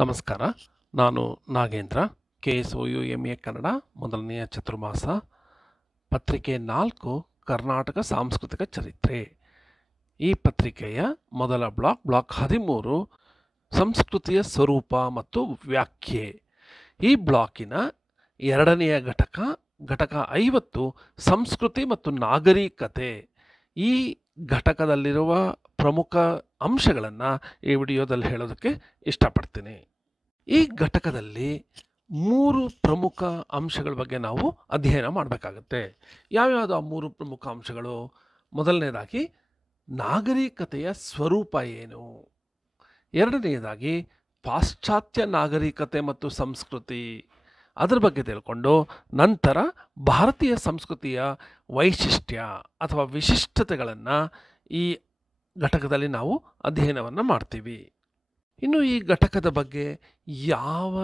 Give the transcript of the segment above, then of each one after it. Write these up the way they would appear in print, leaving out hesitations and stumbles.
ನಮಸ್ಕಾರ. ನಾನು ನಾಗೇಂದ್ರ, KSOU ಕನ್ನಡ ಮೊದಲನೆಯ ಚತುರ್ಮಾಸ, ಪತ್ರಿಕೆ 4 ಕರ್ನಾಟಕ ಸಾಂಸ್ಕೃತಿಕ ಚರಿತ್ರೆ. ಈ ಪತ್ರಿಕೆಯ ಮೊದಲ ಬ್ಲಾಕ್ 13 ಸಂಸ್ಕೃತಿಯ ಸ್ವರೂಪ ಮತ್ತು ವ್ಯಾಖ್ಯೆ. ಈ ಬ್ಲಾಕಿನ ಎರಡನೆಯ ಘಟಕ 50 ಸಂಸ್ಕೃತಿ ಮತ್ತು ನಾಗರಿಕತೆ. ಈ ಘಟಕದಲ್ಲಿರುವ ಪ್ರಮುಖ ಅಂಶಗಳನ್ನು ಈ ವಿಡಿಯೋದಲ್ಲಿ ಹೇಳೋದಕ್ಕೆ ಇಷ್ಟಪಡ್ತೀನಿ. ಈ ಘಟಕದಲ್ಲಿ 3 ಪ್ರಮುಖ ಅಂಶಗಳ ಬಗ್ಗೆ ನಾವು ಅಧ್ಯಯನ ಮಾಡಬೇಕಾಗತ್ತೆ. ಯಾವ್ಯಾವುದು ಆ 3 ಪ್ರಮುಖ ಅಂಶಗಳು? ಮೊದಲನೇದಾಗಿ ನಾಗರಿಕತೆಯ ಸ್ವರೂಪ ಏನು, ಎರಡನೆಯದಾಗಿ ಪಾಶ್ಚಾತ್ಯ ನಾಗರಿಕತೆ ಮತ್ತು ಸಂಸ್ಕೃತಿ, ಅದರ ಬಗ್ಗೆ ತಿಳ್ಕೊಂಡು ನಂತರ ಭಾರತೀಯ ಸಂಸ್ಕೃತಿಯ ವೈಶಿಷ್ಟ್ಯ ಅಥವಾ ವಿಶಿಷ್ಟತೆಗಳನ್ನು ಈ ಘಟಕದಲ್ಲಿ ನಾವು ಅಧ್ಯಯನವನ್ನು ಮಾಡ್ತೀವಿ. ಇನ್ನು ಈ ಘಟಕದ ಬಗ್ಗೆ ಯಾವ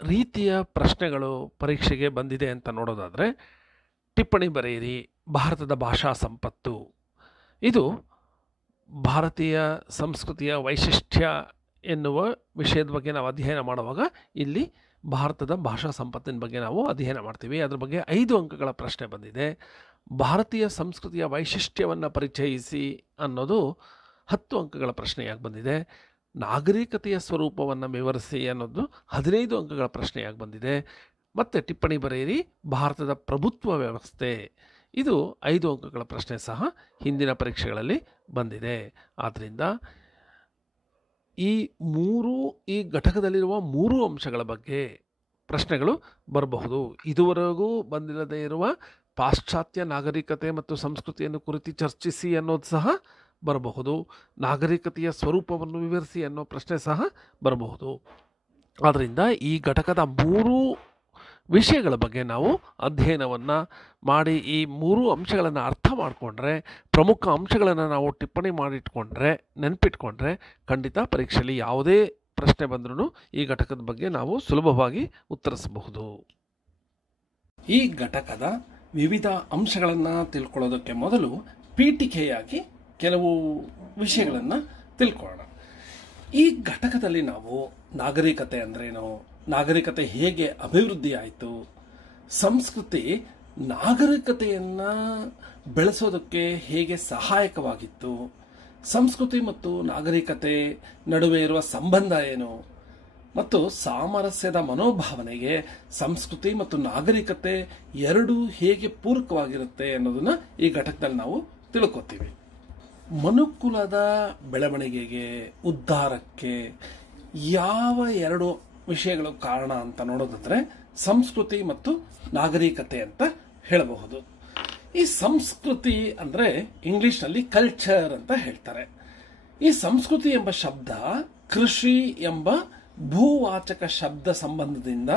ರೀತಿಯ ಪ್ರಶ್ನೆಗಳು ಪರೀಕ್ಷೆಗೆ ಬಂದಿದೆ ಅಂತ ನೋಡೋದಾದರೆ, ಟಿಪ್ಪಣಿ ಬರೆಯಿರಿ, ಭಾರತದ ಭಾಷಾ ಸಂಪತ್ತು. ಇದು ಭಾರತೀಯ ಸಂಸ್ಕೃತಿಯ ವೈಶಿಷ್ಟ್ಯ ಎನ್ನುವ ವಿಷಯದ ಬಗ್ಗೆ ನಾವು ಅಧ್ಯಯನ ಮಾಡುವಾಗ ಇಲ್ಲಿ ಭಾರತದ ಭಾಷಾ ಸಂಪತ್ತಿನ ಬಗ್ಗೆ ನಾವು ಅಧ್ಯಯನ ಮಾಡ್ತೀವಿ. ಅದರ ಬಗ್ಗೆ 5 ಅಂಕಗಳ ಪ್ರಶ್ನೆ ಬಂದಿದೆ. ಭಾರತೀಯ ಸಂಸ್ಕೃತಿಯ ವೈಶಿಷ್ಟ್ಯವನ್ನು ಪರಿಚಯಿಸಿ ಅನ್ನೋದು 10 ಅಂಕಗಳ ಪ್ರಶ್ನೆಯಾಗಿ ಬಂದಿದೆ. ನಾಗರಿಕತೆಯ ಸ್ವರೂಪವನ್ನು ವಿವರಿಸಿ ಅನ್ನೋದು 15 ಅಂಕಗಳ ಪ್ರಶ್ನೆಯಾಗಿ ಬಂದಿದೆ. ಮತ್ತು ಟಿಪ್ಪಣಿ ಬರೆಯಿರಿ, ಭಾರತದ ಪ್ರಭುತ್ವ ವ್ಯವಸ್ಥೆ, ಇದು 5 ಅಂಕಗಳ ಪ್ರಶ್ನೆ ಸಹ ಹಿಂದಿನ ಪರೀಕ್ಷೆಗಳಲ್ಲಿ ಬಂದಿದೆ. ಆದ್ದರಿಂದ ಈ ಘಟಕದಲ್ಲಿರುವ 3 ಅಂಶಗಳ ಬಗ್ಗೆ ಪ್ರಶ್ನೆಗಳು ಬರಬಹುದು. ಇದುವರೆಗೂ ಬಂದಿರದೇ ಇರುವ ಪಾಶ್ಚಾತ್ಯ ನಾಗರಿಕತೆ ಮತ್ತು ಸಂಸ್ಕೃತಿಯನ್ನು ಕುರಿತು ಚರ್ಚಿಸಿ ಅನ್ನೋದು ಸಹ ಬರಬಹುದು. ನಾಗರಿಕತೆಯ ಸ್ವರೂಪವನ್ನು ವಿವರಿಸಿ ಅನ್ನೋ ಪ್ರಶ್ನೆ ಸಹ ಬರಬಹುದು. ಆದ್ದರಿಂದ ಈ ಘಟಕದ 3 ವಿಷಯಗಳ ಬಗ್ಗೆ ನಾವು ಅಧ್ಯಯನವನ್ನು ಮಾಡಿ ಈ 3 ಅಂಶಗಳನ್ನು ಅರ್ಥ ಮಾಡಿಕೊಂಡ್ರೆ, ಪ್ರಮುಖ ಅಂಶಗಳನ್ನು ನಾವು ಟಿಪ್ಪಣಿ ಮಾಡಿಟ್ಕೊಂಡ್ರೆ, ನೆನಪಿಟ್ಕೊಂಡ್ರೆ ಖಂಡಿತ ಪರೀಕ್ಷೆಯಲ್ಲಿ ಯಾವುದೇ ಪ್ರಶ್ನೆ ಬಂದ್ರೂ ಈ ಘಟಕದ ಬಗ್ಗೆ ನಾವು ಸುಲಭವಾಗಿ ಉತ್ತರಿಸಬಹುದು. ಈ ಘಟಕದ ವಿವಿಧ ಅಂಶಗಳನ್ನು ತಿಳ್ಕೊಳ್ಳೋದಕ್ಕೆ ಮೊದಲು ಪೀಠಿಕೆಯಾಗಿ ಕೆಲವು ವಿಷಯಗಳನ್ನು ತಿಳ್ಕೊಳ್ಳೋಣ. ಈ ಘಟಕದಲ್ಲಿ ನಾವು ನಾಗರಿಕತೆ ಅಂದ್ರೇನು, ನಾಗರಿಕತೆ ಹೇಗೆ ಅಭಿವೃದ್ಧಿ ಆಯಿತು, ಸಂಸ್ಕೃತಿ ನಾಗರಿಕತೆಯನ್ನು ಬೆಳೆಸೋದಕ್ಕೆ ಹೇಗೆ ಸಹಾಯಕವಾಗಿತ್ತು, ಸಂಸ್ಕೃತಿ ಮತ್ತು ನಾಗರಿಕತೆ ನಡುವೆ ಇರುವ ಸಂಬಂಧ ಏನು, ಮತ್ತು ಸಾಮರಸ್ಯದ ಮನೋಭಾವನೆಗೆ ಸಂಸ್ಕೃತಿ ಮತ್ತು ನಾಗರಿಕತೆ ಎರಡೂ ಹೇಗೆ ಪೂರಕವಾಗಿರುತ್ತೆ ಅನ್ನೋದನ್ನ ಈ ಘಟಕದಲ್ಲಿ ನಾವು ತಿಳ್ಕೊತೀವಿ. ಮನುಕುಲದ ಬೆಳವಣಿಗೆಗೆ, ಉದ್ಧಾರಕ್ಕೆ ಯಾವ 2 ವಿಷಯಗಳು ಕಾರಣ ಅಂತ ನೋಡೋದಾದ್ರೆ ಸಂಸ್ಕೃತಿ ಮತ್ತು ನಾಗರಿಕತೆ ಅಂತ ಹೇಳಬಹುದು. ಈ ಸಂಸ್ಕೃತಿ ಅಂದ್ರೆ ಇಂಗ್ಲಿಷ್ನಲ್ಲಿ ಕಲ್ಚರ್ ಅಂತ ಹೇಳ್ತಾರೆ. ಈ ಸಂಸ್ಕೃತಿ ಎಂಬ ಶಬ್ದ ಕೃಷಿ ಎಂಬ ಭೂವಾಚಕ ಶಬ್ದ ಸಂಬಂಧದಿಂದ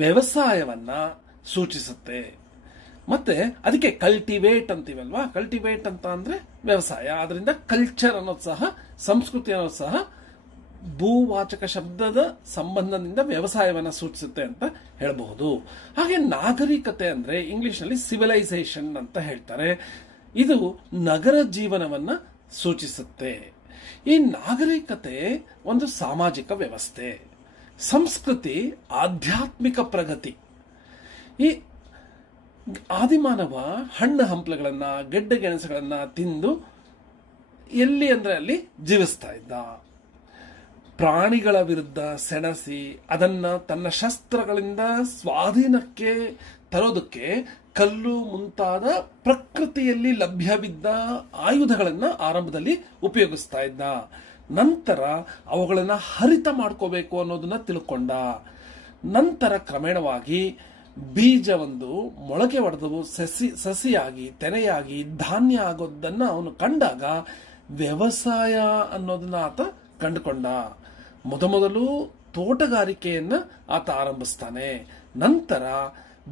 ವ್ಯವಸಾಯವನ್ನ ಸೂಚಿಸುತ್ತೆ. ಮತ್ತೆ ಅದಕ್ಕೆ ಕಲ್ಟಿವೇಟ್ ಅಂತೀವಲ್ವಾ, ಕಲ್ಟಿವೇಟ್ ಅಂತ ಅಂದ್ರೆ ವ್ಯವಸಾಯ. ಅದರಿಂದ ಕಲ್ಚರ್ ಅನ್ನೋದು ಸಹ, ಸಂಸ್ಕೃತಿ ಅನ್ನೋದು ಸಹ ಭೂವಾಚಕ ಶಬ್ದದ ಸಂಬಂಧದಿಂದ ವ್ಯವಸಾಯವನ್ನು ಸೂಚಿಸುತ್ತೆ ಅಂತ ಹೇಳಬಹುದು. ಹಾಗೆ ನಾಗರಿಕತೆ ಅಂದ್ರೆ ಇಂಗ್ಲಿಷ್ನಲ್ಲಿ ಸಿವಿಲೈಸೇಷನ್ ಅಂತ ಹೇಳ್ತಾರೆ. ಇದು ನಗರ ಜೀವನವನ್ನ ಸೂಚಿಸುತ್ತೆ. ಈ ನಾಗರಿಕತೆ ಒಂದು ಸಾಮಾಜಿಕ ವ್ಯವಸ್ಥೆ, ಸಂಸ್ಕೃತಿ ಆಧ್ಯಾತ್ಮಿಕ ಪ್ರಗತಿ. ಈ ಆದಿಮಾನವ ಹಣ್ಣು ಹಂಪಲುಗಳನ್ನ, ಗೆಡ್ಡೆ ಗೆಣಸುಗಳನ್ನ ತಿಂದು ಎಲ್ಲಿ ಅಂದ್ರೆ ಅಲ್ಲಿ ಜೀವಿಸ್ತಾ ಇದ್ದ. ಪ್ರಾಣಿಗಳ ವಿರುದ್ಧ ಸೆಣಸಿ ಅದನ್ನ ತನ್ನ ಶಸ್ತ್ರಗಳಿಂದ ಸ್ವಾಧೀನಕ್ಕೆ ತರೋದಕ್ಕೆ ಕಲ್ಲು ಮುಂತಾದ ಪ್ರಕೃತಿಯಲ್ಲಿ ಲಭ್ಯವಿದ್ದ ಆಯುಧಗಳನ್ನ ಆರಂಭದಲ್ಲಿ ಉಪಯೋಗಿಸ್ತಾ ಇದ್ದ. ನಂತರ ಅವುಗಳನ್ನ ಹರಿತ ಮಾಡ್ಕೋಬೇಕು ಅನ್ನೋದನ್ನ ತಿಳ್ಕೊಂಡ. ನಂತರ ಕ್ರಮೇಣವಾಗಿ ಬೀಜವೊಂದು ಮೊಳಕೆ ಒಡೆದು ಸಸಿಯಾಗಿ, ತೆನೆಯಾಗಿ, ಧಾನ್ಯ ಆಗೋದನ್ನ ಅವನು ಕಂಡಾಗ ವ್ಯವಸಾಯ ಅನ್ನೋದನ್ನ ಆತ ಕಂಡುಕೊಂಡ. ಮೊದಲು ತೋಟಗಾರಿಕೆಯನ್ನ ಆತ ಆರಂಭಿಸ್ತಾನೆ. ನಂತರ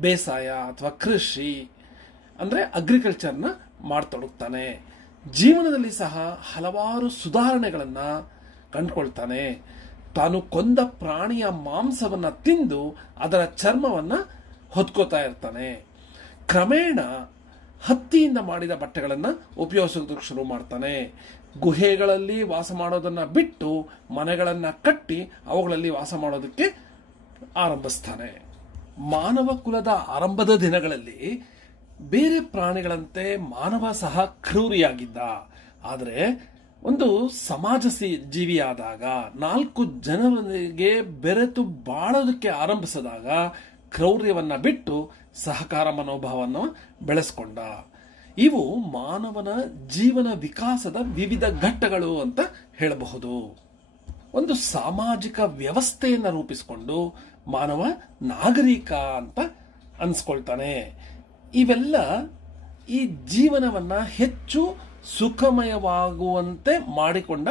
ಬೇಸಾಯ ಅಥವಾ ಕೃಷಿ ಅಂದ್ರೆ ಅಗ್ರಿಕಲ್ಚರ್ನ ಮಾಡ್ತೊಡಗ್ತಾನೆ. ಜೀವನದಲ್ಲಿ ಸಹ ಹಲವಾರು ಸುಧಾರಣೆಗಳನ್ನ ಕಂಡುಕೊಳ್ತಾನೆ. ತಾನು ಕೊಂದ ಪ್ರಾಣಿಯ ಮಾಂಸವನ್ನ ತಿಂದು ಅದರ ಚರ್ಮವನ್ನ ಹೊತ್ಕೋತಾ ಇರ್ತಾನೆ. ಕ್ರಮೇಣ ಹತ್ತಿಯಿಂದ ಮಾಡಿದ ಬಟ್ಟೆಗಳನ್ನು ಉಪಯೋಗಿಸೋದಕ್ಕೆ ಶುರು ಮಾಡ್ತಾನೆ. ಗುಹೆಗಳಲ್ಲಿ ವಾಸ ಮಾಡೋದನ್ನ ಬಿಟ್ಟು ಮನೆಗಳನ್ನ ಕಟ್ಟಿ ಅವುಗಳಲ್ಲಿ ವಾಸ ಮಾಡೋದಕ್ಕೆ ಆರಂಭಿಸ್ತಾನೆ. ಮಾನವ ಕುಲದ ಆರಂಭದ ದಿನಗಳಲ್ಲಿ ಬೇರೆ ಪ್ರಾಣಿಗಳಂತೆ ಮಾನವ ಸಹ ಕ್ರೂರಿಯಾಗಿದ್ದ. ಆದರೆ ಒಂದು ಸಮಾಜ ಜೀವಿಯಾದಾಗ, 4 ಜನರಿಗೆ ಬೆರೆತು ಬಾಳೋದಕ್ಕೆ ಆರಂಭಿಸಿದಾಗ ಕ್ರೌರ್ಯವನ್ನ ಬಿಟ್ಟು ಸಹಕಾರ ಮನೋಭಾವವನ್ನು ಬೆಳೆಸ್ಕೊಂಡ. ಇವು ಮಾನವನ ಜೀವನ ವಿಕಾಸದ ವಿವಿಧ ಘಟ್ಟಗಳು ಅಂತ ಹೇಳಬಹುದು. ಒಂದು ಸಾಮಾಜಿಕ ವ್ಯವಸ್ಥೆಯನ್ನು ರೂಪಿಸಿಕೊಂಡು ಮಾನವ ನಾಗರಿಕ ಅಂತ ಅನ್ಸ್ಕೊಳ್ತಾನೆ. ಇವೆಲ್ಲ ಈ ಜೀವನವನ್ನ ಹೆಚ್ಚು ಸುಖಮಯವಾಗುವಂತೆ ಮಾಡಿಕೊಂಡ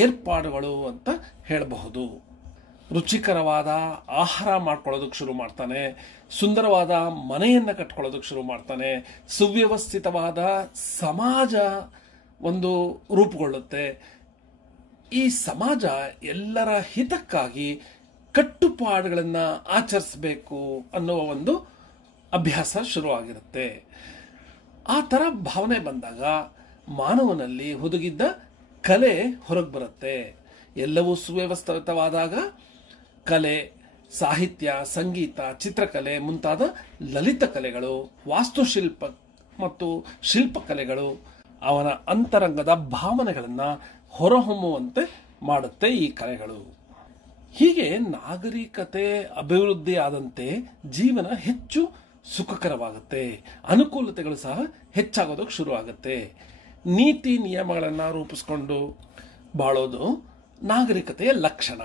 ಏರ್ಪಾಡುಗಳು ಅಂತ ಹೇಳಬಹುದು. ರುಚಿಕರವಾದ ಆಹಾರ ಮಾಡ್ಕೊಳ್ಳೋದಕ್ಕೆ ಶುರು ಮಾಡ್ತಾನೆ, ಸುಂದರವಾದ ಮನೆಯನ್ನ ಕಟ್ಕೊಳ್ಳೋದಕ್ಕೆ ಶುರು ಮಾಡ್ತಾನೆ, ಸುವ್ಯವಸ್ಥಿತವಾದ ಸಮಾಜ ಒಂದು ರೂಪುಗೊಳ್ಳುತ್ತೆ. ಈ ಸಮಾಜ ಎಲ್ಲರ ಹಿತಕ್ಕಾಗಿ ಕಟ್ಟುಪಾಡುಗಳನ್ನ ಆಚರಿಸಬೇಕು ಅನ್ನುವ ಒಂದು ಅಭ್ಯಾಸ ಶುರುವಾಗಿರುತ್ತೆ. ಆ ತರ ಭಾವನೆ ಬಂದಾಗ ಮಾನವನಲ್ಲಿ ಹುದುಗಿದ್ದ ಕಲೆ ಹೊರಗೆ ಬರುತ್ತೆ. ಎಲ್ಲವೂ ಸುವ್ಯವಸ್ಥಿತವಾದಾಗ ಕಲೆ, ಸಾಹಿತ್ಯ, ಸಂಗೀತ, ಚಿತ್ರಕಲೆ ಮುಂತಾದ ಲಲಿತ ಕಲೆಗಳು, ವಾಸ್ತುಶಿಲ್ಪ ಮತ್ತು ಶಿಲ್ಪಕಲೆಗಳು ಅವನ ಅಂತರಂಗದ ಭಾವನೆಗಳನ್ನ ಹೊರಹೊಮ್ಮುವಂತೆ ಮಾಡುತ್ತೆ ಈ ಕಲೆಗಳು. ಹೀಗೆ ನಾಗರಿಕತೆ ಅಭಿವೃದ್ಧಿ ಆದಂತೆ ಜೀವನ ಹೆಚ್ಚು ಸುಖಕರವಾಗುತ್ತೆ, ಅನುಕೂಲತೆಗಳು ಸಹ ಹೆಚ್ಚಾಗೋದಕ್ಕೆ ಶುರು ಆಗುತ್ತೆ. ನೀತಿ ನಿಯಮಗಳನ್ನು ರೂಪಿಸ್ಕೊಂಡು ಬಾಳೋದು ನಾಗರಿಕತೆಯ ಲಕ್ಷಣ.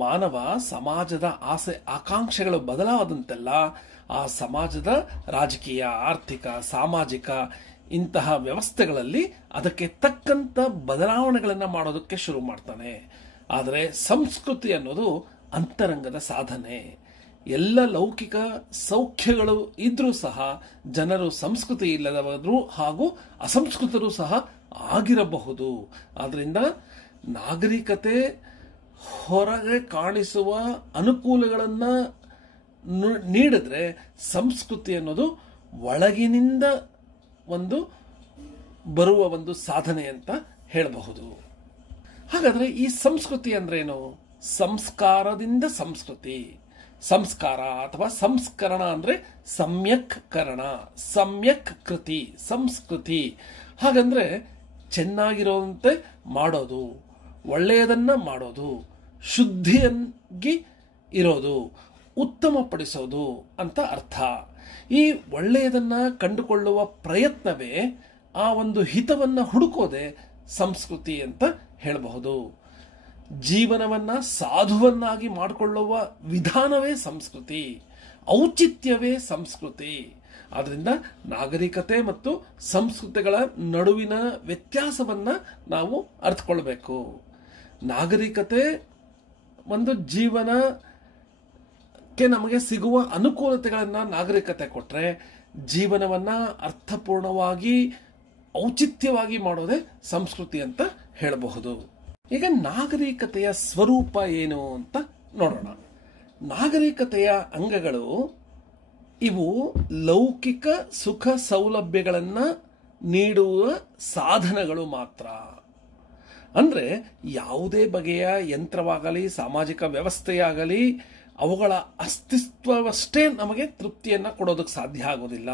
ಮಾನವ ಸಮಾಜದ ಆಸೆ ಆಕಾಂಕ್ಷೆಗಳು ಬದಲಾದಂತೆಲ್ಲ ಆ ಸಮಾಜದ ರಾಜಕೀಯ, ಆರ್ಥಿಕ, ಸಾಮಾಜಿಕ ಇಂತಹ ವ್ಯವಸ್ಥೆಗಳಲ್ಲಿ ಅದಕ್ಕೆ ತಕ್ಕಂತ ಬದಲಾವಣೆಗಳನ್ನು ಮಾಡೋದಕ್ಕೆ ಶುರು ಮಾಡ್ತಾನೆ. ಆದರೆ ಸಂಸ್ಕೃತಿ ಅನ್ನೋದು ಅಂತರಂಗದ ಸಾಧನೆ. ಎಲ್ಲ ಲೌಕಿಕ ಸೌಖ್ಯಗಳು ಇದ್ರೂ ಸಹ ಜನರು ಸಂಸ್ಕೃತಿ ಇಲ್ಲದವರು ಹಾಗೂ ಅಸಂಸ್ಕೃತರು ಸಹ ಆಗಿರಬಹುದು. ಆದ್ರಿಂದ ನಾಗರಿಕತೆ ಹೊರಗೆ ಕಾಣಿಸುವ ಅನುಕೂಲಗಳನ್ನ ನೀಡಿದ್ರೆ ಸಂಸ್ಕೃತಿ ಅನ್ನೋದು ಒಳಗಿನಿಂದ ಒಂದು ಬರುವ ಒಂದು ಸಾಧನೆ ಅಂತ ಹೇಳಬಹುದು. ಹಾಗಾದ್ರೆ ಈ ಸಂಸ್ಕೃತಿ ಅಂದ್ರೇನು? ಸಂಸ್ಕಾರದಿಂದ ಸಂಸ್ಕೃತಿ. ಸಂಸ್ಕಾರ ಅಥವಾ ಸಂಸ್ಕರಣ ಅಂದ್ರೆ ಸಮ್ಯಕ್ ಕರಣ, ಸಮ್ಯಕ್ ಕೃತಿ, ಸಂಸ್ಕೃತಿ. ಹಾಗಂದ್ರೆ ಚೆನ್ನಾಗಿರೋದಂತೆ ಮಾಡೋದು, ಒಳ್ಳೆಯದನ್ನ ಮಾಡೋದು, ಶುದ್ಧಿಯಾಗಿ ಇರೋದು, ಉತ್ತಮಪಡಿಸೋದು ಅಂತ ಅರ್ಥ. ಈ ಒಳ್ಳೆಯದನ್ನ ಕಂಡುಕೊಳ್ಳುವ ಪ್ರಯತ್ನವೇ, ಆ ಒಂದು ಹಿತವನ್ನ ಹುಡುಕೋದೆ ಸಂಸ್ಕೃತಿ ಅಂತ ಹೇಳಬಹುದು. ಜೀವನವನ್ನ ಸಾಧುವನ್ನಾಗಿ ಮಾಡಿಕೊಳ್ಳುವ ವಿಧಾನವೇ ಸಂಸ್ಕೃತಿ, ಔಚಿತ್ಯವೇ ಸಂಸ್ಕೃತಿ. ಆದ್ರಿಂದ ನಾಗರಿಕತೆ ಮತ್ತು ಸಂಸ್ಕೃತಿಗಳ ನಡುವಿನ ವ್ಯತ್ಯಾಸವನ್ನ ನಾವು ಅರ್ಥಕೊಳ್ಬೇಕು. ನಾಗರಿಕತೆ ಒಂದು ಜೀವನಕ್ಕೆ ನಮಗೆ ಸಿಗುವ ಅನುಕೂಲತೆಗಳನ್ನ ನಾಗರಿಕತೆ ಕೊಟ್ರೆ, ಜೀವನವನ್ನ ಅರ್ಥಪೂರ್ಣವಾಗಿ ಔಚಿತ್ಯವಾಗಿ ಮಾಡೋದೇ ಸಂಸ್ಕೃತಿ ಅಂತ ಹೇಳಬಹುದು. ಈಗ ನಾಗರಿಕತೆಯ ಸ್ವರೂಪ ಏನು ಅಂತ ನೋಡೋಣ. ನಾಗರಿಕತೆಯ ಅಂಗಗಳು ಇವು ಲೌಕಿಕ ಸುಖ ಸೌಲಭ್ಯಗಳನ್ನ ನೀಡುವ ಸಾಧನಗಳು ಮಾತ್ರ. ಅಂದ್ರೆ ಯಾವುದೇ ಬಗೆಯ ಯಂತ್ರವಾಗಲಿ ಸಾಮಾಜಿಕ ವ್ಯವಸ್ಥೆಯಾಗಲಿ ಅವುಗಳ ಅಸ್ತಿತ್ವವಷ್ಟೇ ನಮಗೆ ತೃಪ್ತಿಯನ್ನ ಕೊಡೋದಕ್ಕೆ ಸಾಧ್ಯ ಆಗೋದಿಲ್ಲ.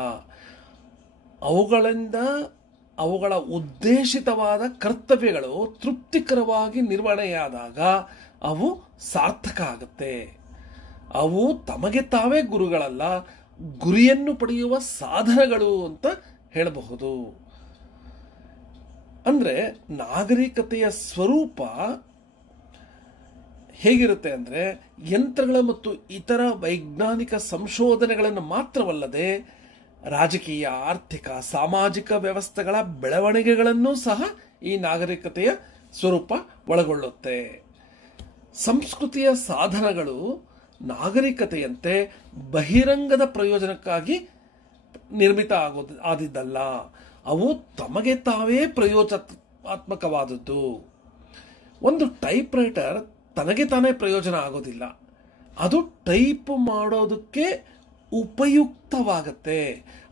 ಅವುಗಳಿಂದ ಅವುಗಳ ಉದ್ದೇಶಿತವಾದ ಕರ್ತವ್ಯಗಳು ತೃಪ್ತಿಕರವಾಗಿ ನಿರ್ವಹಣೆಯಾದಾಗ ಅವು ಸಾರ್ಥಕ ಆಗುತ್ತೆ. ಅವು ತಮಗೆ ತಾವೇ ಗುರುಗಳಲ್ಲ, ಗುರಿಯನ್ನು ಪಡೆಯುವ ಸಾಧನಗಳು ಅಂತ ಹೇಳಬಹುದು. ಅಂದ್ರೆ ನಾಗರಿಕತೆಯ ಸ್ವರೂಪ ಹೇಗಿರುತ್ತೆ ಅಂದ್ರೆ, ಯಂತ್ರಗಳ ಮತ್ತು ಇತರ ವೈಜ್ಞಾನಿಕ ಸಂಶೋಧನೆಗಳನ್ನು ಮಾತ್ರವಲ್ಲದೆ ರಾಜಕೀಯ, ಆರ್ಥಿಕ, ಸಾಮಾಜಿಕ ವ್ಯವಸ್ಥೆಗಳ ಬೆಳವಣಿಗೆಗಳನ್ನು ಸಹ ಈ ನಾಗರಿಕತೆಯ ಸ್ವರೂಪ ಒಳಗೊಳ್ಳುತ್ತೆ. ಸಂಸ್ಕೃತಿಯ ಸಾಧನಗಳು ನಾಗರಿಕತೆಯಂತೆ ಬಹಿರಂಗದ ಪ್ರಯೋಜನಕ್ಕಾಗಿ ನಿರ್ಮಿತ ಆದಿದ್ದಲ್ಲ. ಅವು ತಮಗೆ ತಾವೇ ಪ್ರಯೋಜನಾತ್ಮಕವಾದದ್ದು. ಒಂದು ಟೈಪ್ ರೈಟರ್ ತನಗೆ ತಾನೇ ಪ್ರಯೋಜನ ಆಗೋದಿಲ್ಲ, ಅದು ಟೈಪ್ ಮಾಡೋದಕ್ಕೆ ಉಪಯುಕ್ತವಾಗತ್ತೆ.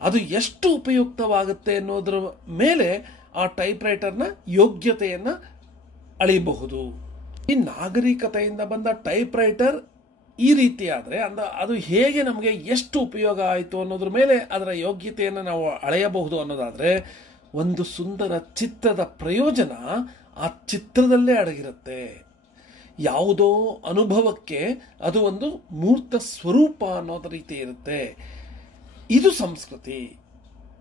ಅದು ಎಷ್ಟು ಉಪಯುಕ್ತವಾಗುತ್ತೆ ಅನ್ನೋದ್ರ ಮೇಲೆ ಆ ಟೈಪ್ರೈಟರ್ನ ಯೋಗ್ಯತೆಯನ್ನು ಅಳಿಬಹುದು. ಈ ನಾಗರಿಕತೆಯಿಂದ ಬಂದ ಟೈಪ್ರೈಟರ್ ಈ ರೀತಿ ಆದರೆ ಅದು ಹೇಗೆ ನಮಗೆ ಎಷ್ಟು ಉಪಯೋಗ ಆಯಿತು ಅನ್ನೋದ್ರ ಮೇಲೆ ಅದರ ಯೋಗ್ಯತೆಯನ್ನು ನಾವು ಅಳೆಯಬಹುದು ಅನ್ನೋದಾದರೆ, ಒಂದು ಸುಂದರ ಚಿತ್ರದ ಪ್ರಯೋಜನ ಆ ಚಿತ್ರದಲ್ಲೇ ಅಡಗಿರುತ್ತೆ. ಯಾವುದೋ ಅನುಭವಕ್ಕೆ ಅದು ಒಂದು ಮೂರ್ತ ಸ್ವರೂಪ ಅನ್ನೋದ ರೀತಿ ಇರುತ್ತೆ. ಇದು ಸಂಸ್ಕೃತಿ.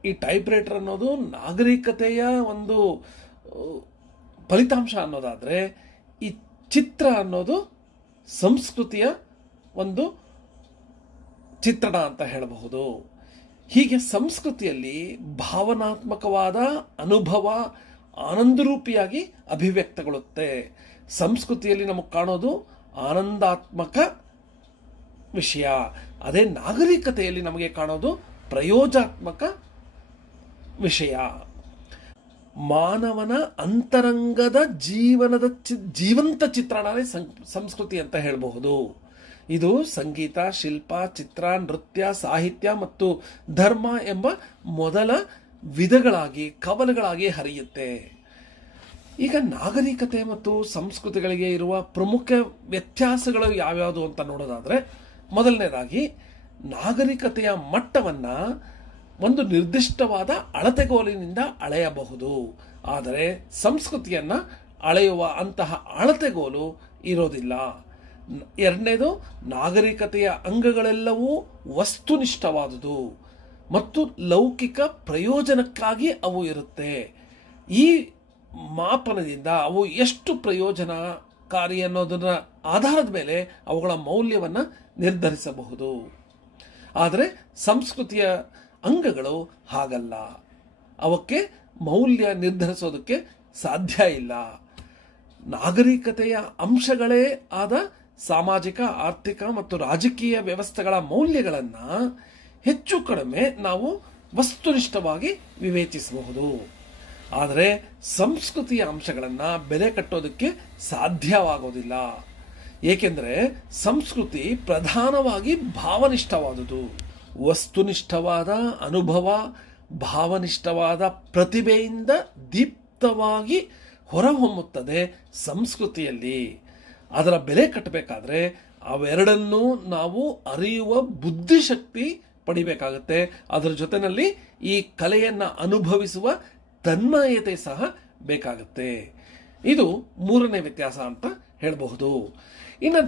ಈ ಟೈಪ್ರೈಟರ್ ಅನ್ನೋದು ನಾಗರಿಕತೆಯ ಒಂದು ಫಲಿತಾಂಶ ಅನ್ನೋದಾದರೆ, ಈ ಚಿತ್ರ ಅನ್ನೋದು ಸಂಸ್ಕೃತಿಯ ಒಂದು ಚಿತ್ರಣ ಅಂತ ಹೇಳಬಹುದು. ಹೀಗೆ ಸಂಸ್ಕೃತಿಯಲ್ಲಿ ಭಾವನಾತ್ಮಕವಾದ ಅನುಭವ ಆನಂದರೂಪಿಯಾಗಿ ಅಭಿವ್ಯಕ್ತಗೊಳ್ಳುತ್ತೆ. ಸಂಸ್ಕೃತಿಯಲ್ಲಿ ನಮಗೆ ಕಾಣೋದು ಆನಂದಾತ್ಮಕ ವಿಷಯ. ಅದೇ ನಾಗರಿಕತೆಯಲ್ಲಿ ನಮಗೆ ಕಾಣೋದು ಪ್ರಯೋಜಾತ್ಮಕ ವಿಷಯ. ಮಾನವನ ಅಂತರಂಗದ ಜೀವನದ ಜೀವಂತ ಚಿತ್ರಣನೇ ಸಂಸ್ಕೃತಿ ಅಂತ ಹೇಳಬಹುದು. ಇದು ಸಂಗೀತ, ಶಿಲ್ಪ, ಚಿತ್ರ, ನೃತ್ಯ, ಸಾಹಿತ್ಯ ಮತ್ತು ಧರ್ಮ ಎಂಬ ಮೊದಲ ವಿಧಗಳಾಗಿ ಕವಲುಗಳಾಗಿ ಹರಿಯುತ್ತೆ. ಈಗ ನಾಗರಿಕತೆ ಮತ್ತು ಸಂಸ್ಕೃತಿಗಳಿಗೆ ಇರುವ ಪ್ರಮುಖ ವ್ಯತ್ಯಾಸಗಳು ಯಾವ್ಯಾವುದು ಅಂತ ನೋಡೋದಾದ್ರೆ, ಮೊದಲನೇದಾಗಿ ನಾಗರಿಕತೆಯ ಮಟ್ಟವನ್ನು ಒಂದು ನಿರ್ದಿಷ್ಟವಾದ ಅಳತೆಗೋಲಿನಿಂದ ಅಳೆಯಬಹುದು. ಆದರೆ ಸಂಸ್ಕೃತಿಯನ್ನು ಅಳೆಯುವ ಅಂತಹ ಅಳತೆಗೋಲು ಇರೋದಿಲ್ಲ. ಎರಡನೇದು, ನಾಗರಿಕತೆಯ ಅಂಗಗಳೆಲ್ಲವೂ ವಸ್ತುನಿಷ್ಠವಾದುದು ಮತ್ತು ಲೌಕಿಕ ಪ್ರಯೋಜನಕ್ಕಾಗಿ ಅವು ಇರುತ್ತೆ. ಈ ಮಾಪನದಿಂದ ಅವು ಎಷ್ಟು ಪ್ರಯೋಜನಕಾರಿ ಅನ್ನೋದನ್ನ ಆಧಾರದ ಮೇಲೆ ಅವುಗಳ ಮೌಲ್ಯವನ್ನು ನಿರ್ಧರಿಸಬಹುದು. ಆದರೆ ಸಂಸ್ಕೃತಿಯ ಅಂಗಗಳು ಹಾಗಲ್ಲ. ಅವಕ್ಕೆ ಮೌಲ್ಯ ನಿರ್ಧರಿಸೋದಕ್ಕೆ ಸಾಧ್ಯ ಇಲ್ಲ. ನಾಗರಿಕತೆಯ ಅಂಶಗಳೇ ಆದ ಸಾಮಾಜಿಕ, ಆರ್ಥಿಕ ಮತ್ತು ರಾಜಕೀಯ ವ್ಯವಸ್ಥೆಗಳ ಮೌಲ್ಯಗಳನ್ನು ಹೆಚ್ಚು ಕಡಿಮೆ ನಾವು ವಸ್ತುನಿಷ್ಠವಾಗಿ ವಿವೇಚಿಸಬಹುದು. ಆದರೆ ಸಂಸ್ಕೃತಿಯ ಅಂಶಗಳನ್ನು ಬೆಲೆ ಕಟ್ಟೋದಕ್ಕೆ ಸಾಧ್ಯವಾಗೋದಿಲ್ಲ. ಏಕೆಂದರೆ ಸಂಸ್ಕೃತಿ ಪ್ರಧಾನವಾಗಿ ಭಾವನಿಷ್ಠವಾದುದು. ವಸ್ತುನಿಷ್ಠವಾದ ಅನುಭವ ಭಾವನಿಷ್ಠವಾದ ಪ್ರತಿಭೆಯಿಂದ ದೀಪ್ತವಾಗಿ ಹೊರಹೊಮ್ಮುತ್ತದೆ ಸಂಸ್ಕೃತಿಯಲ್ಲಿ. ಅದರ ಬೆಲೆ ಕಟ್ಟಬೇಕಾದ್ರೆ ಅವೆರಡನ್ನೂ ನಾವು ಅರಿಯುವ ಬುದ್ಧಿಶಕ್ತಿ ಪಡಿಬೇಕಾಗುತ್ತೆ. ಅದರ ಜೊತೆಯಲ್ಲಿ ಈ ಕಲೆಯನ್ನು ಅನುಭವಿಸುವ ತನ್ಮಯತೆ ಸಹ ಬೇಕಾಗುತ್ತೆ. ಇದು ಮೂರನೇ ವ್ಯತ್ಯಾಸ ಅಂತ ಹೇಳಬಹುದು. ಇನ್ನು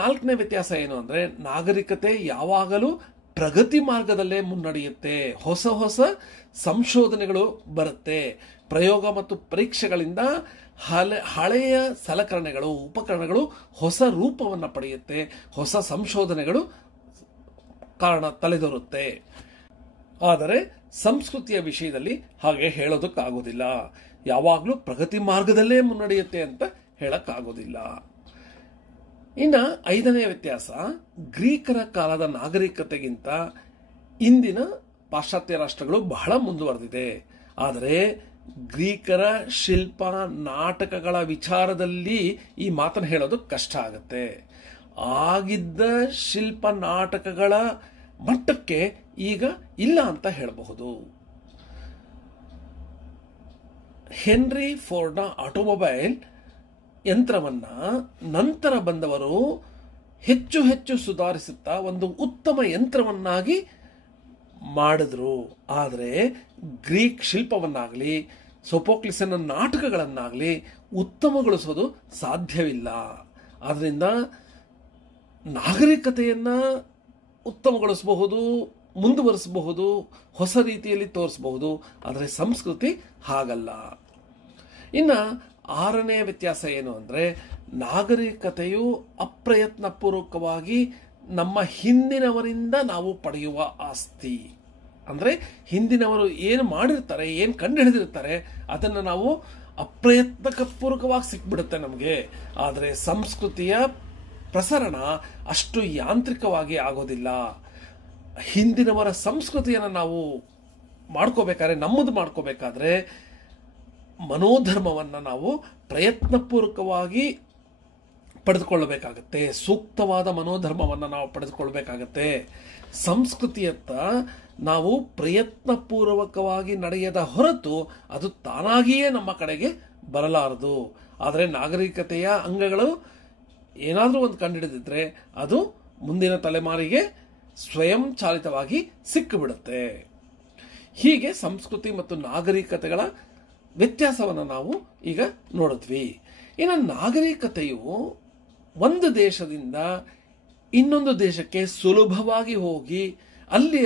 ನಾಲ್ಕನೇ ವ್ಯತ್ಯಾಸ ಏನು ಅಂದರೆ, ನಾಗರಿಕತೆ ಯಾವಾಗಲೂ ಪ್ರಗತಿ ಮಾರ್ಗದಲ್ಲೇ ಮುನ್ನಡೆಯುತ್ತೆ. ಹೊಸ ಹೊಸ ಸಂಶೋಧನೆಗಳು ಬರುತ್ತೆ. ಪ್ರಯೋಗ ಮತ್ತು ಪರೀಕ್ಷೆಗಳಿಂದ ಹಳೆಯ ಸಲಕರಣೆಗಳು, ಉಪಕರಣಗಳು ಹೊಸ ರೂಪವನ್ನು ಪಡೆಯುತ್ತೆ. ಹೊಸ ಸಂಶೋಧನೆಗಳು ಕಾರಣ ತಲೆದೋರುತ್ತೆ. ಆದರೆ ಸಂಸ್ಕೃತಿಯ ವಿಷಯದಲ್ಲಿ ಹಾಗೆ ಹೇಳೋದಕ್ಕಾಗೋದಿಲ್ಲ. ಯಾವಾಗಲೂ ಪ್ರಗತಿ ಮಾರ್ಗದಲ್ಲೇ ಮುನ್ನಡೆಯುತ್ತೆ ಅಂತ ಹೇಳಕ್ಕಾಗೋದಿಲ್ಲ. ಇನ್ನು ಐದನೇ ವ್ಯತ್ಯಾಸ, ಗ್ರೀಕರ ಕಾಲದ ನಾಗರಿಕತೆಗಿಂತ ಇಂದಿನ ಪಾಶ್ಚಾತ್ಯ ರಾಷ್ಟ್ರಗಳು ಬಹಳ ಮುಂದುವರೆದಿದೆ. ಆದರೆ ಗ್ರೀಕರ ಶಿಲ್ಪ, ನಾಟಕಗಳ ವಿಚಾರದಲ್ಲಿ ಈ ಮಾತನ್ನು ಹೇಳೋದು ಕಷ್ಟ ಆಗುತ್ತೆ. ಆಗಿದ್ದ ಶಿಲ್ಪ ನಾಟಕಗಳ ಮಟ್ಟಕ್ಕೆ ಈಗ ಇಲ್ಲ ಅಂತ ಹೇಳಬಹುದು. ಹೆನ್ರಿ ಫೋರ್ಡ್ನ ಆಟೋಮೊಬೈಲ್ ಯಂತ್ರವನ್ನ ನಂತರ ಬಂದವರು ಹೆಚ್ಚು ಹೆಚ್ಚು ಸುಧಾರಿಸುತ್ತಾ ಒಂದು ಉತ್ತಮ ಯಂತ್ರವನ್ನಾಗಿ ಮಾಡಿದ್ರು. ಆದರೆ ಗ್ರೀಕ್ ಶಿಲ್ಪವನ್ನಾಗಲಿ ಸೋಫೋಕ್ಲಿಸನ ನಾಟಕಗಳನ್ನಾಗಲಿ ಉತ್ತಮಗೊಳಿಸೋದು ಸಾಧ್ಯವಿಲ್ಲ. ಆದ್ದರಿಂದ ನಾಗರಿಕತೆಯನ್ನ ಉತ್ತಮಗೊಳಿಸಬಹುದು, ಮುಂದುವರಿಸಬಹುದು, ಹೊಸ ರೀತಿಯಲ್ಲಿ ತೋರಿಸಬಹುದು. ಆದರೆ ಸಂಸ್ಕೃತಿ ಹಾಗಲ್ಲ. ಇನ್ನು ಆರನೇ ವ್ಯತ್ಯಾಸ ಏನು ಅಂದರೆ, ನಾಗರಿಕತೆಯು ಅಪ್ರಯತ್ನಪೂರ್ವಕವಾಗಿ ನಮ್ಮ ಹಿಂದಿನವರಿಂದ ನಾವು ಪಡೆಯುವ ಆಸ್ತಿ. ಅಂದರೆ ಹಿಂದಿನವರು ಏನು ಮಾಡಿರ್ತಾರೆ, ಏನು ಕಂಡು ಹಿಡಿದಿರ್ತಾರೆ, ಅದನ್ನು ನಾವು ಅಪ್ರಯತ್ನಪೂರ್ವಕವಾಗಿ ಸಿಕ್ಬಿಡುತ್ತೆ ನಮಗೆ. ಆದರೆ ಸಂಸ್ಕೃತಿಯ ಪ್ರಸರಣ ಅಷ್ಟು ಯಾಂತ್ರಿಕವಾಗಿ ಆಗೋದಿಲ್ಲ. ಹಿಂದಿನವರ ಸಂಸ್ಕೃತಿಯನ್ನು ನಾವು ಮಾಡ್ಕೋಬೇಕಾದ್ರೆ, ನಮ್ಮದು ಮಾಡ್ಕೋಬೇಕಾದ್ರೆ ಮನೋಧರ್ಮವನ್ನು ನಾವು ಪ್ರಯತ್ನಪೂರ್ವಕವಾಗಿ ಪಡೆದುಕೊಳ್ಳಬೇಕಾಗತ್ತೆ, ಸೂಕ್ತವಾದ ಮನೋಧರ್ಮವನ್ನು ನಾವು ಪಡೆದುಕೊಳ್ಬೇಕಾಗತ್ತೆ. ಸಂಸ್ಕೃತಿಯತ್ತ ನಾವು ಪ್ರಯತ್ನಪೂರ್ವಕವಾಗಿ ನಡೆಯದ ಹೊರತು ಅದು ತಾನಾಗಿಯೇ ನಮ್ಮ ಕಡೆಗೆ ಬರಲಾರದು. ಆದರೆ ನಾಗರಿಕತೆಯ ಅಂಗಗಳು ಏನಾದರೂ ಒಂದು ಕಂಡುಹಿಡಿದಿದ್ರೆ ಅದು ಮುಂದಿನ ತಲೆಮಾರಿಗೆ ಸ್ವಯಂ ಚಾಲಿತವಾಗಿ ಸಿಕ್ಕಿಬಿಡುತ್ತೆ. ಹೀಗೆ ಸಂಸ್ಕೃತಿ ಮತ್ತು ನಾಗರಿಕತೆಗಳ ವ್ಯತ್ಯಾಸವನ್ನು ನಾವು ಈಗ ನೋಡಿದ್ವಿ. ಇನ್ನು ನಾಗರಿಕತೆಯು ಒಂದು ದೇಶದಿಂದ ಇನ್ನೊಂದು ದೇಶಕ್ಕೆ ಸುಲಭವಾಗಿ ಹೋಗಿ ಅಲ್ಲಿ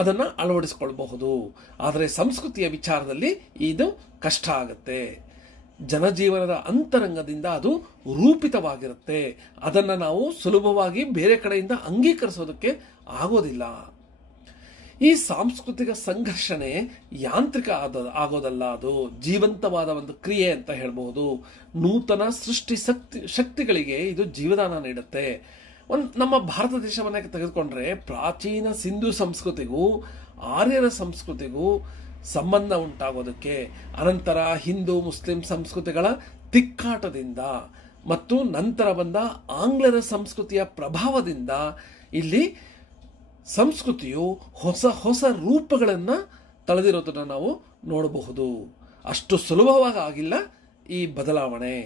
ಅದನ್ನು ಅಳವಡಿಸಿಕೊಳ್ಳಬಹುದು. ಆದರೆ ಸಂಸ್ಕೃತಿಯ ವಿಚಾರದಲ್ಲಿ ಇದು ಕಷ್ಟ ಆಗುತ್ತೆ. ಜನಜೀವನದ ಅಂತರಂಗದಿಂದ ಅದು ರೂಪಿತವಾಗಿರುತ್ತೆ. ಅದನ್ನು ನಾವು ಸುಲಭವಾಗಿ ಬೇರೆ ಕಡೆಯಿಂದ ಅಂಗೀಕರಿಸೋದಕ್ಕೆ ಆಗೋದಿಲ್ಲ. ಈ ಸಾಂಸ್ಕೃತಿಕ ಸಂಘರ್ಷಣೆ ಯಾಂತ್ರಿಕ ಆಗೋದಲ್ಲ, ಅದು ಜೀವಂತವಾದ ಒಂದು ಕ್ರಿಯೆ ಅಂತ ಹೇಳ್ಬಹುದು. ನೂತನ ಸೃಷ್ಟಿ ಶಕ್ತಿಗಳಿಗೆ ಇದು ಜೀವದಾನ ನೀಡುತ್ತೆ. ನಮ್ಮ ಭಾರತ ದೇಶವನ್ನ ತೆಗೆದುಕೊಂಡ್ರೆ ಪ್ರಾಚೀನ ಸಿಂಧು ಸಂಸ್ಕೃತಿಗೂ ಆರ್ಯರ ಸಂಸ್ಕೃತಿಗೂ ಸಂಬಂಧ ಉಂಟಾಗೋದಕ್ಕೆ, ಅನಂತರ ಹಿಂದೂ ಮುಸ್ಲಿಂ ಸಂಸ್ಕೃತಿಗಳ ತಿಕ್ಕಾಟದಿಂದ ಮತ್ತು ನಂತರ ಬಂದ ಆಂಗ್ಲರ ಸಂಸ್ಕೃತಿಯ ಪ್ರಭಾವದಿಂದ ಇಲ್ಲಿ ಸಂಸ್ಕೃತಿಯು ಹೊಸ ಹೊಸ ರೂಪಗಳನ್ನು ತಳೆದಿರೋದನ್ನು ನಾವು ನೋಡಬಹುದು. ಅಷ್ಟು ಸುಲಭವಾಗಿ ಆಗಿಲ್ಲ ಈ ಬದಲಾವಣೆ.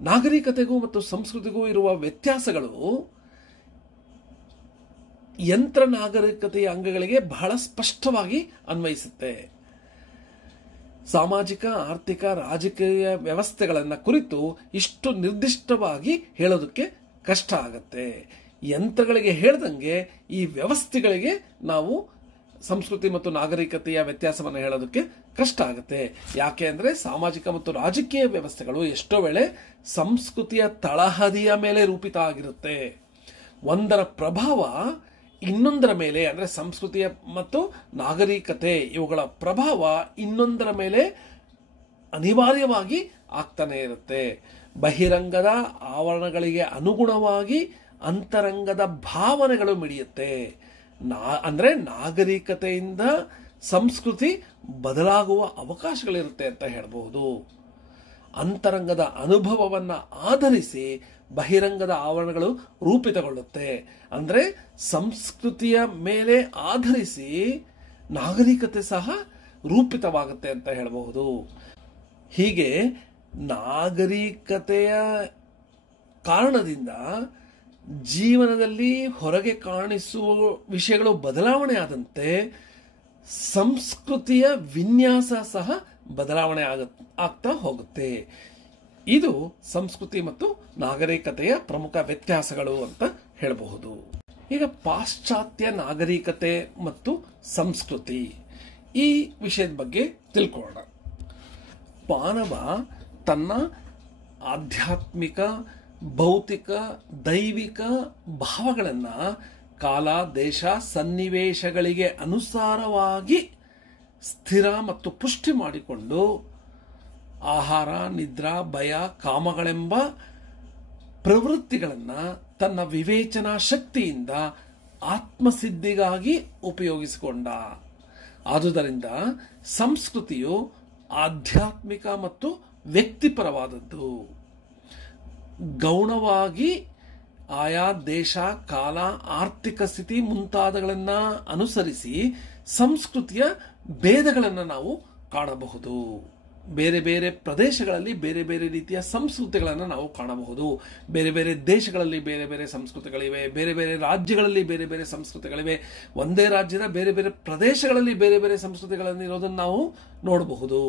ನಾಗರಿಕತೆಗೂ ಮತ್ತು ಸಂಸ್ಕೃತಿಗೂ ಇರುವ ವ್ಯತ್ಯಾಸಗಳು ಯಂತ್ರ ನಾಗರಿಕತೆಯ ಅಂಗಗಳಿಗೆ ಬಹಳ ಸ್ಪಷ್ಟವಾಗಿ ಅನ್ವಯಿಸುತ್ತೆ. ಸಾಮಾಜಿಕ, ಆರ್ಥಿಕ, ರಾಜಕೀಯ ವ್ಯವಸ್ಥೆಗಳನ್ನು ಕುರಿತು ಇಷ್ಟು ನಿರ್ದಿಷ್ಟವಾಗಿ ಹೇಳೋದಕ್ಕೆ ಕಷ್ಟ ಆಗತ್ತೆ. ಯಂತ್ರಗಳಿಗೆ ಹೇಳ್ದಂಗೆ ಈ ವ್ಯವಸ್ಥೆಗಳಿಗೆ ನಾವು ಸಂಸ್ಕೃತಿ ಮತ್ತು ನಾಗರಿಕತೆಯ ವ್ಯತ್ಯಾಸವನ್ನು ಹೇಳೋದಕ್ಕೆ ಕಷ್ಟ ಆಗುತ್ತೆ. ಯಾಕೆ ಅಂದರೆ ಸಾಮಾಜಿಕ ಮತ್ತು ರಾಜಕೀಯ ವ್ಯವಸ್ಥೆಗಳು ಎಷ್ಟೋ ವೇಳೆ ಸಂಸ್ಕೃತಿಯ ತಳಹದಿಯ ಮೇಲೆ ರೂಪಿತ ಆಗಿರುತ್ತೆ. ಒಂದರ ಪ್ರಭಾವ ಇನ್ನೊಂದರ ಮೇಲೆ, ಅಂದರೆ ಸಂಸ್ಕೃತಿಯ ಮತ್ತು ನಾಗರಿಕತೆ ಇವುಗಳ ಪ್ರಭಾವ ಇನ್ನೊಂದರ ಮೇಲೆ ಅನಿವಾರ್ಯವಾಗಿ ಆಗ್ತಾನೆ ಇರುತ್ತೆ. ಬಹಿರಂಗದ ಆವರಣಗಳಿಗೆ ಅನುಗುಣವಾಗಿ ಅಂತರಂಗದ ಭಾವನೆಗಳು ಮಿಡಿಯುತ್ತೆ. ಅಂದರೆ ನಾಗರಿಕತೆಯಿಂದ ಸಂಸ್ಕೃತಿ ಬದಲಾಗುವ ಅವಕಾಶಗಳಿರುತ್ತೆ ಅಂತ ಹೇಳಬಹುದು. ಅಂತರಂಗದ ಅನುಭವವನ್ನು ಆಧರಿಸಿ ಬಹಿರಂಗದ ಆವರಣಗಳು ರೂಪಿತಗೊಳ್ಳುತ್ತೆ. ಅಂದರೆ ಸಂಸ್ಕೃತಿಯ ಮೇಲೆ ಆಧರಿಸಿ ನಾಗರಿಕತೆ ಸಹ ರೂಪಿತವಾಗುತ್ತೆ ಅಂತ ಹೇಳಬಹುದು. ಹೀಗೆ ನಾಗರಿಕತೆಯ ಕಾರಣದಿಂದ ಜೀವನದಲ್ಲಿ ಹೊರಗೆ ಕಾಣಿಸುವ ವಿಷಯಗಳು ಬದಲಾವಣೆ ಆದಂತೆ ಸಂಸ್ಕೃತಿಯ ವಿನ್ಯಾಸ ಸಹ ಬದಲಾವಣೆ ಆಗ್ತಾ ಹೋಗುತ್ತೆ. ಇದು ಸಂಸ್ಕೃತಿ ಮತ್ತು ನಾಗರಿಕತೆಯ ಪ್ರಮುಖ ವ್ಯತ್ಯಾಸಗಳು ಅಂತ ಹೇಳಬಹುದು. ಈಗ ಪಾಶ್ಚಾತ್ಯ ನಾಗರಿಕತೆ ಮತ್ತು ಸಂಸ್ಕೃತಿ ಈ ವಿಷಯದ ಬಗ್ಗೆ ತಿಳ್ಕೊಳ್ಳೋಣ. ಮಾನವ ತನ್ನ ಆಧ್ಯಾತ್ಮಿಕ, ಭೌತಿಕ, ದೈವಿಕ ಭಾವಗಳನ್ನು ಕಾಲ, ದೇಶ, ಸನ್ನಿವೇಶಗಳಿಗೆ ಅನುಸಾರವಾಗಿ ಸ್ಥಿರ ಮತ್ತು ಪುಷ್ಟಿ ಮಾಡಿಕೊಂಡು ಆಹಾರ, ನಿದ್ರಾ, ಭಯ, ಕಾಮಗಳೆಂಬ ಪ್ರವೃತ್ತಿಗಳನ್ನು ತನ್ನ ವಿವೇಚನಾ ಶಕ್ತಿಯಿಂದ ಆತ್ಮಸಿದ್ಧಿಗಾಗಿ ಉಪಯೋಗಿಸಿಕೊಂಡ. ಆದುದರಿಂದ ಸಂಸ್ಕೃತಿಯು ಆಧ್ಯಾತ್ಮಿಕ ಮತ್ತು ವ್ಯಕ್ತಿಪರವಾದದ್ದು. ಗೌಣವಾಗಿ ಆಯಾ ದೇಶ, ಕಾಲ, ಆರ್ಥಿಕ ಸ್ಥಿತಿ ಮುಂತಾದಗಳನ್ನು ಅನುಸರಿಸಿ ಸಂಸ್ಕೃತಿಯ ಭೇದಗಳನ್ನು ನಾವು ಕಾಣಬಹುದು. ಬೇರೆ ಬೇರೆ ಪ್ರದೇಶಗಳಲ್ಲಿ ಬೇರೆ ಬೇರೆ ರೀತಿಯ ಸಂಸ್ಕೃತಿಗಳನ್ನು ನಾವು ಕಾಣಬಹುದು. ಬೇರೆ ಬೇರೆ ದೇಶಗಳಲ್ಲಿ ಬೇರೆ ಬೇರೆ ಸಂಸ್ಕೃತಿಗಳಿವೆ, ಬೇರೆ ಬೇರೆ ರಾಜ್ಯಗಳಲ್ಲಿ ಬೇರೆ ಬೇರೆ ಸಂಸ್ಕೃತಿಗಳಿವೆ, ಒಂದೇ ರಾಜ್ಯದ ಬೇರೆ ಬೇರೆ ಪ್ರದೇಶಗಳಲ್ಲಿ ಬೇರೆ ಬೇರೆ ಸಂಸ್ಕೃತಿಗಳನ್ನು ಇರೋದನ್ನು ನಾವು ನೋಡಬಹುದು.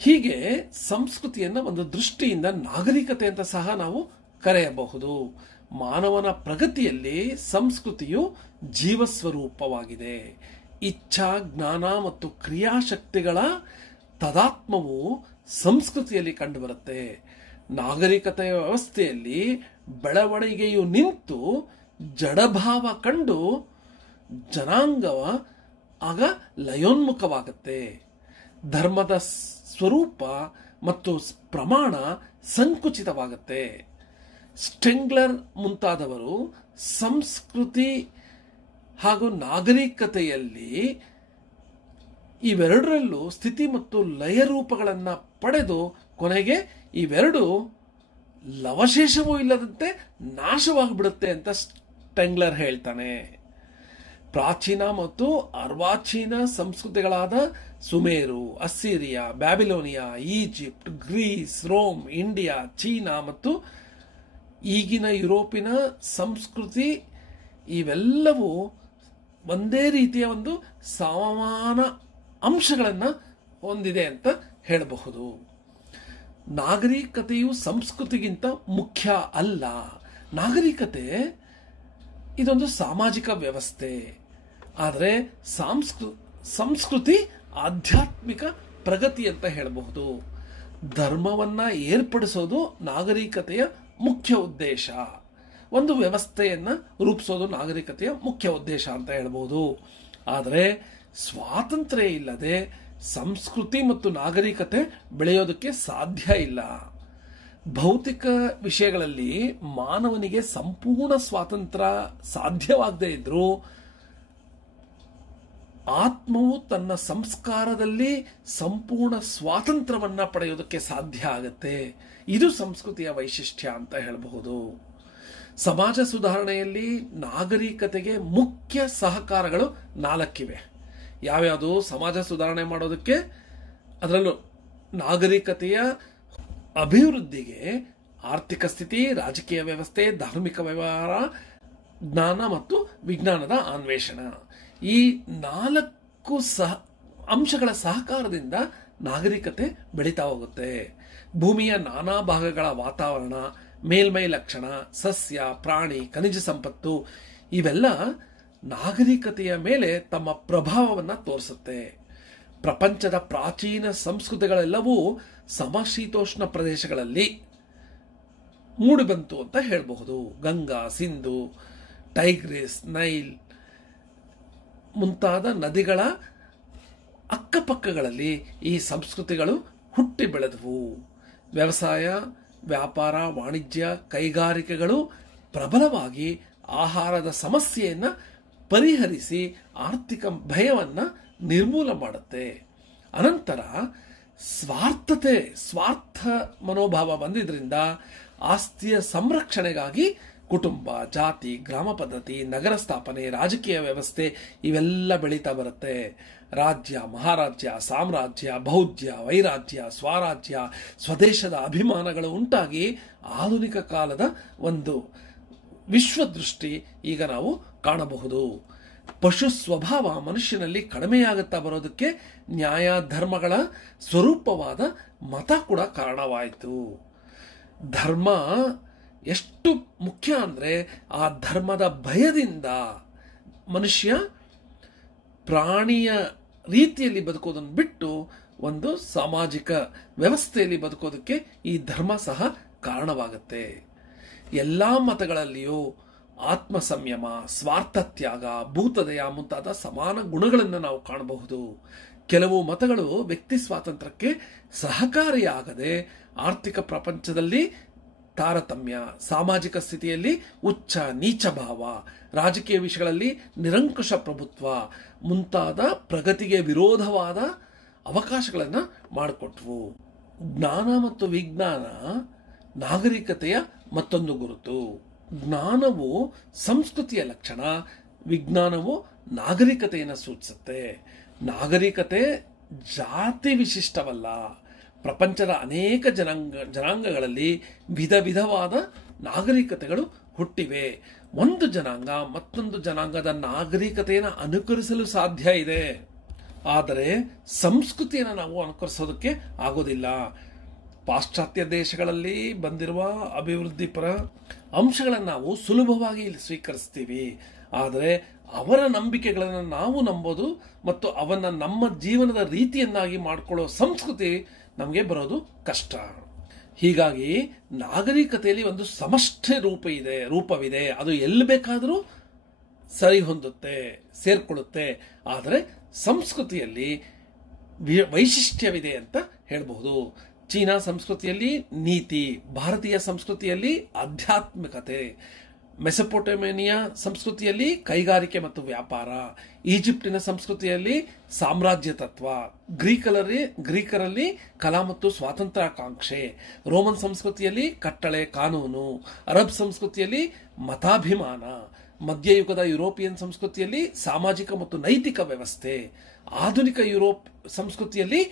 ಹೀಗೆ ಸಂಸ್ಕೃತಿಯನ್ನು ಒಂದು ದೃಷ್ಟಿಯಿಂದ ನಾಗರಿಕತೆ ಅಂತ ಸಹ ನಾವು ಕರೆಯಬಹುದು. ಮಾನವನ ಪ್ರಗತಿಯಲ್ಲಿ ಸಂಸ್ಕೃತಿಯು ಜೀವಸ್ವರೂಪವಾಗಿದೆ. ಇಚ್ಛಾ, ಜ್ಞಾನ ಮತ್ತು ಕ್ರಿಯಾಶಕ್ತಿಗಳ ತದಾತ್ಮವು ಸಂಸ್ಕೃತಿಯಲ್ಲಿ ಕಂಡುಬರುತ್ತೆ. ನಾಗರಿಕತೆಯ ವ್ಯವಸ್ಥೆಯಲ್ಲಿ ಬೆಳವಣಿಗೆಯು ನಿಂತು ಜಡಭಾವ ಕಂಡು ಜನಾಂಗವ ಆಗ ಲಯೋನ್ಮುಖವಾಗುತ್ತೆ. ಧರ್ಮದ ಸ್ವರೂಪ ಮತ್ತು ಪ್ರಮಾಣ ಸಂಕುಚಿತವಾಗುತ್ತೆ. ಸ್ಟೆಂಗ್ಲರ್ ಮುಂತಾದವರು ಸಂಸ್ಕೃತಿ ಹಾಗೂ ನಾಗರಿಕತೆಯಲ್ಲಿ ಇವೆರಡರಲ್ಲೂ ಸ್ಥಿತಿ ಮತ್ತು ಲಯ ರೂಪಗಳನ್ನು ಪಡೆದು ಕೊನೆಗೆ ಇವೆರಡು ಲವಶೇಷವೂ ಇಲ್ಲದಂತೆ ನಾಶವಾಗಿಬಿಡುತ್ತೆ ಅಂತ ಸ್ಟೆಂಗ್ಲರ್ ಹೇಳ್ತಾನೆ. ಪ್ರಾಚೀನ ಮತ್ತು ಅರ್ವಾಚೀನ ಸಂಸ್ಕೃತಿಗಳಾದ Sumer, Assyria, Babylonia, Egypt, Greece, Rome, India, ಚೀನಾ ಮತ್ತು ಈಗಿನ ಯುರೋಪಿನ ಸಂಸ್ಕೃತಿ ಇವೆಲ್ಲವೂ ಒಂದೇ ರೀತಿಯ ಒಂದು ಸಮಾನ ಅಂಶಗಳನ್ನು ಹೊಂದಿದೆ ಅಂತ ಹೇಳಬಹುದು. ನಾಗರಿಕತೆಯು ಸಂಸ್ಕೃತಿಗಿಂತ ಮುಖ್ಯ ಅಲ್ಲ. ನಾಗರಿಕತೆ ಇದೊಂದು ಸಾಮಾಜಿಕ ವ್ಯವಸ್ಥೆ. ಆದರೆ ಸಂಸ್ಕೃತಿ ಆಧ್ಯಾತ್ಮಿಕ ಪ್ರಗತಿ ಅಂತ ಹೇಳಬಹುದು. ಧರ್ಮವನ್ನ ಏರ್ಪಡಿಸೋದು ನಾಗರಿಕತೆಯ ಮುಖ್ಯ ಉದ್ದೇಶ. ಒಂದು ವ್ಯವಸ್ಥೆಯನ್ನ ರೂಪಿಸೋದು ನಾಗರಿಕತೆಯ ಮುಖ್ಯ ಉದ್ದೇಶ ಅಂತ ಹೇಳಬಹುದು. ಆದರೆ ಸ್ವಾತಂತ್ರ್ಯ ಇಲ್ಲದೆ ಸಂಸ್ಕೃತಿ ಮತ್ತು ನಾಗರಿಕತೆ ಬೆಳೆಯೋದಕ್ಕೆ ಸಾಧ್ಯ ಇಲ್ಲ. ಭೌತಿಕ ವಿಷಯಗಳಲ್ಲಿ ಮಾನವನಿಗೆ ಸಂಪೂರ್ಣ ಸ್ವಾತಂತ್ರ್ಯ ಸಾಧ್ಯವಾಗದೇ ಇದ್ರೂ ಆತ್ಮವು ತನ್ನ ಸಂಸ್ಕಾರದಲ್ಲಿ ಸಂಪೂರ್ಣ ಸ್ವಾತಂತ್ರ್ಯವನ್ನ ಪಡೆಯೋದಕ್ಕೆ ಸಾಧ್ಯ ಆಗುತ್ತೆ. ಇದು ಸಂಸ್ಕೃತಿಯ ವೈಶಿಷ್ಟ್ಯ ಅಂತ ಹೇಳಬಹುದು. ಸಮಾಜ ಸುಧಾರಣೆಯಲ್ಲಿ ನಾಗರಿಕತೆಗೆ ಮುಖ್ಯ ಸಹಕಾರಗಳು 4 ಇವೆ. ಯಾವ್ಯಾವುದು ಸಮಾಜ ಸುಧಾರಣೆ ಮಾಡೋದಕ್ಕೆ? ಅದರಲ್ಲೂ ನಾಗರಿಕತೆಯ ಅಭಿವೃದ್ಧಿಗೆ ಆರ್ಥಿಕ ಸ್ಥಿತಿ, ರಾಜಕೀಯ ವ್ಯವಸ್ಥೆ, ಧಾರ್ಮಿಕ ವ್ಯವಹಾರ, ಜ್ಞಾನ ಮತ್ತು ವಿಜ್ಞಾನದ ಅನ್ವೇಷಣ. ಈ 4 ಅಂಶಗಳ ಸಹಕಾರದಿಂದ ನಾಗರಿಕತೆ ಬೆಳೀತಾ ಹೋಗುತ್ತೆ. ಭೂಮಿಯ ನಾನಾ ಭಾಗಗಳ ವಾತಾವರಣ, ಮೇಲ್ಮೈ ಲಕ್ಷಣ, ಸಸ್ಯ, ಪ್ರಾಣಿ, ಖನಿಜ ಸಂಪತ್ತು ಇವೆಲ್ಲ ನಾಗರಿಕತೆಯ ಮೇಲೆ ತಮ್ಮ ಪ್ರಭಾವವನ್ನು ತೋರಿಸುತ್ತೆ. ಪ್ರಪಂಚದ ಪ್ರಾಚೀನ ಸಂಸ್ಕೃತಿಗಳೆಲ್ಲವೂ ಸಮಶೀತೋಷ್ಣ ಪ್ರದೇಶಗಳಲ್ಲಿ ಮೂಡಿಬಂತು ಅಂತ ಹೇಳಬಹುದು. ಗಂಗಾ, ಸಿಂಧು, ಟೈಗ್ರಿಸ್, ನೈಲ್ ಮುಂತಾದ ನದಿಗಳ ಅಕ್ಕಪಕ್ಕಗಳಲ್ಲಿ ಈ ಸಂಸ್ಕೃತಿಗಳು ಹುಟ್ಟಿ ಬೆಳೆದವು. ವ್ಯವಸಾಯ, ವ್ಯಾಪಾರ, ವಾಣಿಜ್ಯ, ಕೈಗಾರಿಕೆಗಳು ಪ್ರಬಲವಾಗಿ ಆಹಾರದ ಸಮಸ್ಯೆಯನ್ನು ಪರಿಹರಿಸಿ ಆರ್ಥಿಕ ಭಯವನ್ನು ನಿರ್ಮೂಲ ಮಾಡುತ್ತೆ. ಅನಂತರ ಸ್ವಾರ್ಥ ಮನೋಭಾವ ಬಂದಿದ್ರಿಂದ ಆಸ್ತಿಯ ಸಂರಕ್ಷಣೆಗಾಗಿ ಕುಟುಂಬ, ಜಾತಿ, ಗ್ರಾಮ ಪದ್ಧತಿ, ನಗರ ಸ್ಥಾಪನೆ, ರಾಜಕೀಯ ವ್ಯವಸ್ಥೆ ಇವೆಲ್ಲ ಬೆಳೀತಾ ಬರುತ್ತೆ. ರಾಜ್ಯ, ಮಹಾರಾಜ್ಯ, ಸಾಮ್ರಾಜ್ಯ, ಬೌದ್ಧ್ಯ, ವೈರಾಜ್ಯ, ಸ್ವರಾಜ್ಯ, ಸ್ವದೇಶದ ಅಭಿಮಾನಗಳು ಉಂಟಾಗಿ ಆಧುನಿಕ ಕಾಲದ ಒಂದು ವಿಶ್ವದೃಷ್ಟಿ ಈಗ ನಾವು ಕಾಣಬಹುದು. ಪಶು ಸ್ವಭಾವ ಮನುಷ್ಯನಲ್ಲಿ ಕಡಿಮೆಯಾಗುತ್ತಾ ಬರೋದಕ್ಕೆ ನ್ಯಾಯ ಧರ್ಮಗಳ ಸ್ವರೂಪವಾದ ಮತ ಕೂಡ ಕಾರಣವಾಯಿತು. ಧರ್ಮ ಎಷ್ಟು ಮುಖ್ಯ ಅಂದರೆ ಆ ಧರ್ಮದ ಭಯದಿಂದ ಮನುಷ್ಯ ಪ್ರಾಣಿಯ ರೀತಿಯಲ್ಲಿ ಬದುಕೋದನ್ನು ಬಿಟ್ಟು ಒಂದು ಸಾಮಾಜಿಕ ವ್ಯವಸ್ಥೆಯಲ್ಲಿ ಬದುಕೋದಕ್ಕೆ ಈ ಧರ್ಮ ಸಹ ಕಾರಣವಾಗುತ್ತೆ. ಎಲ್ಲ ಮತಗಳಲ್ಲಿಯೂ ಆತ್ಮ ಸಂಯಮ, ಸ್ವಾರ್ಥ ತ್ಯಾಗ, ಭೂತದಯ ಮುಂತಾದ ಸಮಾನ ಗುಣಗಳನ್ನು ನಾವು ಕಾಣಬಹುದು. ಕೆಲವು ಮತಗಳು ವ್ಯಕ್ತಿ ಸ್ವಾತಂತ್ರ್ಯಕ್ಕೆ ಸಹಕಾರಿಯಾಗದೆ ಆರ್ಥಿಕ ಪ್ರಪಂಚದಲ್ಲಿ ತಾರತಮ್ಯ, ಸಾಮಾಜಿಕ ಸ್ಥಿತಿಯಲ್ಲಿ ಉಚ್ಚ ನೀಚ ಭಾವ, ರಾಜಕೀಯ ವಿಷಯಗಳಲ್ಲಿ ನಿರಂಕುಶ ಪ್ರಭುತ್ವ ಮುಂತಾದ ಪ್ರಗತಿಗೆ ವಿರೋಧವಾದ ಅವಕಾಶಗಳನ್ನು ಮಾಡಿಕೊಟ್ವು. ಜ್ಞಾನ ಮತ್ತು ವಿಜ್ಞಾನ ನಾಗರಿಕತೆಯ ಮತ್ತೊಂದು ಗುರುತು. ಜ್ಞಾನವು ಸಂಸ್ಕೃತಿಯ ಲಕ್ಷಣ, ವಿಜ್ಞಾನವು ನಾಗರಿಕತೆಯನ್ನು ಸೂಚಿಸುತ್ತೆ. ನಾಗರಿಕತೆ ಜಾತಿ ವಿಶಿಷ್ಟವಲ್ಲ. ಪ್ರಪಂಚದ ಅನೇಕ ಜನಾಂಗಗಳಲ್ಲಿ ವಿಧ ವಿಧವಾದ ನಾಗರಿಕತೆಗಳು ಹುಟ್ಟಿವೆ. ಒಂದು ಜನಾಂಗ ಮತ್ತೊಂದು ಜನಾಂಗದ ನಾಗರಿಕತೆಯನ್ನು ಅನುಕರಿಸಲು ಸಾಧ್ಯ ಇದೆ, ಆದರೆ ಸಂಸ್ಕೃತಿಯನ್ನು ನಾವು ಅನುಕರಿಸೋದಕ್ಕೆ ಆಗೋದಿಲ್ಲ. ಪಾಶ್ಚಾತ್ಯ ದೇಶಗಳಲ್ಲಿ ಬಂದಿರುವ ಅಭಿವೃದ್ಧಿಪರ ಅಂಶಗಳನ್ನು ನಾವು ಸುಲಭವಾಗಿ ಇಲ್ಲಿ ಸ್ವೀಕರಿಸ್ತೀವಿ. ಆದರೆ ಅವರ ನಂಬಿಕೆಗಳನ್ನು ನಾವು ನಂಬೋದು ಮತ್ತು ಅವನ್ನ ನಮ್ಮ ಜೀವನದ ರೀತಿಯನ್ನಾಗಿ ಮಾಡಿಕೊಳ್ಳೋ ಸಂಸ್ಕೃತಿ ನಮಗೆ ಬರೋದು ಕಷ್ಟ. ಹೀಗಾಗಿ ನಾಗರಿಕತೆಯಲ್ಲಿ ಒಂದು ಸಮಷ್ಟಿ ರೂಪವಿದೆ. ಅದು ಎಲ್ಲಿ ಬೇಕಾದರೂ ಸರಿ ಹೊಂದುತ್ತೆ, ಸೇರ್ಕೊಳ್ಳುತ್ತೆ. ಆದರೆ ಸಂಸ್ಕೃತಿಯಲ್ಲಿ ವೈಶಿಷ್ಟ್ಯವಿದೆ ಅಂತ ಹೇಳಬಹುದು. ಚೀನಾ ಸಂಸ್ಕೃತಿಯಲ್ಲಿ ನೀತಿ, ಭಾರತೀಯ ಸಂಸ್ಕೃತಿಯಲ್ಲಿ ಆಧ್ಯಾತ್ಮಿಕತೆ, ಮೆಸೊಪೊಟೇಮಿಯಾ ಸಂಸ್ಕೃತಿಯಲ್ಲಿ ಕೈಗಾರಿಕೆ ಮತ್ತು ವ್ಯಾಪಾರ, ಈಜಿಪ್ಟಿನ ಸಂಸ್ಕೃತಿಯಲ್ಲಿ ಸಾಮ್ರಾಜ್ಯ ತತ್ವ, ಗ್ರೀಕರಲ್ಲಿ ಕಲಾ ಮತ್ತು ಸ್ವಾತಂತ್ರ್ಯಾಕಾಂಕ್ಷೆ, ರೋಮನ್ ಸಂಸ್ಕೃತಿಯಲ್ಲಿ ಕಟ್ಟಳೆ ಕಾನೂನು, ಅರಬ್ ಸಂಸ್ಕೃತಿಯಲ್ಲಿ ಮತಾಭಿಮಾನ, ಮಧ್ಯಯುಗದ ಯುರೋಪಿಯನ್ ಸಂಸ್ಕೃತಿಯಲ್ಲಿ ಸಾಮಾಜಿಕ ಮತ್ತು ನೈತಿಕ ವ್ಯವಸ್ಥೆ, ಆಧುನಿಕ ಯುರೋಪ್ ಸಂಸ್ಕೃತಿಯಲ್ಲಿ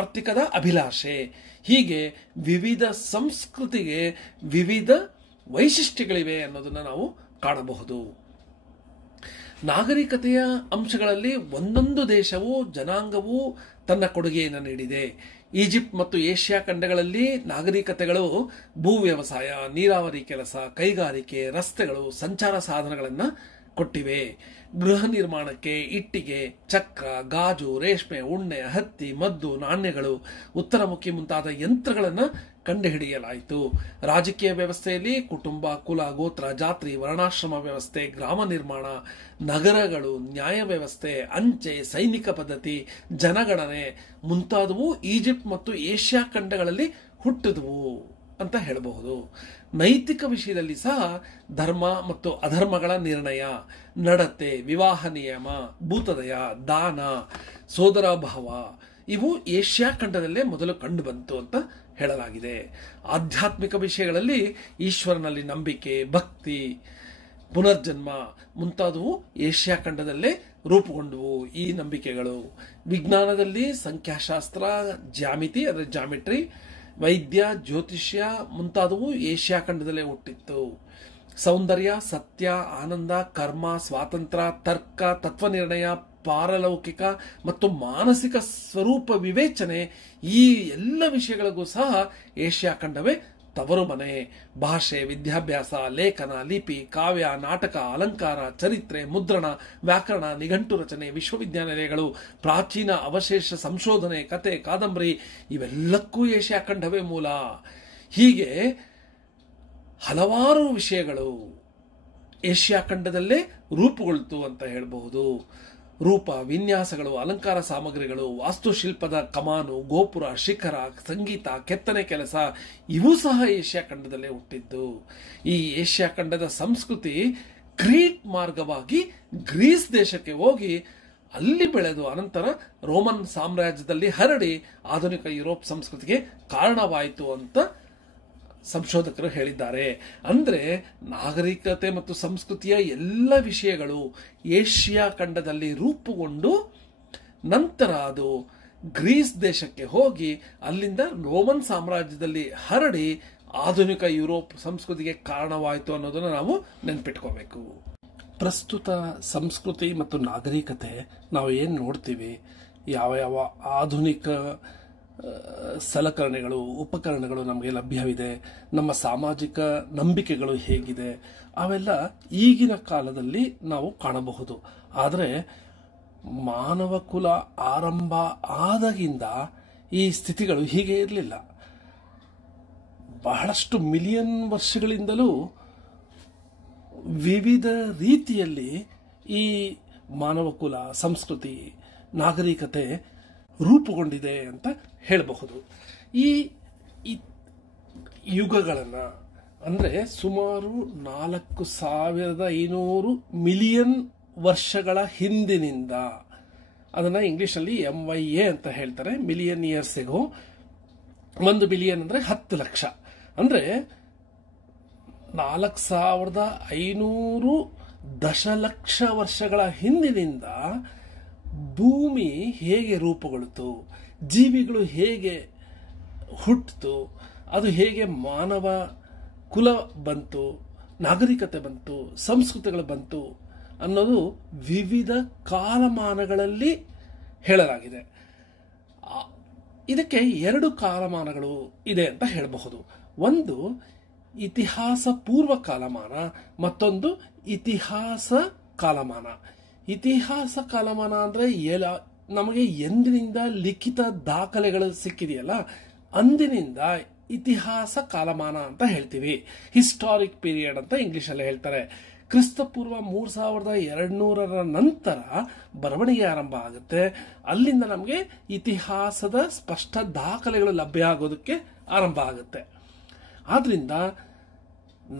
ಆರ್ಥಿಕದ ಅಭಿಲಾಷೆ. ಹೀಗೆ ವಿವಿಧ ಸಂಸ್ಕೃತಿಗೆ ವಿವಿಧ ವೈಶಿಷ್ಟ್ಯಗಳಿವೆ ಅನ್ನೋದನ್ನು ನಾವು ಕಾಣಬಹುದು. ನಾಗರಿಕತೆಯ ಅಂಶಗಳಲ್ಲಿ ಒಂದೊಂದು ದೇಶವು ಜನಾಂಗವು ತನ್ನ ಕೊಡುಗೆಯನ್ನು ನೀಡಿದೆ. ಈಜಿಪ್ಟ್ ಮತ್ತು ಏಷ್ಯಾ ಖಂಡಗಳಲ್ಲಿ ನಾಗರಿಕತೆಗಳು ಭೂ ವ್ಯವಸಾಯ, ನೀರಾವರಿ ಕೆಲಸ, ಕೈಗಾರಿಕೆ, ರಸ್ತೆಗಳು, ಸಂಚಾರ ಸಾಧನಗಳನ್ನು ಕೊಟ್ಟಿವೆ. ಗೃಹ ನಿರ್ಮಾಣಕ್ಕೆ ಇಟ್ಟಿಗೆ, ಚಕ್ರ, ಗಾಜು, ರೇಷ್ಮೆ, ಉಣ್ಣೆ, ಹತ್ತಿ, ಮದ್ದು, ನಾಣ್ಯಗಳು, ಉತ್ತರಮುಖಿ ಮುಂತಾದ ಯಂತ್ರಗಳನ್ನು ಕಂಡುಹಿಡಿಯಲಾಯಿತು. ರಾಜಕೀಯ ವ್ಯವಸ್ಥೆಯಲ್ಲಿ ಕುಟುಂಬ, ಕುಲ, ಗೋತ್ರ, ಜಾತಿ, ವರ್ಣಾಶ್ರಮ ವ್ಯವಸ್ಥೆ, ಗ್ರಾಮ ನಿರ್ಮಾಣ, ನಗರಗಳು, ನ್ಯಾಯ ವ್ಯವಸ್ಥೆ, ಅಂಚೆ, ಸೈನಿಕ ಪದ್ಧತಿ, ಜನಗಣನೆ ಮುಂತಾದವು ಈಜಿಪ್ಟ್ ಮತ್ತು ಏಷ್ಯಾ ಖಂಡಗಳಲ್ಲಿ ಹುಟ್ಟಿದವು ಅಂತ ಹೇಳಬಹುದು. ನೈತಿಕ ವಿಷಯದಲ್ಲಿ ಸಹ ಧರ್ಮ ಮತ್ತು ಅಧರ್ಮಗಳ ನಿರ್ಣಯ, ನಡತೆ, ವಿವಾಹ ನಿಯಮ, ಭೂತದಯ, ದಾನ, ಸೋದರ ಭಾವ ಇವು ಏಷ್ಯಾ ಖಂಡದಲ್ಲೇ ಮೊದಲು ಕಂಡು ಬಂತು ಅಂತ ಹೇಳಲಾಗಿದೆ. ಆಧ್ಯಾತ್ಮಿಕ ವಿಷಯಗಳಲ್ಲಿ ಈಶ್ವರನಲ್ಲಿ ನಂಬಿಕೆ, ಭಕ್ತಿ, ಪುನರ್ಜನ್ಮ ಮುಂತಾದವು ಏಷ್ಯಾ ಖಂಡದಲ್ಲೇ ರೂಪುಗೊಂಡವು ಈ ನಂಬಿಕೆಗಳು. ವಿಜ್ಞಾನದಲ್ಲಿ ಸಂಖ್ಯಾಶಾಸ್ತ್ರ, ಜ್ಯಾಮಿತಿ ಅಂದರೆ ಜಾಮಿಟ್ರಿ, ವೈದ್ಯ, ಜ್ಯೋತಿಷ್ಯ ಮುಂತಾದವು ಏಷ್ಯಾ ಖಂಡದಲ್ಲೇ ಹುಟ್ಟಿತ್ತು. ಸೌಂದರ್ಯ, ಸತ್ಯ, ಆನಂದ, ಕರ್ಮ, ಸ್ವಾತಂತ್ರ್ಯ, ತರ್ಕ, ತತ್ವನಿರ್ಣಯ, ಪಾರಲೌಕಿಕ ಮತ್ತು ಮಾನಸಿಕ ಸ್ವರೂಪ ವಿವೇಚನೆ ಈ ಎಲ್ಲ ವಿಷಯಗಳಿಗೂ ಸಹ ಏಷ್ಯಾ ಖಂಡವೇ ತವರು ಮನೆ. ಭಾಷೆ, ವಿದ್ಯಾಭ್ಯಾಸ, ಲೇಖನ, ಲಿಪಿ, ಕಾವ್ಯ, ನಾಟಕ, ಅಲಂಕಾರ, ಚರಿತ್ರೆ, ಮುದ್ರಣ, ವ್ಯಾಕರಣ, ನಿಘಂಟು ರಚನೆ, ವಿಶ್ವವಿದ್ಯಾನಿಲಯಗಳು, ಪ್ರಾಚೀನ ಅವಶೇಷ ಸಂಶೋಧನೆ, ಕತೆ, ಕಾದಂಬರಿ ಇವೆಲ್ಲಕ್ಕೂ ಏಷ್ಯಾ ಖಂಡವೇ ಮೂಲ. ಹೀಗೆ ಹಲವಾರು ವಿಷಯಗಳು ಏಷ್ಯಾ ಖಂಡದಲ್ಲೇ ರೂಪುಗೊಳ್ತು ಅಂತ ಹೇಳಬಹುದು. ರೂಪ, ವಿನ್ಯಾಸಗಳು, ಅಲಂಕಾರ ಸಾಮಗ್ರಿಗಳು, ವಾಸ್ತುಶಿಲ್ಪದ ಕಮಾನು, ಗೋಪುರ, ಶಿಖರ, ಸಂಗೀತ, ಕೆತ್ತನೆ ಕೆಲಸ ಇವು ಸಹ ಏಷ್ಯಾ ಖಂಡದಲ್ಲೇ ಹುಟ್ಟಿದ್ದು. ಈ ಏಷ್ಯಾ ಖಂಡದ ಸಂಸ್ಕೃತಿ ಕ್ರೀಟ್ ಮಾರ್ಗವಾಗಿ ಗ್ರೀಸ್ ದೇಶಕ್ಕೆ ಹೋಗಿ ಅಲ್ಲಿ ಬೆಳೆದು ಅನಂತರ ರೋಮನ್ ಸಾಮ್ರಾಜ್ಯದಲ್ಲಿ ಹರಡಿ ಆಧುನಿಕ ಯುರೋಪ್ ಸಂಸ್ಕೃತಿಗೆ ಕಾರಣವಾಯಿತು ಅಂತ ಸಂಶೋಧಕರು ಹೇಳಿದ್ದಾರೆ. ಅಂದರೆ ನಾಗರಿಕತೆ ಮತ್ತು ಸಂಸ್ಕೃತಿಯ ಎಲ್ಲ ವಿಷಯಗಳು ಏಷ್ಯಾ ಖಂಡದಲ್ಲಿ ರೂಪುಗೊಂಡು ನಂತರ ಅದು ಗ್ರೀಸ್ ದೇಶಕ್ಕೆ ಹೋಗಿ ಅಲ್ಲಿಂದ ರೋಮನ್ ಸಾಮ್ರಾಜ್ಯದಲ್ಲಿ ಹರಡಿ ಆಧುನಿಕ ಯುರೋಪ್ ಸಂಸ್ಕೃತಿಗೆ ಕಾರಣವಾಯಿತು ಅನ್ನೋದನ್ನು ನಾವು ನೆನ್ಪಿಟ್ಕೋಬೇಕು. ಪ್ರಸ್ತುತ ಸಂಸ್ಕೃತಿ ಮತ್ತು ನಾಗರಿಕತೆ ನಾವು ಏನು ನೋಡ್ತೀವಿ, ಯಾವ ಯಾವ ಆಧುನಿಕ ಸಲಕರಣೆಗಳು, ಉಪಕರಣಗಳು ನಮಗೆ ಲಭ್ಯವಿದೆ, ನಮ್ಮ ಸಾಮಾಜಿಕ ನಂಬಿಕೆಗಳು ಹೇಗಿದೆ, ಅವೆಲ್ಲ ಈಗಿನ ಕಾಲದಲ್ಲಿ ನಾವು ಕಾಣಬಹುದು. ಆದರೆ ಮಾನವ ಕುಲ ಆರಂಭ ಆದಾಗಿಂದ ಈ ಸ್ಥಿತಿಗಳು ಹೀಗೆ ಇರಲಿಲ್ಲ. ಬಹಳಷ್ಟು ಮಿಲಿಯನ್ ವರ್ಷಗಳಿಂದಲೂ ವಿವಿಧ ರೀತಿಯಲ್ಲಿ ಈ ಮಾನವ ಕುಲ, ಸಂಸ್ಕೃತಿ, ನಾಗರಿಕತೆ ರೂಪುಗೊಂಡಿದೆ ಅಂತ ಹೇಳಬಹುದು. ಈ ಯುಗಗಳನ್ನು ಅಂದರೆ ಸುಮಾರು 4500 ಮಿಲಿಯನ್ ವರ್ಷಗಳ ಹಿಂದಿನಿಂದ, ಅದನ್ನು ಇಂಗ್ಲಿಷಲ್ಲಿ MYA ಅಂತ ಹೇಳ್ತಾರೆ, ಮಿಲಿಯನ್ ಇಯರ್ಸ್ ಎಗೋ. 1 ಬಿಲಿಯನ್ ಅಂದರೆ 10 ಲಕ್ಷ, ಅಂದರೆ 4500 ದಶಲಕ್ಷ ವರ್ಷಗಳ ಹಿಂದಿನಿಂದ ಭೂಮಿ ಹೇಗೆ ರೂಪುಗೊಳ್ತು, ಜೀವಿಗಳು ಹೇಗೆ ಹುಟ್ಟಿತು, ಅದು ಹೇಗೆ ಮಾನವ ಕುಲ ಬಂತು, ನಾಗರಿಕತೆ ಬಂತು, ಸಂಸ್ಕೃತಿಗಳು ಬಂತು ಅನ್ನೋದು ವಿವಿಧ ಕಾಲಮಾನಗಳಲ್ಲಿ ಹೇಳಲಾಗಿದೆ. ಇದಕ್ಕೆ 2 ಕಾಲಮಾನಗಳು ಇದೆ ಅಂತ ಹೇಳಬಹುದು. ಒಂದು ಇತಿಹಾಸ ಪೂರ್ವ ಕಾಲಮಾನ, ಮತ್ತೊಂದು ಇತಿಹಾಸ ಕಾಲಮಾನ. ಇತಿಹಾಸ ಕಾಲಮಾನ ಅಂದರೆ ನಮಗೆ ಎಂದಿನಿಂದ ಲಿಖಿತ ದಾಖಲೆಗಳು ಸಿಕ್ಕಿದೆಯಲ್ಲ, ಅಂದಿನಿಂದ ಇತಿಹಾಸ ಕಾಲಮಾನ ಅಂತ ಹೇಳ್ತೀವಿ. ಹಿಸ್ಟಾರಿಕ್ ಪೀರಿಯಡ್ ಅಂತ ಇಂಗ್ಲಿಷಲ್ಲಿ ಹೇಳ್ತಾರೆ. ಕ್ರಿಸ್ತಪೂರ್ವ 3200 ನಂತರ ಬರವಣಿಗೆ ಆರಂಭ ಆಗುತ್ತೆ. ಅಲ್ಲಿಂದ ನಮಗೆ ಇತಿಹಾಸದ ಸ್ಪಷ್ಟ ದಾಖಲೆಗಳು ಲಭ್ಯ ಆಗೋದಕ್ಕೆ ಆರಂಭ ಆಗುತ್ತೆ. ಆದ್ರಿಂದ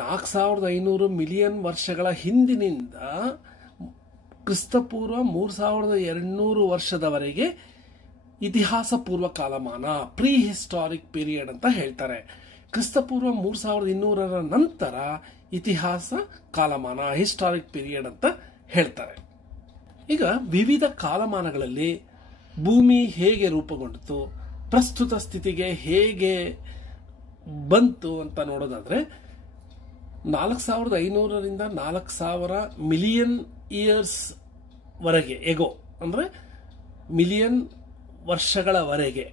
4500 ಮಿಲಿಯನ್ ವರ್ಷಗಳ ಹಿಂದಿನಿಂದ ಕ್ರಿಸ್ತಪೂರ್ವ 3200 ವರ್ಷದವರೆಗೆ ಇತಿಹಾಸ ಪೂರ್ವ ಕಾಲಮಾನ, ಪ್ರೀ ಹಿಸ್ಟಾರಿಕ್ ಪೀರಿಯಡ್ ಅಂತ ಹೇಳ್ತಾರೆ. ಕ್ರಿಸ್ತಪೂರ್ವ 3200ರ ನಂತರ ಇತಿಹಾಸ ಕಾಲಮಾನ, ಹಿಸ್ಟಾರಿಕ್ ಪೀರಿಯಡ್ ಅಂತ ಹೇಳ್ತಾರೆ. ಈಗ ವಿವಿಧ ಕಾಲಮಾನಗಳಲ್ಲಿ ಭೂಮಿ ಹೇಗೆ ರೂಪುಗೊಂಡಿತು, ಪ್ರಸ್ತುತ ಸ್ಥಿತಿಗೆ ಹೇಗೆ ಬಂತು ಅಂತ ನೋಡೋದಾದ್ರೆ 4500ರಿಂದ 4000 ಮಿಲಿಯನ್ ಇಯರ್ಸ್ ವರೆಗೆ ಎಗೋ, ಅಂದ್ರೆ ಮಿಲಿಯನ್ ವರ್ಷಗಳವರೆಗೆ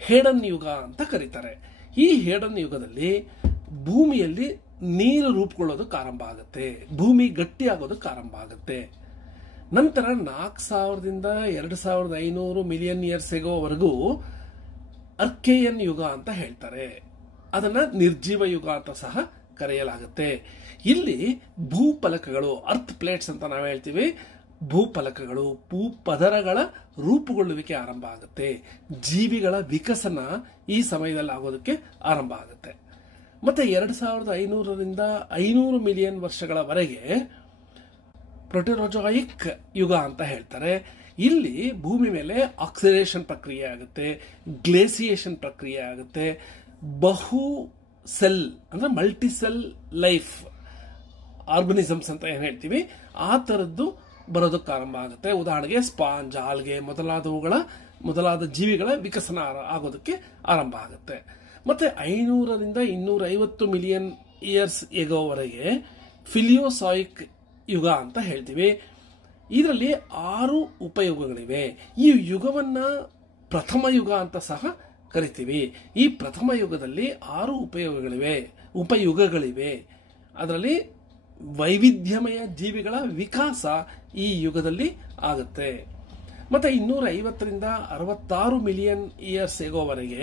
ಹೇಡನ್ ಯುಗ ಅಂತ ಕರೀತಾರೆ. ಈ ಹೇಡನ್ ಯುಗದಲ್ಲಿ ಭೂಮಿಯಲ್ಲಿ ನೀರು ರೂಪುಗೊಳ್ಳೋದಕ್ಕೆ ಆರಂಭ ಆಗುತ್ತೆ, ಭೂಮಿ ಗಟ್ಟಿಯಾಗೋದಕ್ಕೆ ಆರಂಭ ಆಗುತ್ತೆ. ನಂತರ 4000ದಿಂದ 2500 ಮಿಲಿಯನ್ ಇಯರ್ಸ್ ಎಗೋವರೆಗೂ ಅರ್ಕೇಯನ್ ಯುಗ ಅಂತ ಹೇಳ್ತಾರೆ. ಅದನ್ನ ನಿರ್ಜೀವ ಯುಗ ಅಂತ ಸಹ ಕರೆಯಲಾಗುತ್ತೆ. ಇಲ್ಲಿ ಭೂಫಲಕಗಳು, ಅರ್ತ್ ಪ್ಲೇಟ್ಸ್ ಅಂತ ನಾವು ಹೇಳ್ತೀವಿ, ಭೂಫಲಕಗಳು, ಭೂಪದರಗಳ ರೂಪುಗೊಳ್ಳುವಿಕೆ ಆರಂಭ ಆಗುತ್ತೆ. ಜೀವಿಗಳ ವಿಕಸನ ಈ ಸಮಯದಲ್ಲಿ ಆಗೋದಕ್ಕೆ ಆರಂಭ ಆಗುತ್ತೆ. ಮತ್ತೆ 2500ರಿಂದ 500 ಮಿಲಿಯನ್ ವರ್ಷಗಳವರೆಗೆ ಪ್ರೊಟೆರೋಜಾಯಿಕ್ ಯುಗ ಅಂತ ಹೇಳ್ತಾರೆ. ಇಲ್ಲಿ ಭೂಮಿ ಮೇಲೆ ಆಕ್ಸಿಡೇಷನ್ ಪ್ರಕ್ರಿಯೆ ಆಗುತ್ತೆ, ಗ್ಲೇಸಿಯೇಷನ್ ಪ್ರಕ್ರಿಯೆ ಆಗುತ್ತೆ, ಬಹು ಸೆಲ್ ಅಂದ್ರೆ ಮಲ್ಟಿ ಸೆಲ್ ಲೈಫ್ ಆರ್ಗನಿಸಮ್ಸ್ ಅಂತ ಏನ್ ಹೇಳ್ತೀವಿ ಆ ತರದ್ದು ಬರೋದಕ್ಕೆ ಆರಂಭ ಆಗುತ್ತೆ. ಉದಾಹರಣೆಗೆ ಸ್ಪಾಂಜ್, ಆಲ್ಗೆ ಮೊದಲಾದ ಜೀವಿಗಳ ವಿಕಸನ ಆಗೋದಕ್ಕೆ ಆರಂಭ ಆಗುತ್ತೆ. ಮತ್ತೆ 500ರಿಂದ 250 ಮಿಲಿಯನ್ ಇಯರ್ಸ್ ಎಗೋವರೆಗೆ ಫಿಲಿಯೋಸಾಯಿಕ್ ಯುಗ ಅಂತ ಹೇಳ್ತೀವಿ. ಇದರಲ್ಲಿ 6 ಉಪಯುಗಗಳಿವೆ. ಈ ಯುಗವನ್ನ ಪ್ರಥಮ ಯುಗ ಅಂತ ಸಹ ಕರಿತೀವಿ. ಈ ಪ್ರಥಮ ಯುಗದಲ್ಲಿ 6 ಉಪಯುಗಗಳಿವೆ. ಅದರಲ್ಲಿ ವೈವಿಧ್ಯಮಯ ಜೀವಿಗಳ ವಿಕಾಸ ಈ ಯುಗದಲ್ಲಿ ಆಗುತ್ತೆ. ಮತ್ತೆ 250ರಿಂದ 66 ಮಿಲಿಯನ್ ಇಯರ್ಸ್ ಎಗೋವರೆಗೆ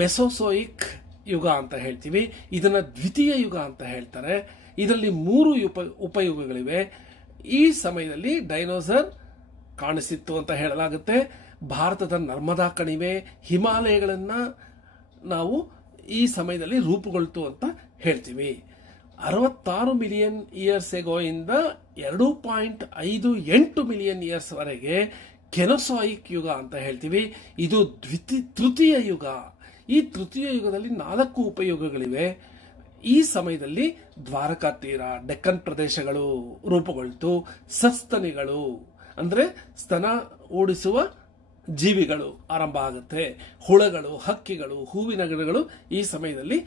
ಮೆಸೋಸೋಯಿಕ್ ಯುಗ ಅಂತ ಹೇಳ್ತೀವಿ. ಇದನ್ನ ದ್ವಿತೀಯ ಯುಗ ಅಂತ ಹೇಳ್ತಾರೆ. ಇದರಲ್ಲಿ 3 ಉಪಯುಗಗಳಿವೆ. ಈ ಸಮಯದಲ್ಲಿ ಡೈನೋಸರ್ ಕಾಣಿಸಿತ್ತು ಅಂತ ಹೇಳಲಾಗುತ್ತೆ. ಭಾರತದ ನರ್ಮದಾ ಕಣಿವೆ, ಹಿಮಾಲಯಗಳನ್ನ ನಾವು ಈ ಸಮಯದಲ್ಲಿ ರೂಪುಗೊಳ್ತು ಅಂತ ಹೇಳ್ತೀವಿ. 66 ಮಿಲಿಯನ್ ಇಯರ್ಸ್ ಎಗೋ ಇಂದ 2.58 ಮಿಲಿಯನ್ ಇಯರ್ಸ್ ವರೆಗೆ ಕೆನೋಸಾಯಿಕ್ ಯುಗ ಅಂತ ಹೇಳ್ತೀವಿ. ಇದು ತೃತೀಯ ಯುಗ. ಈ ತೃತೀಯ ಯುಗದಲ್ಲಿ 4 ಉಪಯುಗಗಳಿವೆ. ಈ ಸಮಯದಲ್ಲಿ ದ್ವಾರಕಾ ತೀರ, ಡೆಕ್ಕನ್ ಪ್ರದೇಶಗಳು ರೂಪುಗೊಳ್ತು. ಸಸ್ತನಿಗಳು ಅಂದ್ರೆ ಸ್ತನ ಓಡಿಸುವ ಜೀವಿಗಳು ಆರಂಭ ಆಗುತ್ತೆ. ಹುಳಗಳು, ಹಕ್ಕಿಗಳು, ಹೂವಿನ ಗಿಡಗಳು ಈ ಸಮಯದಲ್ಲಿ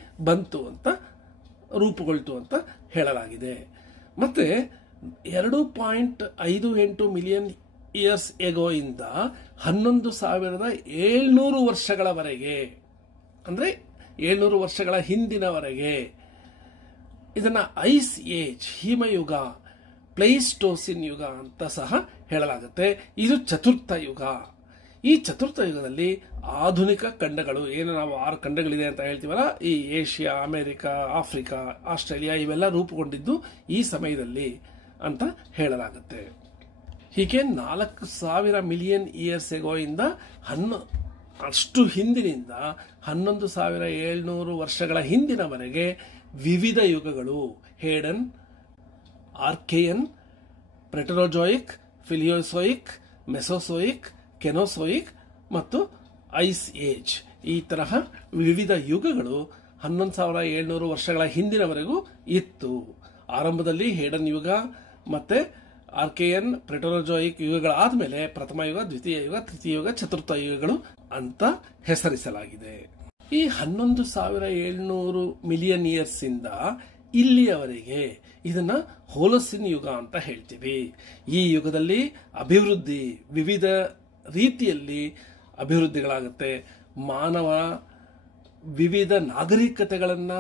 ರೂಪುಗೊಳ್ತು ಅಂತ ಹೇಳಲಾಗಿದೆ. ಮತ್ತೆ 2.58 ಮಿಲಿಯನ್ ಇಯರ್ಸ್ ಎಗೋ ಇಂದ 11,700 ವರ್ಷಗಳವರೆಗೆ, ಅಂದ್ರೆ 700 ವರ್ಷಗಳ ಹಿಂದಿನವರೆಗೆ ಇದನ್ನ ಐಸ್ ಏಜ್, ಹಿಮಯುಗ, ಪ್ಲೇಸ್ಟೋಸಿನ್ ಯುಗ ಅಂತ ಸಹ ಹೇಳಲಾಗುತ್ತೆ. ಇದು ಚತುರ್ಥ ಯುಗ. ಈ ಚತುರ್ಥ ಯುಗದಲ್ಲಿ ಆಧುನಿಕ ಖಂಡಗಳು, ಏನು ನಾವು 6 ಖಂಡಗಳಿದೆ ಅಂತ ಹೇಳ್ತೀವಲ್ಲ, ಈ ಏಷ್ಯಾ, ಅಮೆರಿಕ, ಆಫ್ರಿಕಾ, ಆಸ್ಟ್ರೇಲಿಯಾ ಇವೆಲ್ಲ ರೂಪುಗೊಂಡಿದ್ದು ಈ ಸಮಯದಲ್ಲಿ ಅಂತ ಹೇಳಲಾಗುತ್ತೆ. ಹೀಗೆ 4,000 ಮಿಲಿಯನ್ ಇಯರ್ಸ್ ಎಗೋ ಇಂದ ಅಷ್ಟು ಹಿಂದಿನಿಂದ 11,700 ವರ್ಷಗಳ ಹಿಂದಿನವರೆಗೆ ವಿವಿಧ ಯುಗಗಳು, ಹೇಡನ್, ಆರ್ಕೇಯನ್, ಪ್ರೆಟರೋಜಾಯಿಕ್, ಫಿಲಿಯೋಸೋಯಿಕ್, ಮೆಸೋಸೋಯಿಕ್, ಕೆನೋಸೋಯಿಕ್ ಮತ್ತು ಐಸ್ ಏಜ್, ಈ ತರಹ ವಿವಿಧ ಯುಗಗಳು 11,700 ವರ್ಷಗಳ ಹಿಂದಿನವರೆಗೂ ಇತ್ತು. ಆರಂಭದಲ್ಲಿ ಹೇಡನ್ ಯುಗ ಮತ್ತೆ ಆರ್ಕೇಯನ್, ಪ್ರೆಟರೋಜಾಯಿಕ್ ಯುಗಗಳಾದ್ಮೇಲೆ ಪ್ರಥಮ ಯುಗ, ದ್ವಿತೀಯ ಯುಗ, ತೃತೀಯ ಯುಗ, ಚತುರ್ಥ ಯುಗಗಳು ಅಂತ ಹೆಸರಿಸಲಾಗಿದೆ. ಈ 11,700 ಮಿಲಿಯನ್ ಇಯರ್ಸ್ ಇಂದ ಇಲ್ಲಿಯವರೆಗೆ ಇದನ್ನ ಹೋಲೋಸಿನ್ ಯುಗ ಅಂತ ಹೇಳ್ತೀವಿ. ಈ ಯುಗದಲ್ಲಿ ಅಭಿವೃದ್ಧಿ, ವಿವಿಧ ರೀತಿಯಲ್ಲಿ ಅಭಿವೃದ್ಧಿಗಳಾಗುತ್ತೆ. ಮಾನವ ವಿವಿಧ ನಾಗರಿಕತೆಗಳನ್ನ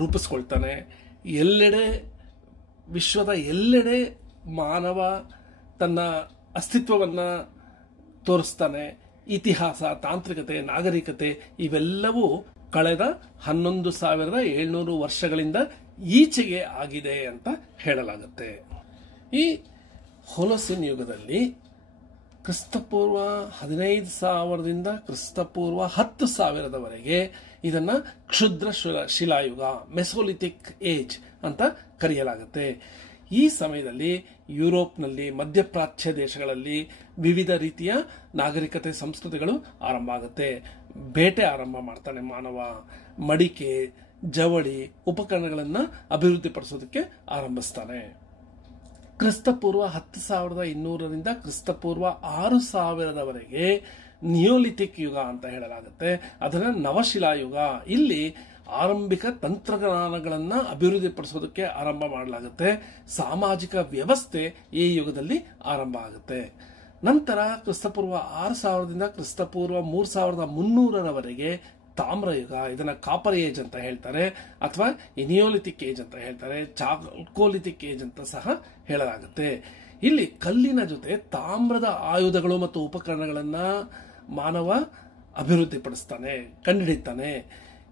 ರೂಪಿಸ್ಕೊಳ್ತಾನೆ. ವಿಶ್ವದ ಎಲ್ಲೆಡೆ ಮಾನವ ತನ್ನ ಅಸ್ತಿತ್ವವನ್ನ ತೋರಿಸ್ತಾನೆ. ಇತಿಹಾಸ, ತಾಂತ್ರಿಕತೆ, ನಾಗರಿಕತೆ ಇವೆಲ್ಲವೂ ಕಳೆದ 11,700 ವರ್ಷಗಳಿಂದ ಈಚೆಗೆ ಆಗಿದೆ ಅಂತ ಹೇಳಲಾಗುತ್ತೆ. ಈ ಹೋಲೋಸಿನ್ ಯುಗದಲ್ಲಿ ಕ್ರಿಸ್ತಪೂರ್ವ 15,000ದಿಂದ ಕ್ರಿಸ್ತಪೂರ್ವ 10,000ದವರೆಗೆ ಇದನ್ನ ಕ್ಷುದ್ರ ಶಿಲಾಯುಗ, ಮೆಸೋಲಿಥಿಕ್ ಏಜ್ ಅಂತ ಕರೆಯಲಾಗುತ್ತೆ. ಈ ಸಮಯದಲ್ಲಿ ಯುರೋಪ್ನಲ್ಲಿ, ಮಧ್ಯಪ್ರಾಚ್ಯ ದೇಶಗಳಲ್ಲಿ ವಿವಿಧ ರೀತಿಯ ನಾಗರಿಕತೆ ಸಂಸ್ಕೃತಿಗಳು ಆರಂಭ ಆಗುತ್ತೆ. ಬೇಟೆ ಆರಂಭ ಮಾಡ್ತಾನೆ ಮಾನವ. ಮಡಿಕೆ, ಜವಳಿ, ಉಪಕರಣಗಳನ್ನು ಅಭಿವೃದ್ಧಿಪಡಿಸೋದಕ್ಕೆ ಆರಂಭಿಸ್ತಾನೆ. ಕ್ರಿಸ್ತಪೂರ್ವ 10,200ರಿಂದ ಕ್ರಿಸ್ತಪೂರ್ವ 6,000ದವರೆಗೆ ನಿಯೋಲಿಥಿಕ್ ಯುಗ ಅಂತ ಹೇಳಲಾಗುತ್ತೆ. ಅದನ್ನ ನವಶಿಲಾಯುಗ. ಇಲ್ಲಿ ಆರಂಭಿಕ ತಂತ್ರಜ್ಞಾನಗಳನ್ನ ಅಭಿವೃದ್ಧಿಪಡಿಸೋದಕ್ಕೆ ಆರಂಭ ಮಾಡಲಾಗುತ್ತೆ. ಸಾಮಾಜಿಕ ವ್ಯವಸ್ಥೆ ಈ ಯುಗದಲ್ಲಿ ಆರಂಭ ಆಗುತ್ತೆ. ನಂತರ ಕ್ರಿಸ್ತಪೂರ್ವ 6,000ದಿಂದ ಕ್ರಿಸ್ತಪೂರ್ವ 3,300ರವರೆಗೆ ತಾಮ್ರಯುಗ, ಇದನ್ನ ಕಾಪರ್ ಏಜ್ ಅಂತ ಹೇಳ್ತಾರೆ, ಅಥವಾ ನಿಯೋಲಿಥಿಕ್ ಏಜ್ ಅಂತ ಹೇಳ್ತಾರೆ, ಚಾಲ್ಕೋಲಿಥಿಕ್ ಏಜ್ ಅಂತ ಸಹ ಹೇಳಲಾಗುತ್ತೆ. ಇಲ್ಲಿ ಕಲ್ಲಿನ ಜೊತೆ ತಾಮ್ರದ ಆಯುಧಗಳು ಮತ್ತು ಉಪಕರಣಗಳನ್ನ ಮಾನವ ಅಭಿವೃದ್ಧಿಪಡಿಸ್ತಾನೆ, ಕಂಡುಹಿಡಿತಾನೆ.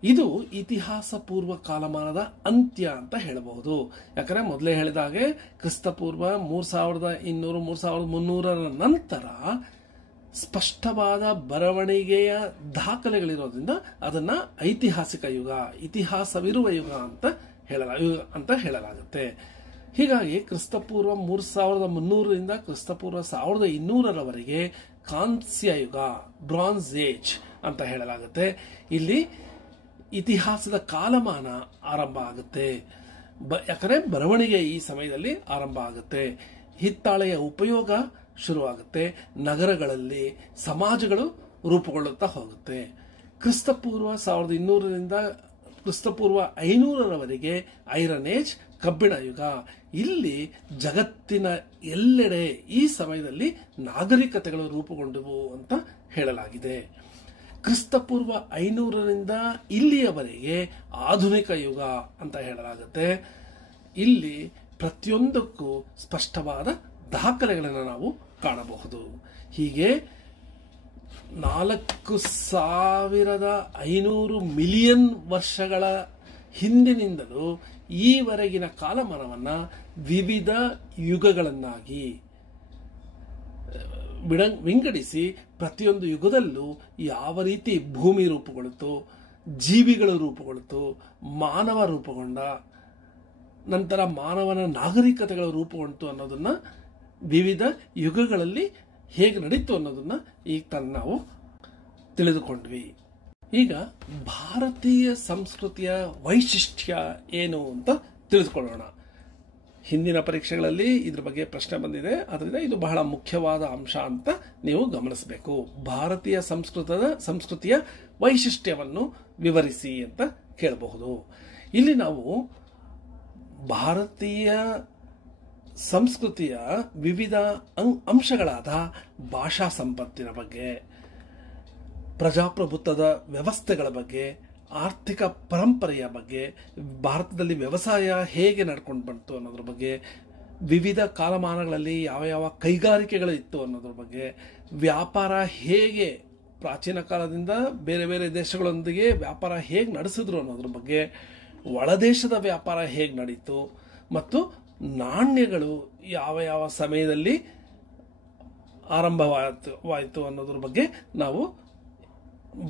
ಇದು ಇತಿಹಾಸ ಪೂರ್ವ ಕಾಲಮಾನದ ಅಂತ್ಯ ಅಂತ ಹೇಳಬಹುದು. ಯಾಕಂದ್ರೆ ಮೊದಲೇ ಹೇಳಿದಾಗೆ ಕ್ರಿಸ್ತಪೂರ್ವ 3,200, 3,300ರ ನಂತರ ಸ್ಪಷ್ಟವಾದ ಬರವಣಿಗೆಯ ದಾಖಲೆಗಳಿರೋದ್ರಿಂದ ಅದನ್ನ ಐತಿಹಾಸಿಕ ಯುಗ, ಇತಿಹಾಸವಿರುವ ಯುಗ ಅಂತ ಹೇಳಲಾಗುತ್ತೆ. ಹೀಗಾಗಿ ಕ್ರಿಸ್ತಪೂರ್ವ 3,300ರಿಂದ ಕ್ರಿಸ್ತಪೂರ್ವ 1,200ರವರೆಗೆ ಕಾಂಸ್ಯ ಯುಗ, ಬ್ರಾನ್ಸ್ ಏಜ್ ಅಂತ ಹೇಳಲಾಗುತ್ತೆ. ಇಲ್ಲಿ ಇತಿಹಾಸದ ಕಾಲಮಾನ ಆರಂಭ ಆಗುತ್ತೆ. ಯಾಕಂದ್ರೆ ಬರವಣಿಗೆ ಈ ಸಮಯದಲ್ಲಿ ಆರಂಭ ಆಗುತ್ತೆ. ಹಿತ್ತಾಳೆಯ ಉಪಯೋಗ ಶುರುವಾಗುತ್ತೆ. ನಗರಗಳಲ್ಲಿ ಸಮಾಜಗಳು ರೂಪುಗೊಳ್ಳುತ್ತಾ ಹೋಗುತ್ತೆ. ಕ್ರಿಸ್ತಪೂರ್ವ 1,200ರಿಂದ ಕ್ರಿಸ್ತಪೂರ್ವ 500ರವರೆಗೆ ಐರನ್ ಏಜ್, ಕಬ್ಬಿಣ ಯುಗ. ಇಲ್ಲಿ ಜಗತ್ತಿನ ಎಲ್ಲೆಡೆ ಈ ಸಮಯದಲ್ಲಿ ನಾಗರಿಕತೆಗಳು ರೂಪುಗೊಂಡವು ಅಂತ ಹೇಳಲಾಗಿದೆ. ಕ್ರಿಸ್ತಪೂರ್ವ 500ರಿಂದ ಇಲ್ಲಿಯವರೆಗೆ ಆಧುನಿಕ ಯುಗ ಅಂತ ಹೇಳಲಾಗುತ್ತೆ. ಇಲ್ಲಿ ಪ್ರತಿಯೊಂದಕ್ಕೂ ಸ್ಪಷ್ಟವಾದ ದಾಖಲೆಗಳನ್ನು ನಾವು ಕಾಣಬಹುದು. ಹೀಗೆ 4,500 ಮಿಲಿಯನ್ ವರ್ಷಗಳ ಹಿಂದಿನಿಂದಲೂ ಈವರೆಗಿನ ಕಾಲಮಾನವನ್ನ ವಿವಿಧ ಯುಗಗಳನ್ನಾಗಿ ವಿಂಗಡಿಸಿ ಪ್ರತಿಯೊಂದು ಯುಗದಲ್ಲೂ ಯಾವ ರೀತಿ ಭೂಮಿ ರೂಪುಗೊಳ್ಳಿತು, ಜೀವಿಗಳು ರೂಪುಗೊಳ್ಳಿತು, ಮಾನವ ರೂಪುಗೊಂಡ, ನಂತರ ಮಾನವನ ನಾಗರಿಕತೆಗಳು ರೂಪುಗೊಂಡಿತು ಅನ್ನೋದನ್ನ ವಿವಿಧ ಯುಗಗಳಲ್ಲಿ ಹೇಗೆ ನಡೀತು ಅನ್ನೋದನ್ನ ಈಗ ನಾವು ತಿಳಿದುಕೊಂಡ್ವಿ. ಈಗ ಭಾರತೀಯ ಸಂಸ್ಕೃತಿಯ ವೈಶಿಷ್ಟ್ಯ ಏನು ಅಂತ ತಿಳಿದುಕೊಳ್ಳೋಣ. ಹಿಂದಿನ ಪರೀಕ್ಷೆಗಳಲ್ಲಿ ಇದ್ರ ಬಗ್ಗೆ ಪ್ರಶ್ನೆ ಬಂದಿದೆ, ಅದರಿಂದ ಇದು ಬಹಳ ಮುಖ್ಯವಾದ ಅಂಶ ಅಂತ ನೀವು ಗಮನಿಸಬೇಕು. ಭಾರತೀಯ ಸಂಸ್ಕೃತಿಯ ವೈಶಿಷ್ಟ್ಯವನ್ನು ವಿವರಿಸಿ ಅಂತ ಕೇಳಬಹುದು. ಇಲ್ಲಿ ನಾವು ಭಾರತೀಯ ಸಂಸ್ಕೃತಿಯ ವಿವಿಧ ಅಂಶಗಳಾದ ಭಾಷಾ ಸಂಪತ್ತಿನ ಬಗ್ಗೆ, ಪ್ರಜಾಪ್ರಭುತ್ವದ ವ್ಯವಸ್ಥೆಗಳ ಬಗ್ಗೆ, ಆರ್ಥಿಕ ಪರಂಪರೆಯ ಬಗ್ಗೆ, ಭಾರತದಲ್ಲಿ ವ್ಯವಸಾಯ ಹೇಗೆ ನಡ್ಕೊಂಡು ಬಂತು ಅನ್ನೋದ್ರ ಬಗ್ಗೆ, ವಿವಿಧ ಕಾಲಮಾನಗಳಲ್ಲಿ ಯಾವ ಯಾವ ಕೈಗಾರಿಕೆಗಳು ಇತ್ತು ಅನ್ನೋದ್ರ ಬಗ್ಗೆ, ವ್ಯಾಪಾರ ಹೇಗೆ ಪ್ರಾಚೀನ ಕಾಲದಿಂದ ಬೇರೆ ಬೇರೆ ದೇಶಗಳೊಂದಿಗೆ ವ್ಯಾಪಾರ ಹೇಗೆ ನಡೆಸಿದ್ರು ಅನ್ನೋದ್ರ ಬಗ್ಗೆ, ಒಳದೇಶದ ವ್ಯಾಪಾರ ಹೇಗೆ ನಡೀತು ಮತ್ತು ನಾಣ್ಯಗಳು ಯಾವ ಯಾವ ಸಮಯದಲ್ಲಿ ಆರಂಭವಾಯಿತು ಅನ್ನೋದ್ರ ಬಗ್ಗೆ ನಾವು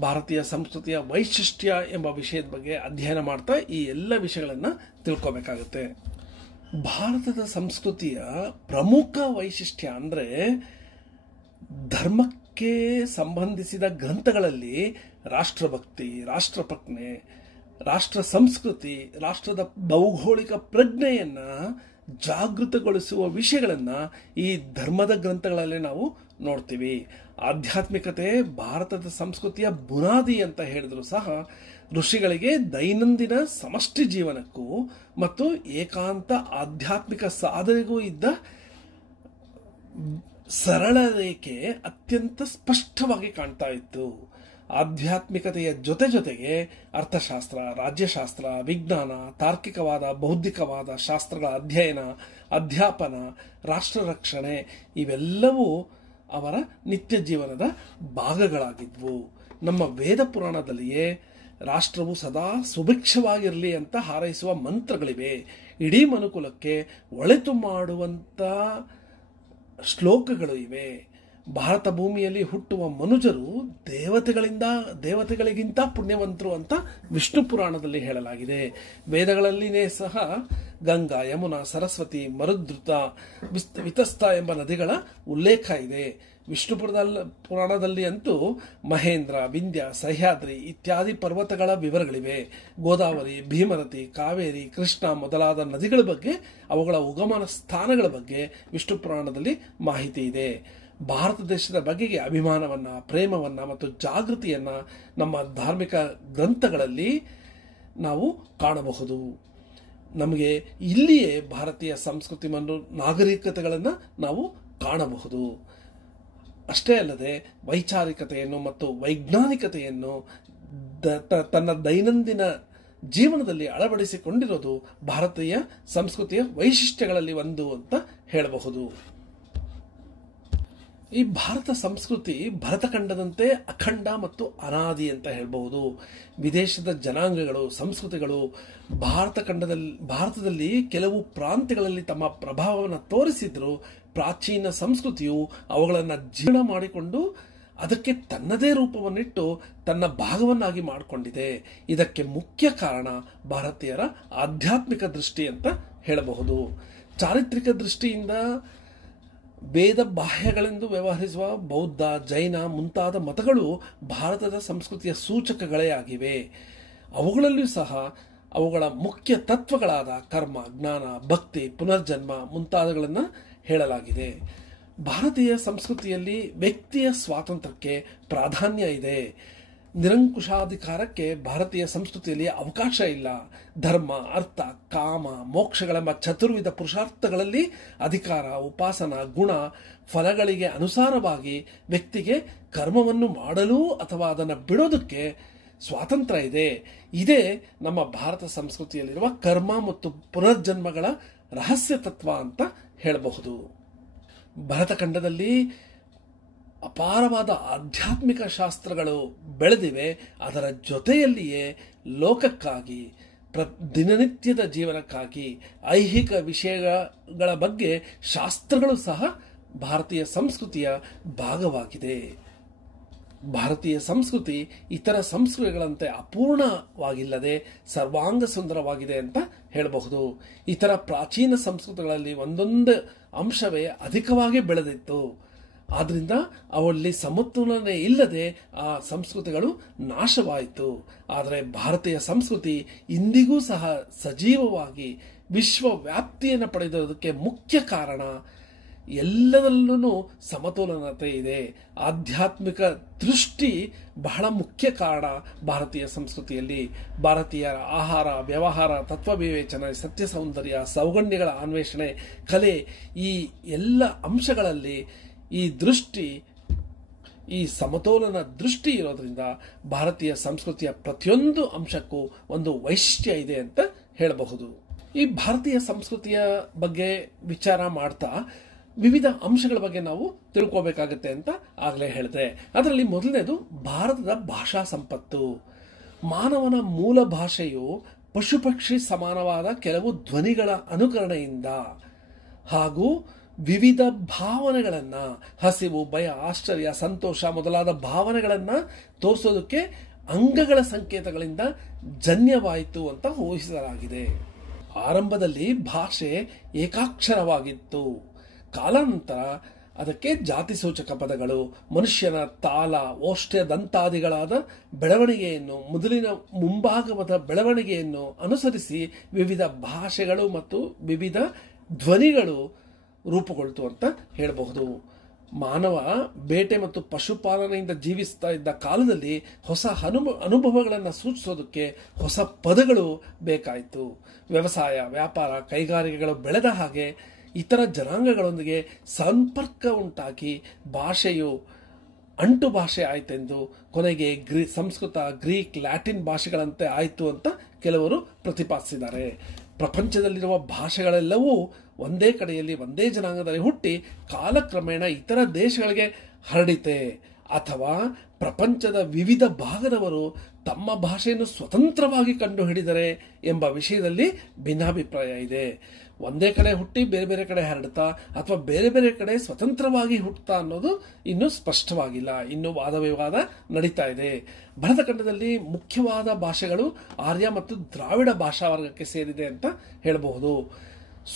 ಭಾರತೀಯ ಸಂಸ್ಕೃತಿಯ ವೈಶಿಷ್ಟ್ಯ ಎಂಬ ವಿಷಯದ ಬಗ್ಗೆ ಅಧ್ಯಯನ ಮಾಡ್ತಾ ಈ ಎಲ್ಲ ವಿಷಯಗಳನ್ನು ತಿಳ್ಕೋಬೇಕಾಗುತ್ತೆ. ಭಾರತದ ಸಂಸ್ಕೃತಿಯ ಪ್ರಮುಖ ವೈಶಿಷ್ಟ್ಯ ಅಂದರೆ ಧರ್ಮಕ್ಕೆ ಸಂಬಂಧಿಸಿದ ಗ್ರಂಥಗಳಲ್ಲಿ ರಾಷ್ಟ್ರಭಕ್ತಿ, ರಾಷ್ಟ್ರಪ್ರಜ್ಞೆ, ರಾಷ್ಟ್ರ ಸಂಸ್ಕೃತಿ, ರಾಷ್ಟ್ರದ ಭೌಗೋಳಿಕ ಪ್ರಜ್ಞೆಯನ್ನ ಜಾಗೃತಗೊಳಿಸುವ ವಿಷಯಗಳನ್ನ ಈ ಧರ್ಮದ ಗ್ರಂಥಗಳಲ್ಲಿ ನಾವು ನೋಡ್ತೀವಿ. ಆಧ್ಯಾತ್ಮಿಕತೆ ಭಾರತದ ಸಂಸ್ಕೃತಿಯ ಬುನಾದಿ ಅಂತ ಹೇಳಿದ್ರು ಸಹ ಋಷಿಗಳಿಗೆ ದೈನಂದಿನ ಸಮಷ್ಟಿ ಜೀವನಕ್ಕೂ ಮತ್ತು ಏಕಾಂತ ಆಧ್ಯಾತ್ಮಿಕ ಸಾಧನೆಗೂ ಇದ್ದ ಸರಳ ರೇಖೆ ಅತ್ಯಂತ ಸ್ಪಷ್ಟವಾಗಿ ಕಾಣ್ತಾ ಇತ್ತು. ಆಧ್ಯಾತ್ಮಿಕತೆಯ ಜೊತೆಗೆ ಅರ್ಥಶಾಸ್ತ್ರ, ರಾಜ್ಯಶಾಸ್ತ್ರ, ವಿಜ್ಞಾನ, ತಾರ್ಕಿಕವಾದ, ಬೌದ್ಧಿಕವಾದ ಶಾಸ್ತ್ರಗಳ ಅಧ್ಯಯನ, ಅಧ್ಯಾಪನ, ರಾಷ್ಟ್ರ ರಕ್ಷಣೆ ಇವೆಲ್ಲವೂ ಅವರ ನಿತ್ಯ ಜೀವನದ ಭಾಗಗಳಾಗಿದ್ವು. ನಮ್ಮ ವೇದ ಪುರಾಣದಲ್ಲಿಯೇ ರಾಷ್ಟ್ರವು ಸದಾ ಸುಭಿಕ್ಷವಾಗಿರಲಿ ಅಂತ ಹಾರೈಸುವ ಮಂತ್ರಗಳಿವೆ. ಇಡೀ ಮನುಕುಲಕ್ಕೆ ಒಳಿತು ಮಾಡುವಂತ ಶ್ಲೋಕಗಳು ಇವೆ. ಭಾರತ ಭೂಮಿಯಲ್ಲಿ ಹುಟ್ಟುವ ಮನುಜರು ದೇವತೆಗಳಿಗಿಂತ ಪುಣ್ಯವಂತರು ಅಂತ ವಿಷ್ಣು ಪುರಾಣದಲ್ಲಿ ಹೇಳಲಾಗಿದೆ. ವೇದಗಳಲ್ಲಿನೇ ಸಹ ಗಂಗಾ, ಯಮುನಾ, ಸರಸ್ವತಿ, ಮರುದ್ರುತ, ವಿತಸ್ತ ಎಂಬ ನದಿಗಳ ಉಲ್ಲೇಖ ಇದೆ. ವಿಷ್ಣು ಪುರಾಣದಲ್ಲಿ ಅಂತೂ ಮಹೇಂದ್ರ, ವಿಂಧ್ಯ, ಸಹ್ಯಾದ್ರಿ ಇತ್ಯಾದಿ ಪರ್ವತಗಳ ವಿವರಗಳಿವೆ. ಗೋದಾವರಿ, ಭೀಮರತಿ, ಕಾವೇರಿ, ಕೃಷ್ಣ ಮೊದಲಾದ ನದಿಗಳ ಬಗ್ಗೆ, ಅವುಗಳ ಉಗಮನ ಸ್ಥಾನಗಳ ಬಗ್ಗೆ ವಿಷ್ಣು ಪುರಾಣದಲ್ಲಿ ಮಾಹಿತಿ ಇದೆ. ಭಾರತ ದೇಶದ ಬಗೆಗೆ ಅಭಿಮಾನವನ್ನ, ಪ್ರೇಮವನ್ನ ಮತ್ತು ಜಾಗೃತಿಯನ್ನ ನಮ್ಮ ಧಾರ್ಮಿಕ ಗ್ರಂಥಗಳಲ್ಲಿ ನಾವು ಕಾಣಬಹುದು. ನಮಗೆ ಇಲ್ಲಿಯೇ ಭಾರತೀಯ ಸಂಸ್ಕೃತಿ ಮತ್ತು ನಾಗರಿಕತೆಗಳನ್ನು ನಾವು ಕಾಣಬಹುದು. ಅಷ್ಟೇ ಅಲ್ಲದೆ ವೈಚಾರಿಕತೆಯನ್ನು ಮತ್ತು ವೈಜ್ಞಾನಿಕತೆಯನ್ನು ತನ್ನ ದೈನಂದಿನ ಜೀವನದಲ್ಲಿ ಅಳವಡಿಸಿಕೊಂಡಿರೋದು ಭಾರತೀಯ ಸಂಸ್ಕೃತಿಯ ವೈಶಿಷ್ಟ್ಯಗಳಲ್ಲಿ ಒಂದು ಅಂತ ಹೇಳಬಹುದು. ಈ ಭಾರತ ಸಂಸ್ಕೃತಿ ಭರತಖಂಡದಂತೆ ಅಖಂಡ ಮತ್ತು ಅನಾದಿ ಅಂತ ಹೇಳಬಹುದು. ವಿದೇಶದ ಜನಾಂಗಗಳು, ಸಂಸ್ಕೃತಿಗಳು ಭಾರತದಲ್ಲಿ ಕೆಲವು ಪ್ರಾಂತ್ಯಗಳಲ್ಲಿ ತಮ್ಮ ಪ್ರಭಾವವನ್ನು ತೋರಿಸಿದ್ರು. ಪ್ರಾಚೀನ ಸಂಸ್ಕೃತಿಯು ಅವುಗಳನ್ನು ಜೀರ್ಣ ಮಾಡಿಕೊಂಡು ಅದಕ್ಕೆ ತನ್ನದೇ ರೂಪವನ್ನಿಟ್ಟು ತನ್ನ ಭಾಗವನ್ನಾಗಿ ಮಾಡಿಕೊಂಡಿದೆ. ಇದಕ್ಕೆ ಮುಖ್ಯ ಕಾರಣ ಭಾರತೀಯರ ಆಧ್ಯಾತ್ಮಿಕ ದೃಷ್ಟಿ ಅಂತ ಹೇಳಬಹುದು. ಚಾರಿತ್ರಿಕ ದೃಷ್ಟಿಯಿಂದ ವೇದ ಬಾಹ್ಯಗಳೆಂದು ವ್ಯವಹರಿಸುವ ಬೌದ್ಧ, ಜೈನ ಮುಂತಾದ ಮತಗಳು ಭಾರತದ ಸಂಸ್ಕೃತಿಯ ಸೂಚಕಗಳೇ ಆಗಿವೆ. ಅವುಗಳಲ್ಲಿಯೂ ಸಹ ಅವುಗಳ ಮುಖ್ಯ ತತ್ವಗಳಾದ ಕರ್ಮ, ಜ್ಞಾನ, ಭಕ್ತಿ, ಪುನರ್ಜನ್ಮ ಮುಂತಾದಗಳನ್ನು ಹೇಳಲಾಗಿದೆ. ಭಾರತೀಯ ಸಂಸ್ಕೃತಿಯಲ್ಲಿ ವ್ಯಕ್ತಿಯ ಸ್ವಾತಂತ್ರ್ಯಕ್ಕೆ ಪ್ರಾಧಾನ್ಯ ಇದೆ. ನಿರಂಕುಶಾಧಿಕಾರಕ್ಕೆ ಭಾರತೀಯ ಸಂಸ್ಕೃತಿಯಲ್ಲಿ ಅವಕಾಶ ಇಲ್ಲ. ಧರ್ಮ, ಅರ್ಥ, ಕಾಮ, ಮೋಕ್ಷಗಳೆಂಬ ಚತುರ್ವಿಧ ಪುರುಷಾರ್ಥಗಳಲ್ಲಿ ಅಧಿಕಾರ, ಉಪಾಸನ, ಗುಣ, ಫಲಗಳಿಗೆ ಅನುಸಾರವಾಗಿ ವ್ಯಕ್ತಿಗೆ ಕರ್ಮವನ್ನು ಮಾಡಲು ಅಥವಾ ಅದನ್ನು ಬಿಡೋದಕ್ಕೆ ಸ್ವಾತಂತ್ರ್ಯ ಇದೆ. ಇದೇ ನಮ್ಮ ಭಾರತ ಸಂಸ್ಕೃತಿಯಲ್ಲಿರುವ ಕರ್ಮ ಮತ್ತು ಪುನರ್ಜನ್ಮಗಳ ರಹಸ್ಯ ತತ್ವ ಅಂತ ಹೇಳಬಹುದು. ಭರತಖಂಡದಲ್ಲಿ ಅಪಾರವಾದ ಆಧ್ಯಾತ್ಮಿಕ ಶಾಸ್ತ್ರಗಳು ಬೆಳೆದಿವೆ. ಅದರ ಜೊತೆಯಲ್ಲಿಯೇ ಲೋಕಕ್ಕಾಗಿ, ದಿನನಿತ್ಯದ ಜೀವನಕ್ಕಾಗಿ, ಐಹಿಕ ವಿಷಯಗಳ ಬಗ್ಗೆ ಶಾಸ್ತ್ರಗಳು ಸಹ ಭಾರತೀಯ ಸಂಸ್ಕೃತಿಯ ಭಾಗವಾಗಿದೆ. ಭಾರತೀಯ ಸಂಸ್ಕೃತಿ ಇತರ ಸಂಸ್ಕೃತಿಗಳಂತೆ ಅಪೂರ್ಣವಾಗಿಲ್ಲದೆ ಸರ್ವಾಂಗ ಸುಂದರವಾಗಿದೆ ಅಂತ ಹೇಳಬಹುದು. ಇತರ ಪ್ರಾಚೀನ ಸಂಸ್ಕೃತಿಗಳಲ್ಲಿ ಒಂದೊಂದು ಅಂಶವೇ ಅಧಿಕವಾಗಿ ಬೆಳೆದಿತ್ತು. ಆದ್ರಿಂದ ಅವಲ್ಲಿ ಸಮತೋಲನೆ ಇಲ್ಲದೆ ಆ ಸಂಸ್ಕೃತಿಗಳು ನಾಶವಾಯಿತು. ಆದರೆ ಭಾರತೀಯ ಸಂಸ್ಕೃತಿ ಇಂದಿಗೂ ಸಹ ಸಜೀವವಾಗಿ ವಿಶ್ವವ್ಯಾಪ್ತಿಯನ್ನು ಪಡೆದಿರೋದಕ್ಕೆ ಮುಖ್ಯ ಕಾರಣ ಎಲ್ಲದರಲ್ಲೂ ಸಮತೋಲನತೆ ಇದೆ. ಆಧ್ಯಾತ್ಮಿಕ ದೃಷ್ಟಿ ಬಹಳ ಮುಖ್ಯ ಕಾರಣ ಭಾರತೀಯ ಸಂಸ್ಕೃತಿಯಲ್ಲಿ. ಭಾರತೀಯರ ಆಹಾರ, ವ್ಯವಹಾರ, ತತ್ವವಿವೇಚನೆ, ಸತ್ಯ ಸೌಂದರ್ಯ, ಸೌಗಂಧ್ಯಗಳ ಅನ್ವೇಷಣೆ, ಕಲೆ, ಈ ಎಲ್ಲ ಅಂಶಗಳಲ್ಲಿ ಈ ಸಮತೋಲನ ದೃಷ್ಟಿ ಇರೋದ್ರಿಂದ ಭಾರತೀಯ ಸಂಸ್ಕೃತಿಯ ಪ್ರತಿಯೊಂದು ಅಂಶಕ್ಕೂ ಒಂದು ವೈಶಿಷ್ಟ್ಯ ಇದೆ ಅಂತ ಹೇಳಬಹುದು. ಈ ಭಾರತೀಯ ಸಂಸ್ಕೃತಿಯ ಬಗ್ಗೆ ವಿಚಾರ ಮಾಡ್ತಾ ವಿವಿಧ ಅಂಶಗಳ ಬಗ್ಗೆ ನಾವು ತಿಳ್ಕೋಬೇಕಾಗತ್ತೆ ಅಂತ ಆಗಲೇ ಹೇಳಿದೆ. ಅದರಲ್ಲಿ ಮೊದಲನೇದು ಭಾರತದ ಭಾಷಾ ಸಂಪತ್ತು. ಮಾನವನ ಮೂಲ ಭಾಷೆಯು ಪಶು ಪಕ್ಷಿ ಸಮಾನವಾದ ಕೆಲವು ಧ್ವನಿಗಳ ಅನುಕರಣೆಯಿಂದ ಹಾಗೂ ವಿವಿಧ ಭಾವನೆಗಳನ್ನ, ಹಸಿವು, ಭಯ, ಆಶ್ಚರ್ಯ, ಸಂತೋಷ ಮೊದಲಾದ ಭಾವನೆಗಳನ್ನ ತೋರಿಸೋದಕ್ಕೆ ಅಂಗಗಳ ಸಂಕೇತಗಳಿಂದ ಜನ್ಯವಾಯಿತು ಅಂತ ಊಹಿಸಲಾಗಿದೆ. ಆರಂಭದಲ್ಲಿ ಭಾಷೆ ಏಕಾಕ್ಷರವಾಗಿತ್ತು. ಕಾಲಾನಂತರ ಅದಕ್ಕೆ ಜಾತಿ ಸೂಚಕ ಪದಗಳು, ಮನುಷ್ಯನ ತಾಲ, ಓಷ್ಠ್ಯ, ದಂತಾದಿಗಳಾದ ಬೆಳವಣಿಗೆಯನ್ನು, ಮೊದಲಿನ ಮುಂಭಾಗದ ಬೆಳವಣಿಗೆಯನ್ನು ಅನುಸರಿಸಿ ವಿವಿಧ ಭಾಷೆಗಳು ಮತ್ತು ವಿವಿಧ ಧ್ವನಿಗಳು ರೂಪುಗೊಳ್ತು ಅಂತ ಹೇಳಬಹುದು. ಮಾನವ ಬೇಟೆ ಮತ್ತು ಪಶುಪಾಲನೆಯಿಂದ ಜೀವಿಸ್ತಾ ಇದ್ದ ಕಾಲದಲ್ಲಿ ಹೊಸ ಅನುಭವಗಳನ್ನು ಸೂಚಿಸೋದಕ್ಕೆ ಹೊಸ ಪದಗಳು ಬೇಕಾಯಿತು. ವ್ಯವಸಾಯ, ವ್ಯಾಪಾರ, ಕೈಗಾರಿಕೆಗಳು ಬೆಳೆದ ಹಾಗೆ ಇತರ ಜನಾಂಗಗಳೊಂದಿಗೆ ಸಂಪರ್ಕ ಉಂಟಾಗಿ ಭಾಷೆಯು ಅಂಟು ಭಾಷೆ ಆಯ್ತೆಂದು, ಕೊನೆಗೆ ಸಂಸ್ಕೃತ, ಗ್ರೀಕ್, ಲ್ಯಾಟಿನ್ ಭಾಷೆಗಳಂತೆ ಆಯಿತು ಅಂತ ಕೆಲವರು ಪ್ರತಿಪಾದಿಸಿದ್ದಾರೆ. ಪ್ರಪಂಚದಲ್ಲಿರುವ ಭಾಷೆಗಳೆಲ್ಲವೂ ಒಂದೇ ಕಡೆಯಲ್ಲಿ ಒಂದೇ ಜನಾಂಗದಲ್ಲಿ ಹುಟ್ಟಿ ಕಾಲಕ್ರಮೇಣ ಇತರ ದೇಶಗಳಿಗೆ ಹರಡಿತೆ. ಅಥವಾ ಪ್ರಪಂಚದ ವಿವಿಧ ಭಾಗದವರು ತಮ್ಮ ಭಾಷೆಯನ್ನು ಸ್ವತಂತ್ರವಾಗಿ ಕಂಡುಹಿಡಿದರೆ ಎಂಬ ವಿಷಯದಲ್ಲಿ ಭಿನ್ನಾಭಿಪ್ರಾಯ ಇದೆ. ಒಂದೇ ಕಡೆ ಹುಟ್ಟಿ ಬೇರೆ ಬೇರೆ ಕಡೆ ಹರಡ್ತಾ ಅಥವಾ ಬೇರೆ ಬೇರೆ ಕಡೆ ಸ್ವತಂತ್ರವಾಗಿ ಹುಟ್ಟುತ್ತಾ ಅನ್ನೋದು ಇನ್ನೂ ಸ್ಪಷ್ಟವಾಗಿಲ್ಲ. ಇನ್ನೂ ವಾದ ವಿವಾದ ನಡೀತಾ ಇದೆ. ಭರತಖಂಡದಲ್ಲಿ ಮುಖ್ಯವಾದ ಭಾಷೆಗಳು ಆರ್ಯ ಮತ್ತು ದ್ರಾವಿಡ ಭಾಷಾ ವರ್ಗಕ್ಕೆ ಸೇರಿದೆ ಅಂತ ಹೇಳಬಹುದು.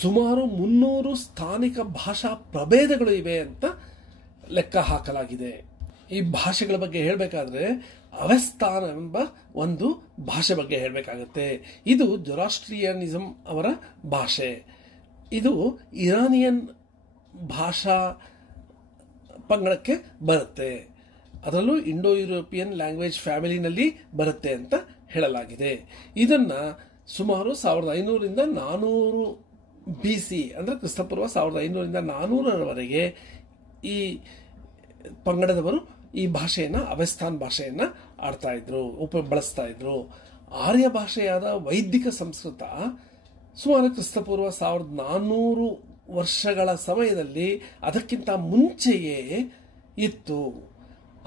ಸುಮಾರು 300 ಸ್ಥಾನಿಕ ಭಾಷಾ ಪ್ರಭೇದಗಳು ಇವೆ ಅಂತ ಲೆಕ್ಕ ಹಾಕಲಾಗಿದೆ. ಈ ಭಾಷೆಗಳ ಬಗ್ಗೆ ಹೇಳಬೇಕಾದ್ರೆ ಅವಸ್ಥಾನ ಎಂಬ ಒಂದು ಭಾಷೆ ಬಗ್ಗೆ ಹೇಳಬೇಕಾಗತ್ತೆ. ಇದು ಜೊರಾಸ್ಟ್ರಿಯನಿಸಂ ಅವರ ಭಾಷೆ. ಇದು ಇರಾನಿಯನ್ ಭಾಷಾ ಪಂಗಡಕ್ಕೆ ಬರುತ್ತೆ. ಅದರಲ್ಲೂ ಇಂಡೋ ಯುರೋಪಿಯನ್ ಲ್ಯಾಂಗ್ವೇಜ್ ಫ್ಯಾಮಿಲಿನಲ್ಲಿ ಬರುತ್ತೆ ಅಂತ ಹೇಳಲಾಗಿದೆ. ಇದನ್ನ ಸುಮಾರು 1500ರಿಂದ 400 BC ಅಂದರೆ ಕ್ರಿಸ್ತಪೂರ್ವ 1500ರಿಂದ 400ರವರೆಗೆ ಈ ಪಂಗಡದವರು ಈ ಭಾಷೆಯನ್ನು ಅವಸ್ಥಾನ್ ಭಾಷೆಯನ್ನು ಆಡ್ತಾ ಇದ್ರು, ಬಳಸ್ತಾ ಇದ್ರು. ಆರ್ಯ ಭಾಷೆಯಾದ ವೈದಿಕ ಸಂಸ್ಕೃತ ಸುಮಾರು ಕ್ರಿಸ್ತಪೂರ್ವ 1400 ವರ್ಷಗಳ ಸಮಯದಲ್ಲಿ ಅದಕ್ಕಿಂತ ಮುಂಚೆಯೇ ಇತ್ತು.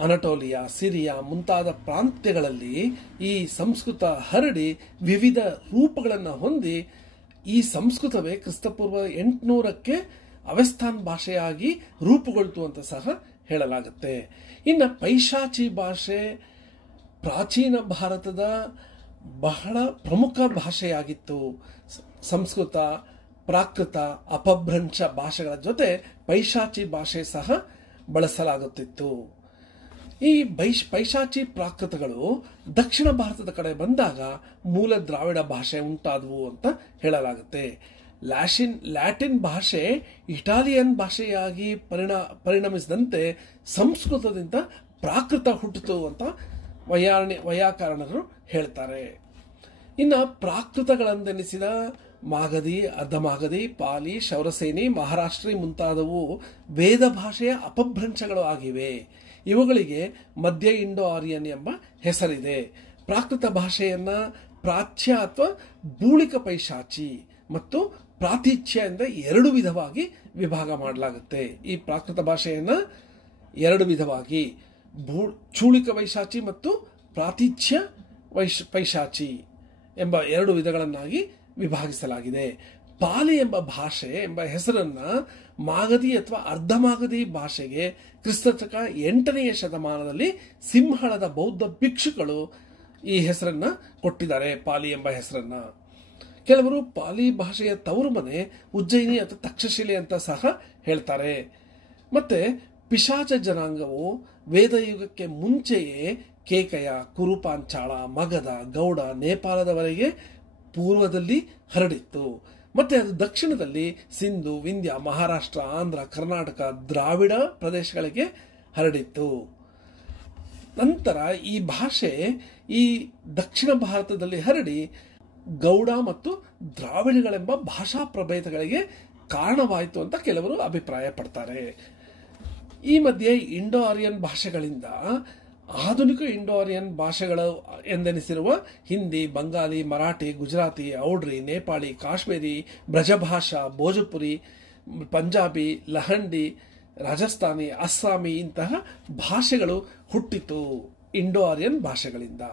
ಅನಟೋಲಿಯಾ, ಸಿರಿಯಾ ಮುಂತಾದ ಪ್ರಾಂತ್ಯಗಳಲ್ಲಿ ಈ ಸಂಸ್ಕೃತ ಹರಡಿ ವಿವಿಧ ರೂಪಗಳನ್ನು ಹೊಂದಿ ಈ ಸಂಸ್ಕೃತವೇ ಕ್ರಿಸ್ತಪೂರ್ವ 800ಕ್ಕೆ ಅವಸ್ಥಾನ್ ಭಾಷೆಯಾಗಿ ರೂಪುಗೊಳ್ತು ಅಂತ ಸಹ ಹೇಳಲಾಗುತ್ತೆ. ಇನ್ನು ಪೈಶಾಚಿ ಭಾಷೆ ಪ್ರಾಚೀನ ಭಾರತದ ಬಹಳ ಪ್ರಮುಖ ಭಾಷೆಯಾಗಿತ್ತು. ಸಂಸ್ಕೃತ, ಪ್ರಾಕೃತ, ಅಪಭ್ರಂಶ ಭಾಷೆಗಳ ಜೊತೆ ಪೈಶಾಚಿ ಭಾಷೆ ಸಹ ಬಳಸಲಾಗುತ್ತಿತ್ತು. ಈ ಪೈಶಾಚಿ ಪ್ರಾಕೃತಗಳು ದಕ್ಷಿಣ ಭಾರತದ ಕಡೆ ಬಂದಾಗ ಮೂಲ ದ್ರಾವಿಡ ಭಾಷೆ ಉಂಟಾದವು ಅಂತ ಹೇಳಲಾಗುತ್ತೆ. ಲ್ಯಾಟಿನ್ ಭಾಷೆ ಇಟಾಲಿಯನ್ ಭಾಷೆಯಾಗಿ ಪರಿಣಮಿಸಿದಂತೆ ಸಂಸ್ಕೃತದಿಂದ ಪ್ರಾಕೃತ ಹುಟ್ಟಿತು ಅಂತ ವೈಯಾಕರಣರು ಹೇಳ್ತಾರೆ. ಇನ್ನು ಪ್ರಾಕೃತಗಳೆಂದೆನಿಸಿದ ಮಾಗಧಿ, ಅರ್ಧಮಾಗಧಿ, ಪಾಲಿ, ಶೌರಸೇನಿ, ಮಹಾರಾಷ್ಟ್ರಿ ಮುಂತಾದವು ವೇದ ಭಾಷೆಯ ಅಪಭ್ರಂಶಗಳು ಆಗಿವೆ. ಇವುಗಳಿಗೆ ಮಧ್ಯ ಇಂಡೋ ಆರ್ಯನ್ ಎಂಬ ಹೆಸರಿದೆ. ಪ್ರಾಕೃತ ಭಾಷೆಯನ್ನ ಪ್ರಾಚ್ಯ ಅಥವಾ ಬೂಳಿಕ ಪೈಶಾಚಿ ಮತ್ತು ಪ್ರಾತೀಚ್ಯ ಎಂದ 2 ವಿಧವಾಗಿ ವಿಭಾಗ ಮಾಡಲಾಗುತ್ತೆ. ಈ ಪ್ರಾಕೃತ ಭಾಷೆಯನ್ನ 2 ವಿಧವಾಗಿ ಚೂಳಿಕ ಪೈಶಾಚಿ ಮತ್ತು ಪ್ರಾತೀಚ್ಯ ಪೈಶಾಚಿ ಎಂಬ 2 ವಿಧಗಳನ್ನಾಗಿ ವಿಭಾಗಿಸಲಾಗಿದೆ. ಪಾಲಿ ಎಂಬ ಭಾಷೆ ಎಂಬ ಹೆಸರನ್ನ ಮಾಗಧಿ ಅಥವಾ ಅರ್ಧಮಾಗಧಿ ಭಾಷೆಗೆ ಕ್ರಿಸ್ತಶಕ 8ನೇ ಶತಮಾನದಲ್ಲಿ ಸಿಂಹಳದ ಬೌದ್ಧ ಭಿಕ್ಷುಗಳು ಈ ಹೆಸರನ್ನ ಕೊಟ್ಟಿದ್ದಾರೆ, ಪಾಲಿ ಎಂಬ ಹೆಸರನ್ನ. ಕೆಲವರು ಪಾಲಿ ಭಾಷೆಯ ತವರು ಮನೆ ಉಜ್ಜಯಿನಿ ಅಥವಾ ತಕ್ಷಶಿಲೆ ಅಂತ ಸಹ ಹೇಳ್ತಾರೆ. ಮತ್ತೆ ಪಿಶಾಚ ಜನಾಂಗವು ವೇದಯುಗಕ್ಕೆ ಮುಂಚೆಯೇ ಕೇಕಯ, ಕುರುಪಾಂಚಾಳ, ಮಗಧ, ಗೌಡ, ನೇಪಾಳದವರೆಗೆ ಪೂರ್ವದಲ್ಲಿ ಹರಡಿತ್ತು. ಮತ್ತೆ ಅದು ದಕ್ಷಿಣದಲ್ಲಿ ಸಿಂಧು, ವಿಂಧ್ಯ, ಮಹಾರಾಷ್ಟ್ರ, ಆಂಧ್ರ, ಕರ್ನಾಟಕ, ದ್ರಾವಿಡ ಪ್ರದೇಶಗಳಿಗೆ ಹರಡಿತ್ತು. ನಂತರ ಈ ಭಾಷೆ ಈ ದಕ್ಷಿಣ ಭಾರತದಲ್ಲಿ ಹರಡಿ ಗೌಡ ಮತ್ತು ದ್ರಾವಿಡಗಳೆಂಬ ಭಾಷಾ ಪ್ರಭೇದಗಳಿಗೆ ಕಾರಣವಾಯಿತು ಅಂತ ಕೆಲವರು ಅಭಿಪ್ರಾಯ ಪಡ್ತಾರೆ. ಈ ಮಧ್ಯೆ ಇಂಡೋ ಆರ್ಯನ್ ಭಾಷೆಗಳಿಂದ ಆಧುನಿಕ ಇಂಡೋ ಆರ್ಯನ್ ಭಾಷೆಗಳು ಎಂದೆನಿಸಿರುವ ಹಿಂದಿ, ಬಂಗಾಲಿ, ಮರಾಠಿ, ಗುಜರಾತಿ, ಔಡ್ರಿ, ನೇಪಾಳಿ, ಕಾಶ್ಮೀರಿ, ಬ್ರಜಭಾಷಾ, ಭೋಜಪುರಿ, ಪಂಜಾಬಿ, ಲಹಂಡಿ, ರಾಜಸ್ಥಾನಿ, ಅಸ್ಸಾಮಿ ಇಂತಹ ಭಾಷೆಗಳು ಹುಟ್ಟಿತು ಇಂಡೋ ಆರ್ಯನ್ ಭಾಷೆಗಳಿಂದ.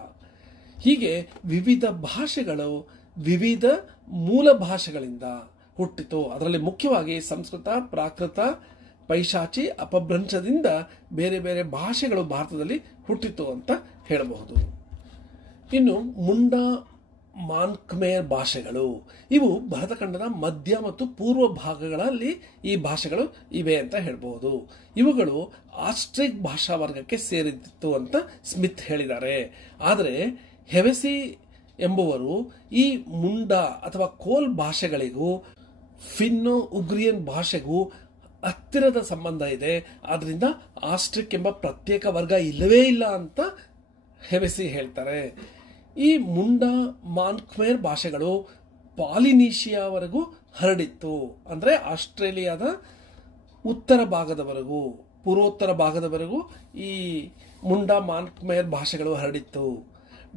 ಹೀಗೆ ವಿವಿಧ ಭಾಷೆಗಳು ವಿವಿಧ ಮೂಲ ಭಾಷೆಗಳಿಂದ ಹುಟ್ಟಿತು. ಅದರಲ್ಲಿ ಮುಖ್ಯವಾಗಿ ಸಂಸ್ಕೃತ, ಪ್ರಾಕೃತ, ಪೈಶಾಚಿ, ಅಪಭ್ರಂಶದಿಂದ ಬೇರೆ ಬೇರೆ ಭಾಷೆಗಳು ಭಾರತದಲ್ಲಿ ಹುಟ್ಟಿತು ಅಂತ ಹೇಳಬಹುದು. ಇನ್ನು ಮುಂಡಾ, ಮಾನ್ಖ್ಮೇರ್ ಭಾಷೆಗಳು ಇವು ಭರತಖಂಡದ ಮಧ್ಯ ಮತ್ತು ಪೂರ್ವ ಭಾಗಗಳಲ್ಲಿ ಈ ಭಾಷೆಗಳು ಇವೆ ಅಂತ ಹೇಳಬಹುದು. ಇವುಗಳು ಆಸ್ಟ್ರಿಕ್ ಭಾಷಾ ವರ್ಗಕ್ಕೆ ಸೇರಿತ್ತು ಅಂತ ಸ್ಮಿತ್ ಹೇಳಿದ್ದಾರೆ. ಆದರೆ ಹೆವೆಸಿ ಎಂಬುವರು ಈ ಮುಂಡಾ ಅಥವಾ ಕೋಲ್ ಭಾಷೆಗಳಿಗೂ ಫಿನ್ನೋ ಉಗ್ರಿಯನ್ ಭಾಷೆಗೂ ಹತ್ತಿರದ ಸಂಬಂಧ ಇದೆ, ಆದ್ರಿಂದ ಆಸ್ಟ್ರಿಕ್ ಎಂಬ ಪ್ರತ್ಯೇಕ ವರ್ಗ ಇಲ್ಲವೇ ಇಲ್ಲ ಅಂತ ಹೆವೆಸಿ ಹೇಳ್ತಾರೆ. ಈ ಮುಂಡಾ, ಮಾನ್ಖ್ಮೇರ್ ಭಾಷೆಗಳು ಪಾಲಿನೀಷಿಯಾವರೆಗೂ ಹರಡಿತ್ತು. ಅಂದರೆ ಆಸ್ಟ್ರೇಲಿಯಾದ ಉತ್ತರ ಭಾಗದವರೆಗೂ, ಪೂರ್ವೋತ್ತರ ಭಾಗದವರೆಗೂ ಈ ಮುಂಡಾ, ಮಾನ್ಖ್ಮೇರ್ ಭಾಷೆಗಳು ಹರಡಿತ್ತು.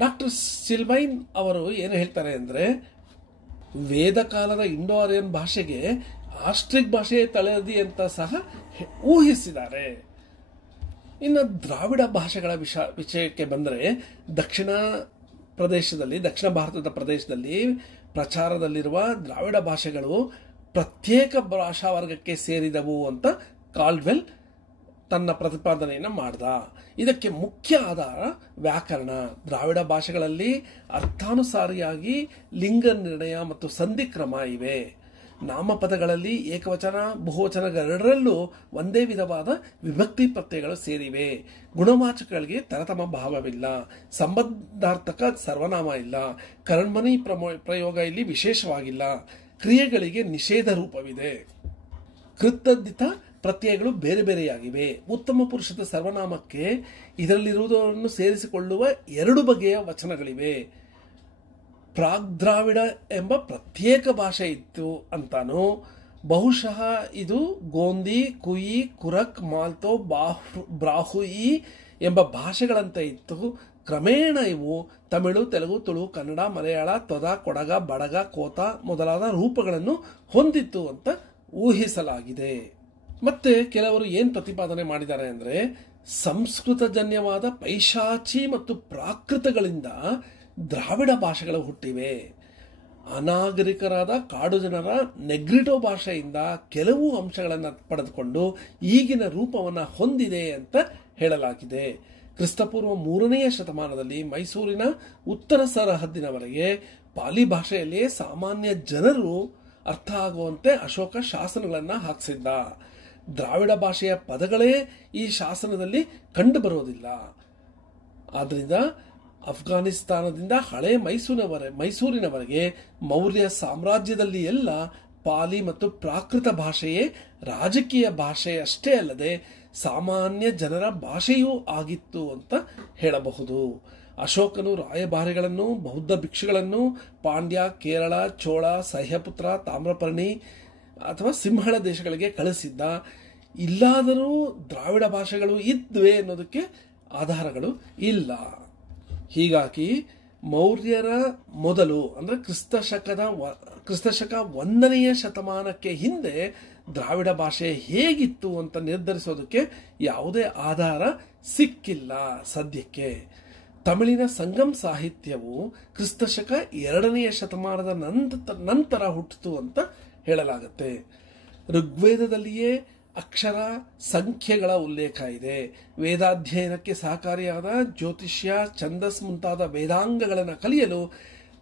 ಡಾಕ್ಟರ್ ಸಿಲ್ವೈನ್ ಅವರು ಏನು ಹೇಳ್ತಾರೆ ಅಂದರೆ, ವೇದ ಕಾಲದ ಇಂಡೋ ಆರ್ಯನ್ ಭಾಷೆಗೆ ಆಸ್ಟ್ರಿಕ್ ಭಾಷೆ ತಳೆದಿ ಅಂತ ಸಹ ಊಹಿಸಿದ್ದಾರೆ. ಇನ್ನು ದ್ರಾವಿಡ ಭಾಷೆಗಳ ವಿಷಯಕ್ಕೆ ಬಂದರೆ ದಕ್ಷಿಣ ಭಾರತದ ಪ್ರದೇಶದಲ್ಲಿ ಪ್ರಚಾರದಲ್ಲಿರುವ ದ್ರಾವಿಡ ಭಾಷೆಗಳು ಪ್ರತ್ಯೇಕ ಭಾಷಾ ವರ್ಗಕ್ಕೆ ಸೇರಿದವು ಅಂತ ಕಾಲ್ಡ್ವೆಲ್ ತನ್ನ ಪ್ರತಿಪಾದನೆಯನ್ನು ಮಾಡ್ದ. ಇದಕ್ಕೆ ಮುಖ್ಯ ಆಧಾರ ವ್ಯಾಕರಣ. ದ್ರಾವಿಡ ಭಾಷೆಗಳಲ್ಲಿ ಅರ್ಥಾನುಸಾರಿಯಾಗಿ ಲಿಂಗ ನಿರ್ಣಯ ಮತ್ತು ಸಂಧಿಕ್ರಮ ಇವೆ. ನಾಮಪದಗಳಲ್ಲಿ ಏಕವಚನ ಬಹುವಚನಗಳೆರಡರಲ್ಲೂ ಒಂದೇ ವಿಧವಾದ ವಿಭಕ್ತಿ ಪ್ರತ್ಯಯಗಳು ಸೇರಿವೆ. ಗುಣವಾಚಕಗಳಿಗೆ ತರತಮ ಭಾವವಿಲ್ಲ. ಸಂಬಂಧಾರ್ಥಕ ಸರ್ವನಾಮ ಇಲ್ಲ. ಕರ್ಮಣಿ ಪ್ರಯೋಗ ಇಲ್ಲಿ ವಿಶೇಷವಾಗಿಲ್ಲ. ಕ್ರಿಯೆಗಳಿಗೆ ನಿಷೇಧ ರೂಪವಿದೆ. ಕೃತದ್ಧಿತ ಪ್ರತ್ಯಯಗಳು ಬೇರೆ ಬೇರೆಯಾಗಿವೆ. ಉತ್ತಮ ಪುರುಷದ ಸರ್ವನಾಮಕ್ಕೆ ಇದರಲ್ಲಿರುವುದನ್ನು ಸೇರಿಸಿಕೊಳ್ಳುವ 2 ಬಗೆಯ ವಚನಗಳಿವೆ. ಪ್ರಾಗ್ದ್ರಾವಿಡ ಎಂಬ ಪ್ರತ್ಯೇಕ ಭಾಷೆ ಇತ್ತು ಅಂತಾನು. ಬಹುಶಃ ಇದು ಗೋಂದಿ, ಕುಯಿ, ಕುರಕ್, ಮಾಲ್ತೋ, ಬ್ರಾಹುಯಿ ಎಂಬ ಭಾಷೆಗಳಂತೆ ಇತ್ತು. ಕ್ರಮೇಣ ಇವು ತಮಿಳು, ತೆಲುಗು, ತುಳು, ಕನ್ನಡ, ಮಲಯಾಳ, ತೊದ, ಕೊಡಗ, ಬಡಗ, ಕೋತ ಮೊದಲಾದ ರೂಪಗಳನ್ನು ಹೊಂದಿತ್ತು ಅಂತ ಊಹಿಸಲಾಗಿದೆ. ಮತ್ತೆ ಕೆಲವರು ಏನ್ ಪ್ರತಿಪಾದನೆ ಮಾಡಿದ್ದಾರೆ ಅಂದ್ರೆ, ಸಂಸ್ಕೃತಜನ್ಯವಾದ ಪೈಶಾಚಿ ಮತ್ತು ಪ್ರಾಕೃತಗಳಿಂದ ದ್ರಾವಿಡ ಭಾಷೆಗಳು ಹುಟ್ಟಿವೆ. ಅನಾಗರಿಕರಾದ ಕಾಡು ಜನರ ನೆಗ್ರಿಟೋ ಭಾಷೆಯಿಂದ ಕೆಲವು ಅಂಶಗಳನ್ನು ಪಡೆದುಕೊಂಡು ಈಗಿನ ರೂಪವನ್ನು ಹೊಂದಿದೆ ಅಂತ ಹೇಳಲಾಗಿದೆ. ಕ್ರಿಸ್ತಪೂರ್ವ 3ನೇ ಶತಮಾನದಲ್ಲಿ ಮೈಸೂರಿನ ಉತ್ತರ ಸರಹದ್ದಿನವರೆಗೆ ಪಾಲಿ ಭಾಷೆಯಲ್ಲಿಯೇ ಸಾಮಾನ್ಯ ಜನರು ಅರ್ಥ ಆಗುವಂತೆ ಅಶೋಕ ಶಾಸನಗಳನ್ನು ಹಾಕಿಸಿದ್ದ. ದ್ರಾವಿಡ ಭಾಷೆಯ ಪದಗಳೇ ಈ ಶಾಸನದಲ್ಲಿ ಕಂಡುಬರೋದಿಲ್ಲ. ಆದ್ದರಿಂದ ಅಫ್ಘಾನಿಸ್ತಾನದಿಂದ ಹಳೆ ಮೈಸೂರಿನವರೆಗೆ ಮೌರ್ಯ ಸಾಮ್ರಾಜ್ಯದಲ್ಲಿ ಎಲ್ಲ ಪಾಲಿ ಮತ್ತು ಪ್ರಾಕೃತ ಭಾಷೆಯೇ ರಾಜಕೀಯ ಭಾಷೆಯಷ್ಟೇ ಅಲ್ಲದೆ ಸಾಮಾನ್ಯ ಜನರ ಭಾಷೆಯೂ ಆಗಿತ್ತು ಅಂತ ಹೇಳಬಹುದು. ಅಶೋಕನು ರಾಯಭಾರಿಗಳನ್ನು, ಬೌದ್ಧ ಭಿಕ್ಷುಗಳನ್ನು ಪಾಂಡ್ಯ, ಕೇರಳ, ಚೋಳ, ಸಹ್ಯಪುತ್ರ, ತಾಮ್ರಪರ್ಣಿ ಅಥವಾ ಸಿಂಹಳ ದೇಶಗಳಿಗೆ ಕಳಿಸಿದ್ದ. ಇಲ್ಲಾದರೂ ದ್ರಾವಿಡ ಭಾಷೆಗಳು ಇದ್ವೆ ಅನ್ನೋದಕ್ಕೆ ಆಧಾರಗಳು ಇಲ್ಲ. ಹೀಗಾಗಿ ಮೌರ್ಯರ ಮೊದಲು ಅಂದ್ರೆ ಕ್ರಿಸ್ತಶಕ 1ನೇ ಶತಮಾನಕ್ಕೆ ಹಿಂದೆ ದ್ರಾವಿಡ ಭಾಷೆ ಹೇಗಿತ್ತು ಅಂತ ನಿರ್ಧರಿಸೋದಕ್ಕೆ ಯಾವುದೇ ಆಧಾರ ಸಿಕ್ಕಿಲ್ಲ ಸದ್ಯಕ್ಕೆ. ತಮಿಳಿನ ಸಂಗಮ್ ಸಾಹಿತ್ಯವು ಕ್ರಿಸ್ತಶಕ 2ನೇ ಶತಮಾನದ ನಂತರ ಹುಟ್ಟಿತು ಅಂತ ಹೇಳಲಾಗುತ್ತೆ. ಋಗ್ವೇದದಲ್ಲಿಯೇ ಅಕ್ಷರ ಸಂಖ್ಯೆಗಳ ಉಲ್ಲೇಖ ಇದೆ. ವೇದಾಧ್ಯಯನಕ್ಕೆ ಸಹಕಾರಿಯಾದ ಜ್ಯೋತಿಷ್ಯ, ಛಂದಸ್ ಮುಂತಾದ ವೇದಾಂಗಗಳನ್ನು ಕಲಿಯಲು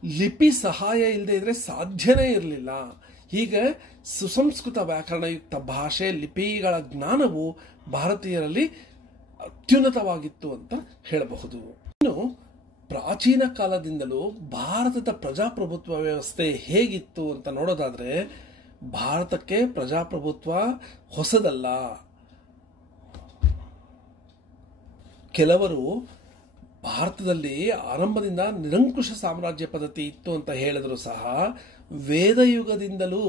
ಲಿಪಿ ಸಹಾಯ ಇಲ್ಲದೆ ಇದ್ರೆ ಸಾಧ್ಯನೇ ಇರಲಿಲ್ಲ. ಹೀಗೆ ಸುಸಂಸ್ಕೃತ ವ್ಯಾಕರಣಯುಕ್ತ ಭಾಷೆ, ಲಿಪಿಗಳ ಜ್ಞಾನವು ಭಾರತೀಯರಲ್ಲಿ ಅತ್ಯುನ್ನತವಾಗಿತ್ತು ಅಂತ ಹೇಳಬಹುದು. ಇನ್ನು ಪ್ರಾಚೀನ ಕಾಲದಿಂದಲೂ ಭಾರತದ ಪ್ರಜಾಪ್ರಭುತ್ವ ವ್ಯವಸ್ಥೆ ಹೇಗಿತ್ತು ಅಂತ ನೋಡೋದಾದ್ರೆ, ಭಾರತಕ್ಕೆ ಪ್ರಜಾಪ್ರಭುತ್ವ ಹೊಸದಲ್ಲ. ಕೆಲವರು ಭಾರತದಲ್ಲಿ ಆರಂಭದಿಂದ ನಿರಂಕುಶ ಸಾಮ್ರಾಜ್ಯ ಪದ್ಧತಿ ಇತ್ತು ಅಂತ ಹೇಳಿದ್ರು ಸಹ ವೇದಯುಗದಿಂದಲೂ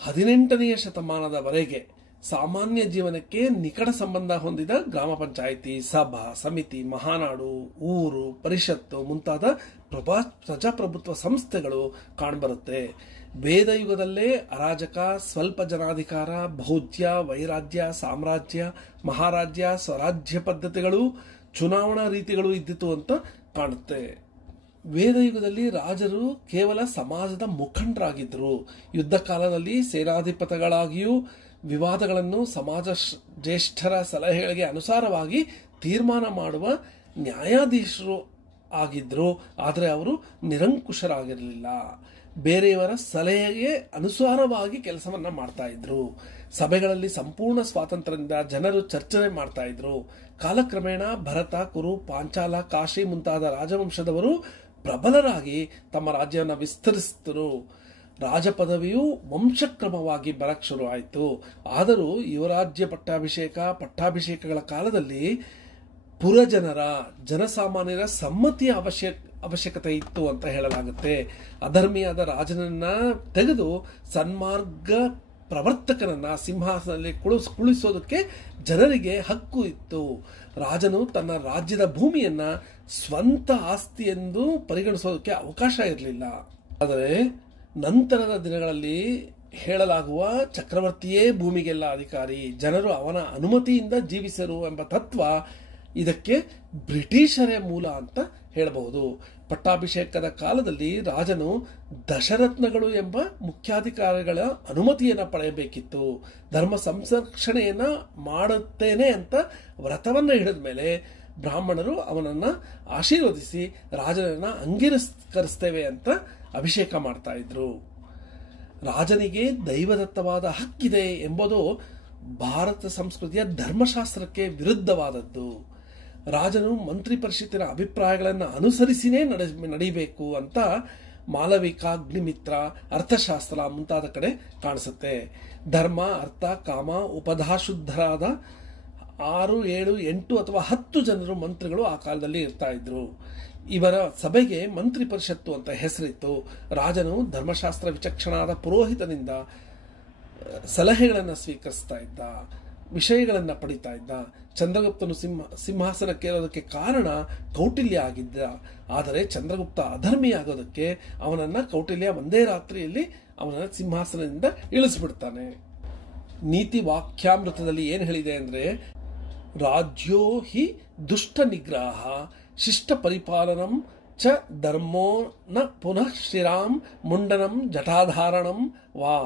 18ನೇ ಶತಮಾನದವರೆಗೆ ಸಾಮಾನ್ಯ ಜೀವನಕ್ಕೆ ನಿಕಟ ಸಂಬಂಧ ಹೊಂದಿದ ಗ್ರಾಮ ಪಂಚಾಯಿತಿ, ಸಭಾ, ಸಮಿತಿ, ಮಹಾನಾಡು, ಊರು, ಪರಿಷತ್ತು ಮುಂತಾದ ಪ್ರಜಾಪ್ರಭುತ್ವ ಸಂಸ್ಥೆಗಳು ಕಾಣಬರುತ್ತೆ. ವೇದಯುಗದಲ್ಲೇ ಅರಾಜಕ, ಸ್ವಲ್ಪ ಜನಾಧಿಕಾರ, ಭೌಜ್ಯ, ವೈರಾಜ್ಯ, ಸಾಮ್ರಾಜ್ಯ, ಮಹಾರಾಜ್ಯ, ಸ್ವರಾಜ್ಯ ಪದ್ಧತಿಗಳು, ಚುನಾವಣಾ ರೀತಿಗಳು ಇದ್ದಿತು ಅಂತ ಕಾಣುತ್ತೆ. ವೇದಯುಗದಲ್ಲಿ ರಾಜರು ಕೇವಲ ಸಮಾಜದ ಮುಖಂಡರಾಗಿದ್ದರು. ಯುದ್ಧ ಕಾಲದಲ್ಲಿ ಸೇನಾಧಿಪತಿಗಳಾಗಿಯೂ ವಿವಾದಗಳನ್ನು ಸಮಾಜ ಜ್ಯೇಷ್ಠರ ಸಲಹೆಗಳಿಗೆ ಅನುಸಾರವಾಗಿ ತೀರ್ಮಾನ ಮಾಡುವ ನ್ಯಾಯಾಧೀಶರು ಆಗಿದ್ರು. ಆದರೆ ಅವರು ನಿರಂಕುಶರಾಗಿರಲಿಲ್ಲ. ಬೇರೆಯವರ ಸಲಹೆಗೆ ಅನುಸಾರವಾಗಿ ಕೆಲಸವನ್ನ ಮಾಡ್ತಾ ಇದ್ರು. ಸಭೆಗಳಲ್ಲಿ ಸಂಪೂರ್ಣ ಸ್ವಾತಂತ್ರ್ಯದಿಂದ ಜನರು ಚರ್ಚೆ ಮಾಡ್ತಾ ಇದ್ರು. ಕಾಲಕ್ರಮೇಣ ಭರತ, ಕುರು, ಪಾಂಚಾಲ, ಕಾಶಿ ಮುಂತಾದ ರಾಜವಂಶದವರು ಪ್ರಬಲರಾಗಿ ತಮ್ಮ ರಾಜ್ಯವನ್ನು ವಿಸ್ತರಿಸಿದರು. ರಾಜ ಪದವಿಯು ವಂಶಕ್ರಮವಾಗಿ ಬರಕ್ ಶುರು ಆಯಿತು. ಆದರೂ ಯುವರಾಜ್ಯ ಪಟ್ಟಾಭಿಷೇಕಗಳ ಕಾಲದಲ್ಲಿ ಪುರಜನರ, ಜನಸಾಮಾನ್ಯರ ಸಮ್ಮತಿಯ ಅವಶ್ಯಕತೆ ಇತ್ತು ಅಂತ ಹೇಳಲಾಗುತ್ತೆ. ಅಧರ್ಮಿಯಾದ ರಾಜನನ್ನ ತೆಗೆದು ಸನ್ಮಾರ್ಗ ಪ್ರವರ್ತಕನನ್ನ ಸಿಂಹಾಸನದಲ್ಲಿ ಕುಳಿಸೋದಕ್ಕೆ ಜನರಿಗೆ ಹಕ್ಕು ಇತ್ತು. ರಾಜನು ತನ್ನ ರಾಜ್ಯದ ಭೂಮಿಯನ್ನ ಸ್ವಂತ ಆಸ್ತಿ ಎಂದು ಪರಿಗಣಿಸೋದಕ್ಕೆ ಅವಕಾಶ ಇರಲಿಲ್ಲ. ಆದರೆ ನಂತರದ ದಿನಗಳಲ್ಲಿ ಹೇಳಲಾಗುವ ಚಕ್ರವರ್ತಿಯೇ ಭೂಮಿಗೆಲ್ಲ ಅಧಿಕಾರಿ, ಜನರು ಅವನ ಅನುಮತಿಯಿಂದ ಜೀವಿಸರು ಎಂಬ ತತ್ವ ಇದಕ್ಕೆ ಬ್ರಿಟಿಷರೇ ಮೂಲ ಅಂತ ಹೇಳಬಹುದು. ಪಟ್ಟಾಭಿಷೇಕದ ಕಾಲದಲ್ಲಿ ರಾಜನು ದಶರತ್ನಗಳು ಎಂಬ ಮುಖ್ಯಾಧಿಕಾರಿಗಳ ಅನುಮತಿಯನ್ನು ಪಡೆಯಬೇಕಿತ್ತು. ಧರ್ಮ ಸಂರಕ್ಷಣೆಯನ್ನ ಮಾಡುತ್ತೇನೆ ಅಂತ ವ್ರತವನ್ನು ಹಿಡಿದ ಮೇಲೆ ಬ್ರಾಹ್ಮಣರು ಅವನನ್ನು ಆಶೀರ್ವದಿಸಿ ರಾಜನನ್ನ ಅಂಗೀಕರಿಸ್ತೇವೆ ಅಂತ ಅಭಿಷೇಕ ಮಾಡ್ತಾ ಇದ್ರು. ರಾಜನಿಗೆ ದೈವದತ್ತವಾದ ಹಕ್ಕಿದೆ ಎಂಬುದು ಭಾರತ ಸಂಸ್ಕೃತಿಯ ಧರ್ಮಶಾಸ್ತ್ರಕ್ಕೆ ವಿರುದ್ಧವಾದದ್ದು. ರಾಜನು ಮಂತ್ರಿ ಪರಿಷತ್ತಿನ ಅಭಿಪ್ರಾಯಗಳನ್ನು ಅನುಸರಿಸಿನೇ ನಡೀಬೇಕು ಅಂತ ಮಾಲವಿಕ, ಅಗ್ನಿಮಿತ್ರ, ಅರ್ಥಶಾಸ್ತ್ರ ಮುಂತಾದ ಕಡೆ ಕಾಣಿಸುತ್ತೆ. ಧರ್ಮ, ಅರ್ಥ, ಕಾಮ, ಉಪಧಾಶುದ್ಧರಾದ 6, 7, 8 ಅಥವಾ 10 ಜನರು ಮಂತ್ರಿಗಳು ಆ ಕಾಲದಲ್ಲಿ ಇರ್ತಾ ಇದ್ರು. ಇವರ ಸಭೆಗೆ ಮಂತ್ರಿ ಪರಿಷತ್ತು ಅಂತ ಹೆಸರಿತ್ತು. ರಾಜನು ಧರ್ಮಶಾಸ್ತ್ರ ವಿಚಕ್ಷಣಾದ ಪುರೋಹಿತನಿಂದ ಸಲಹೆಗಳನ್ನು ಸ್ವೀಕರಿಸ್ತಾ ಇದ್ದ, ವಿಷಯಗಳನ್ನು ಪಡಿತಾ ಇದ್ದ. ಚಂದ್ರಗುಪ್ತನು ಸಿಂಹಾಸನಕ್ಕೇರೋದಕ್ಕೆ ಕಾರಣ ಕೌಟಿಲ್ಯ ಆಗಿದ್ದ. ಆದರೆ ಚಂದ್ರಗುಪ್ತ ಅಧರ್ಮಿಯಾಗೋದಕ್ಕೆ ಅವನನ್ನ ಕೌಟಿಲ್ಯ ಒಂದೇ ರಾತ್ರಿಯಲ್ಲಿ ಅವನ ಸಿಂಹಾಸನದಿಂದ ಇಳಿಸ್ಬಿಡ್ತಾನೆ. ನೀತಿ ವಾಕ್ಯಾಮೃತದಲ್ಲಿ ಏನು ಹೇಳಿದೆ ಅಂದ್ರೆ, ರಾಜ್ಯೋ ಹಿ ದುಷ್ಟ ನಿಗ್ರಹ ಶಿಷ್ಟ ಪರಿಪಾಲನಂ ಚ ಧರ್ಮೋ ನ ಪುನಃ ಶ್ರೀರಾಮ್ ಮುಂಡನಂ ಜಟಾಧಾರಣಂ ವಾ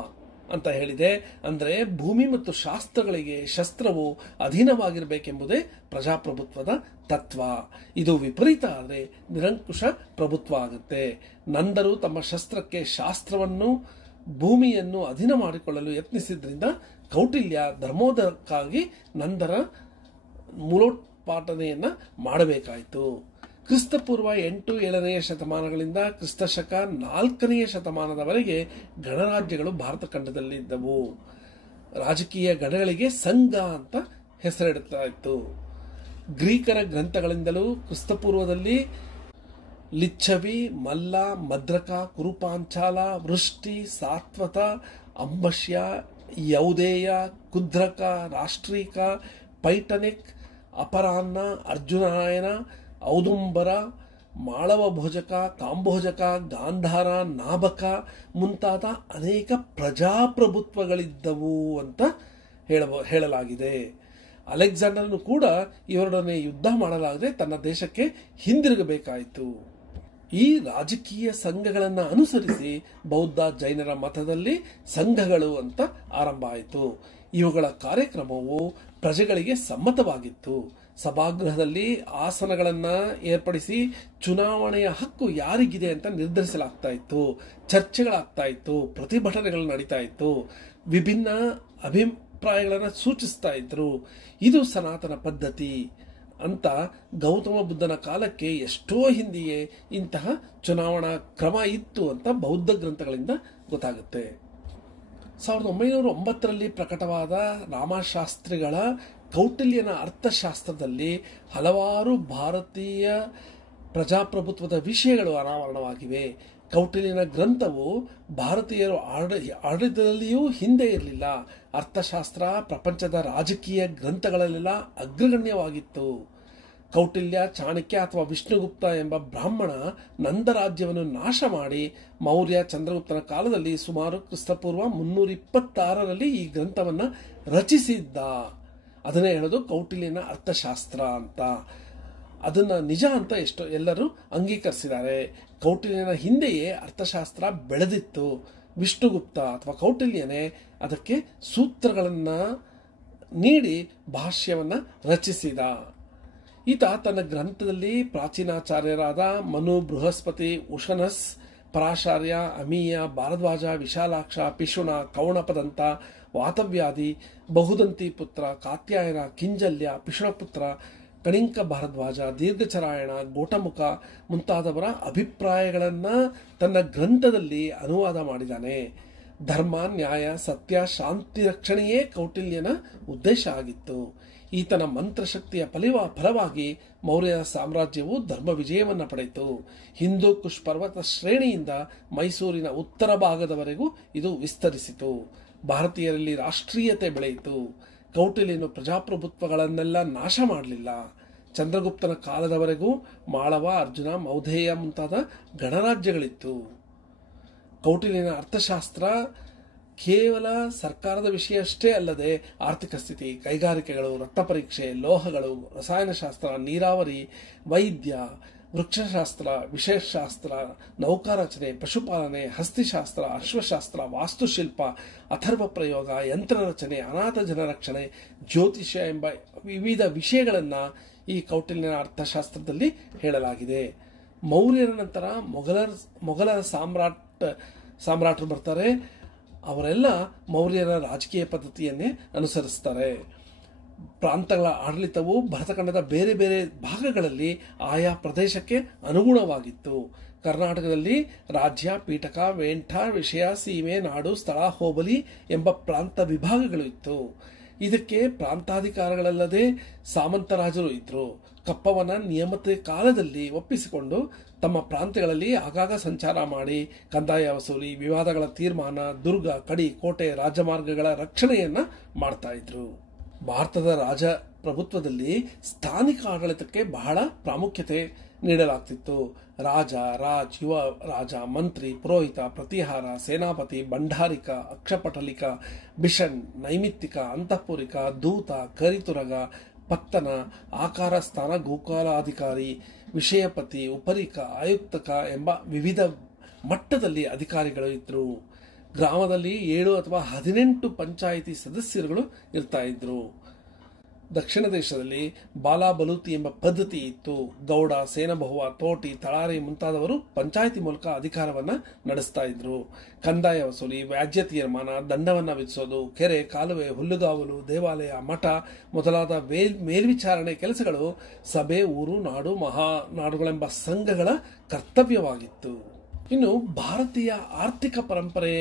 ಅಂತ ಹೇಳಿದೆ. ಅಂದರೆ ಭೂಮಿ ಮತ್ತು ಶಾಸ್ತ್ರಗಳಿಗೆ ಶಸ್ತ್ರವು ಅಧೀನವಾಗಿರಬೇಕೆಂಬುದೇ ಪ್ರಜಾಪ್ರಭುತ್ವದ ತತ್ವ. ಇದು ವಿಪರೀತ ಆದರೆ ನಿರಂಕುಶ ಪ್ರಭುತ್ವ ಆಗುತ್ತೆ. ನಂದರು ತಮ್ಮ ಶಸ್ತ್ರಕ್ಕೆ ಶಾಸ್ತ್ರವನ್ನು, ಭೂಮಿಯನ್ನು ಅಧೀನ ಮಾಡಿಕೊಳ್ಳಲು ಯತ್ನಿಸಿದ್ರಿಂದ ಕೌಟಿಲ್ಯ ಧರ್ಮೋದಕ್ಕಾಗಿ ನಂದರ ಮೂಲೋತ್ಪಾಟನೆಯನ್ನ ಮಾಡಬೇಕಾಯಿತು. ಕ್ರಿಸ್ತಪೂರ್ವ 8, 7ನೇ ಶತಮಾನಗಳಿಂದ ಕ್ರಿಸ್ತಶಕ 4ನೇ ಶತಮಾನದವರೆಗೆ ಗಣರಾಜ್ಯಗಳು ಭಾರತ ಖಂಡದಲ್ಲಿದ್ದವು. ರಾಜಕೀಯ ಗಣಗಳಿಗೆ ಸಂಘ ಅಂತ ಹೆಸರಿಡ್ತಾ ಇತ್ತು. ಗ್ರೀಕರ ಗ್ರಂಥಗಳಿಂದಲೂ ಕ್ರಿಸ್ತಪೂರ್ವದಲ್ಲಿ ಲಿಚ್ಛವಿ, ಮಲ್ಲ, ಮದ್ರಕ, ಕುರುಪಾಂಚಾಲ, ವೃಷ್ಟಿ, ಸಾತ್ವತ, ಅಂಬಶ್ಯ, ಯೌದೇಯ, ಕುದ್ರಕ, ರಾಷ್ಟ್ರೀಕ, ಪೈಟನಿಕ್, ಅಪರಾಹ್ನ, ಅರ್ಜುನಾಯನ, ಔದುಂಬರ, ಮಾಳವ ಭೋಜಕ, ಕಾಂಬೋಜಕ, ಗಾಂಧಾರ, ನಾಭಕ ಮುಂತಾದ ಅನೇಕ ಪ್ರಜಾಪ್ರಭುತ್ವಗಳಿದ್ದವು ಅಂತ ಹೇಳಲಾಗಿದೆ. ಅಲೆಕ್ಸಾಂಡರ್ನು ಕೂಡ ಇವರೊಡನೆ ಯುದ್ಧ ಮಾಡಲಾಗದೆ ತನ್ನ ದೇಶಕ್ಕೆ ಹಿಂದಿರುಗಬೇಕಾಯಿತು. ಈ ರಾಜಕೀಯ ಸಂಘಗಳನ್ನು ಅನುಸರಿಸಿ ಬೌದ್ಧ, ಜೈನರ ಮತದಲ್ಲಿ ಸಂಘಗಳು ಅಂತ ಆರಂಭ ಆಯಿತು. ಇವುಗಳ ಕಾರ್ಯಕ್ರಮವು ಪ್ರಜೆಗಳಿಗೆ ಸಮ್ಮತವಾಗಿತ್ತು. ಸಭಾಗೃಹದಲ್ಲಿ ಆಸನಗಳನ್ನು ಏರ್ಪಡಿಸಿ ಚುನಾವಣೆಯ ಹಕ್ಕು ಯಾರಿಗಿದೆ ಅಂತ ನಿರ್ಧರಿಸಲಾಗ್ತಾ ಇತ್ತು. ಚರ್ಚೆಗಳಾಗ್ತಾ ಇತ್ತು, ಪ್ರತಿಭಟನೆಗಳು ನಡೀತಾ ಇತ್ತು, ವಿಭಿನ್ನ ಅಭಿಪ್ರಾಯಗಳನ್ನು ಸೂಚಿಸ್ತಾ ಇದ್ರು. ಇದು ಸನಾತನ ಪದ್ಧತಿ ಅಂತ ಗೌತಮ ಬುದ್ಧನ ಕಾಲಕ್ಕೆ ಎಷ್ಟೋ ಹಿಂದೆಯೇ ಇಂತಹ ಚುನಾವಣಾ ಕ್ರಮ ಇತ್ತು ಅಂತ ಬೌದ್ಧ ಗ್ರಂಥಗಳಿಂದ ಗೊತ್ತಾಗುತ್ತೆ. 1909ರಲ್ಲಿ ಪ್ರಕಟವಾದ ರಾಮಶಾಸ್ತ್ರಿಗಳ ಕೌಟಿಲ್ಯನ ಅರ್ಥಶಾಸ್ತ್ರದಲ್ಲಿ ಹಲವಾರು ಭಾರತೀಯ ಪ್ರಜಾಪ್ರಭುತ್ವದ ವಿಷಯಗಳು ಅನಾವರಣವಾಗಿವೆ. ಕೌಟಿಲ್ಯನ ಗ್ರಂಥವು ಭಾರತೀಯರು ಆಡಳಿತದಲ್ಲಿಯೂ ಹಿಂದೆ ಇರಲಿಲ್ಲ. ಅರ್ಥಶಾಸ್ತ್ರ ಪ್ರಪಂಚದ ರಾಜಕೀಯ ಗ್ರಂಥಗಳಲ್ಲೆಲ್ಲ ಅಗ್ರಗಣ್ಯವಾಗಿತ್ತು. ಕೌಟಿಲ್ಯ, ಚಾಣಕ್ಯ ಅಥವಾ ವಿಷ್ಣುಗುಪ್ತ ಎಂಬ ಬ್ರಾಹ್ಮಣ ನಂದ ರಾಜ್ಯವನ್ನು ನಾಶ ಮಾಡಿ ಮೌರ್ಯ, ಚಂದ್ರಗುಪ್ತನ ಕಾಲದಲ್ಲಿ ಸುಮಾರು ಕ್ರಿಸ್ತಪೂರ್ವ 326ರಲ್ಲಿ ಈ ಗ್ರಂಥವನ್ನು ರಚಿಸಿದ್ದ. ಅದನ್ನೇ ಹೇಳೋದು ಕೌಟಿಲ್ಯನ ಅರ್ಥಶಾಸ್ತ್ರ ಅಂತ. ಅದನ್ನ ನಿಜ ಅಂತ ಎಲ್ಲರೂ ಅಂಗೀಕರಿಸಿದ್ದಾರೆ. ಕೌಟಿಲ್ಯನ ಹಿಂದೆಯೇ ಅರ್ಥಶಾಸ್ತ್ರ ಬೆಳೆದಿತ್ತು. ವಿಷ್ಣುಗುಪ್ತ ಅಥವಾ ಕೌಟಿಲ್ಯನೇ ಅದಕ್ಕೆ ಸೂತ್ರಗಳನ್ನು ನೀಡಿ ಭಾಷ್ಯವನ್ನು ರಚಿಸಿದ. ಈತ ತನ್ನ ಗ್ರಂಥದಲ್ಲಿ ಪ್ರಾಚೀನಾಚಾರ್ಯರಾದ ಮನು, ಬೃಹಸ್ಪತಿ, ಉಶನಸ್, ಪರಾಶಾರ್ಯ, ಅಮೀಯ, ಭಾರದ್ವಾಜ, ವಿಶಾಲಾಕ್ಷ, ಪಿಶುಣ, ಕೌಣಪದಂತ, ವಾತವ್ಯಾಧಿ, ಬಹುದಂತಿ ಪುತ್ರ, ಕಾತ್ಯಾಯನ, ಕಿಂಜಲ್ಯ, ಪಿಶುಣಪುತ್ರ, ಕಣಿಂಕ ಭಾರದ್ವಾಜ, ದೀರ್ಘಚರಾಯಣ, ಗೋಟಮುಖ ಮುಂತಾದವರ ಅಭಿಪ್ರಾಯಗಳನ್ನು ತನ್ನ ಗ್ರಂಥದಲ್ಲಿ ಅನುವಾದ ಮಾಡಿದ್ದಾನೆ. ಧರ್ಮ, ನ್ಯಾಯ, ಸತ್ಯ, ಶಾಂತಿ ರಕ್ಷಣೆಯೇ ಕೌಟಿಲ್ಯನ ಉದ್ದೇಶ ಆಗಿತ್ತು. ಈತನ ಮಂತ್ರಶಕ್ತಿಯ ಫಲವಾಗಿ ಮೌರ್ಯ ಸಾಮ್ರಾಜ್ಯವು ಧರ್ಮ ವಿಜಯವನ್ನು ಪಡೆಯಿತು. ಹಿಂದೂ ಕುಶ್ ಪರ್ವತ ಶ್ರೇಣಿಯಿಂದ ಮೈಸೂರಿನ ಉತ್ತರ ಭಾಗದವರೆಗೂ ಇದು ವಿಸ್ತರಿಸಿತು. ಭಾರತೀಯರಲ್ಲಿ ರಾಷ್ಟ್ರೀಯತೆ ಬೆಳೆಯಿತು. ಕೌಟಿಲ್ಯನು ಪ್ರಜಾಪ್ರಭುತ್ವಗಳನ್ನೆಲ್ಲ ನಾಶ ಮಾಡಲಿಲ್ಲ. ಚಂದ್ರಗುಪ್ತನ ಕಾಲದವರೆಗೂ ಮಾಳವ, ಅರ್ಜುನ, ಮೌಧೇಯ ಮುಂತಾದ ಗಣರಾಜ್ಯಗಳಿತ್ತು. ಕೌಟಿಲ್ಯನ ಅರ್ಥಶಾಸ್ತ್ರ ಕೇವಲ ಸರ್ಕಾರದ ವಿಷಯ ಅಷ್ಟೇ ಅಲ್ಲದೆ ಆರ್ಥಿಕ ಸ್ಥಿತಿ, ಕೈಗಾರಿಕೆಗಳು, ರಕ್ತ ಪರೀಕ್ಷೆ, ಲೋಹಗಳು, ರಸಾಯನಶಾಸ್ತ್ರ, ನೀರಾವರಿ, ವೈದ್ಯ, ವೃಕ್ಷಶಾಸ್ತ್ರ, ವಿಶೇಷಶಾಸ್ತ್ರ, ನೌಕಾರಚನೆ, ಪಶುಪಾಲನೆ, ಹಸ್ತಿಶಾಸ್ತ್ರ, ಅಶ್ವಶಾಸ್ತ್ರ, ವಾಸ್ತುಶಿಲ್ಪ, ಅಥರ್ವ ಪ್ರಯೋಗ, ಯಂತ್ರರಚನೆ, ಅನಾಥ ಜನರಕ್ಷಣೆ, ಜ್ಯೋತಿಷ್ಯ ಎಂಬ ವಿವಿಧ ವಿಷಯಗಳನ್ನು ಈ ಕೌಟಿಲ್ಯನ ಅರ್ಥಶಾಸ್ತ್ರದಲ್ಲಿ ಹೇಳಲಾಗಿದೆ. ಮೌರ್ಯರ ನಂತರ ಮೊಘಲರ ಸಾಮ್ರಾಟರು ಬರ್ತಾರೆ. ಅವರೆಲ್ಲ ಮೌರ್ಯರ ರಾಜಕೀಯ ಪದ್ಧತಿಯನ್ನೇ ಅನುಸರಿಸ್ತಾರೆ. ಪ್ರಾಂತಗಳ ಆಡಳಿತವು ಭರತಖಂಡದ ಬೇರೆ ಬೇರೆ ಭಾಗಗಳಲ್ಲಿ ಆಯಾ ಪ್ರದೇಶಕ್ಕೆ ಅನುಗುಣವಾಗಿತ್ತು. ಕರ್ನಾಟಕದಲ್ಲಿ ರಾಜ್ಯ, ಪೀಠಕ, ವೇಂಠ, ವಿಷಯ, ಸೀಮೆ, ನಾಡು, ಸ್ಥಳ, ಹೋಬಳಿ ಎಂಬ ಪ್ರಾಂತ ವಿಭಾಗಗಳು ಇತ್ತು. ಇದಕ್ಕೆ ಪ್ರಾಂತಾಧಿಕಾರಗಳಲ್ಲದೆ ಸಾಮಂತರಾಜರು ಇದ್ರು. ಕಪ್ಪವನ್ನ ನಿಯಮಿತ ಕಾಲದಲ್ಲಿ ಒಪ್ಪಿಸಿಕೊಂಡು ತಮ್ಮ ಪ್ರಾಂತ್ಯಗಳಲ್ಲಿ ಆಗಾಗ ಸಂಚಾರ ಮಾಡಿ ಕಂದಾಯ ವಸೂಲಿ, ವಿವಾದಗಳ ತೀರ್ಮಾನ, ದುರ್ಗ, ಕಡಿ, ಕೋಟೆ, ರಾಜಮಾರ್ಗಗಳ ರಕ್ಷಣೆಯನ್ನ ಮಾಡ್ತಾ ಇದ್ರು. ಭಾರತದ ರಾಜಪ್ರಭುತ್ವದಲ್ಲಿ ಸ್ಥಾನಿಕ ಆಡಳಿತಕ್ಕೆ ಬಹಳ ಪ್ರಾಮುಖ್ಯತೆ ನೀಡಲಾಗ್ತಿತ್ತು. ರಾಜ, ಯುವ ರಾಜ, ಮಂತ್ರಿ, ಪುರೋಹಿತ, ಪ್ರತಿಹಾರ, ಸೇನಾಪತಿ, ಭಂಡಾರಿಕ, ಅಕ್ಷಪಟಲಿಕ, ಬಿಷಣ್, ನೈಮಿತ್ತಿಕ, ಅಂತಃಪುರಿಕ, ದೂತ, ಕರಿತುರಗ, ಪತ್ತನ, ಆಕಾರ ಸ್ಥಾನ, ಗೋಕಾಲಾಧಿಕಾರಿ, ವಿಷಯಪತಿ, ಉಪರಿಕ, ಆಯುಕ್ತಕ ಎಂಬ ವಿವಿಧ ಮಟ್ಟದಲ್ಲಿ ಅಧಿಕಾರಿಗಳು ಇದ್ರು. ಗ್ರಾಮದಲ್ಲಿ 7 ಅಥವಾ 18 ಪಂಚಾಯಿತಿ ಸದಸ್ಯರುಗಳು ಇರ್ತಾ ಇದ್ರು. ದಕ್ಷಿಣ ದೇಶದಲ್ಲಿ ಬಾಲಾಬಲೂತಿ ಎಂಬ ಪದ್ಧತಿ ಇತ್ತು. ಗೌಡ, ಸೇನಬಹುವ, ತೋಟಿ, ತಳಾರಿ ಮುಂತಾದವರು ಪಂಚಾಯಿತಿ ಮೂಲಕ ಅಧಿಕಾರವನ್ನ ನಡೆಸ್ತಾ ಇದ್ರು. ಕಂದಾಯ ವಸೂಲಿ, ವ್ಯಾಜ್ಯ ತೀರ್ಮಾನ, ದಂಡವನ್ನ ವಿಧಿಸೋದು, ಕೆರೆ, ಕಾಲುವೆ, ಹುಲ್ಲುಗಾವಲು, ದೇವಾಲಯ, ಮಠ ಮೊದಲಾದ ಮೇಲ್ವಿಚಾರಣೆ ಕೆಲಸಗಳು ಸಭೆ, ಊರು, ನಾಡು, ಮಹಾನಾಡುಗಳೆಂಬ ಸಂಘಗಳ ಕರ್ತವ್ಯವಾಗಿತ್ತು. ಇನ್ನು ಭಾರತೀಯ ಆರ್ಥಿಕ ಪರಂಪರೆ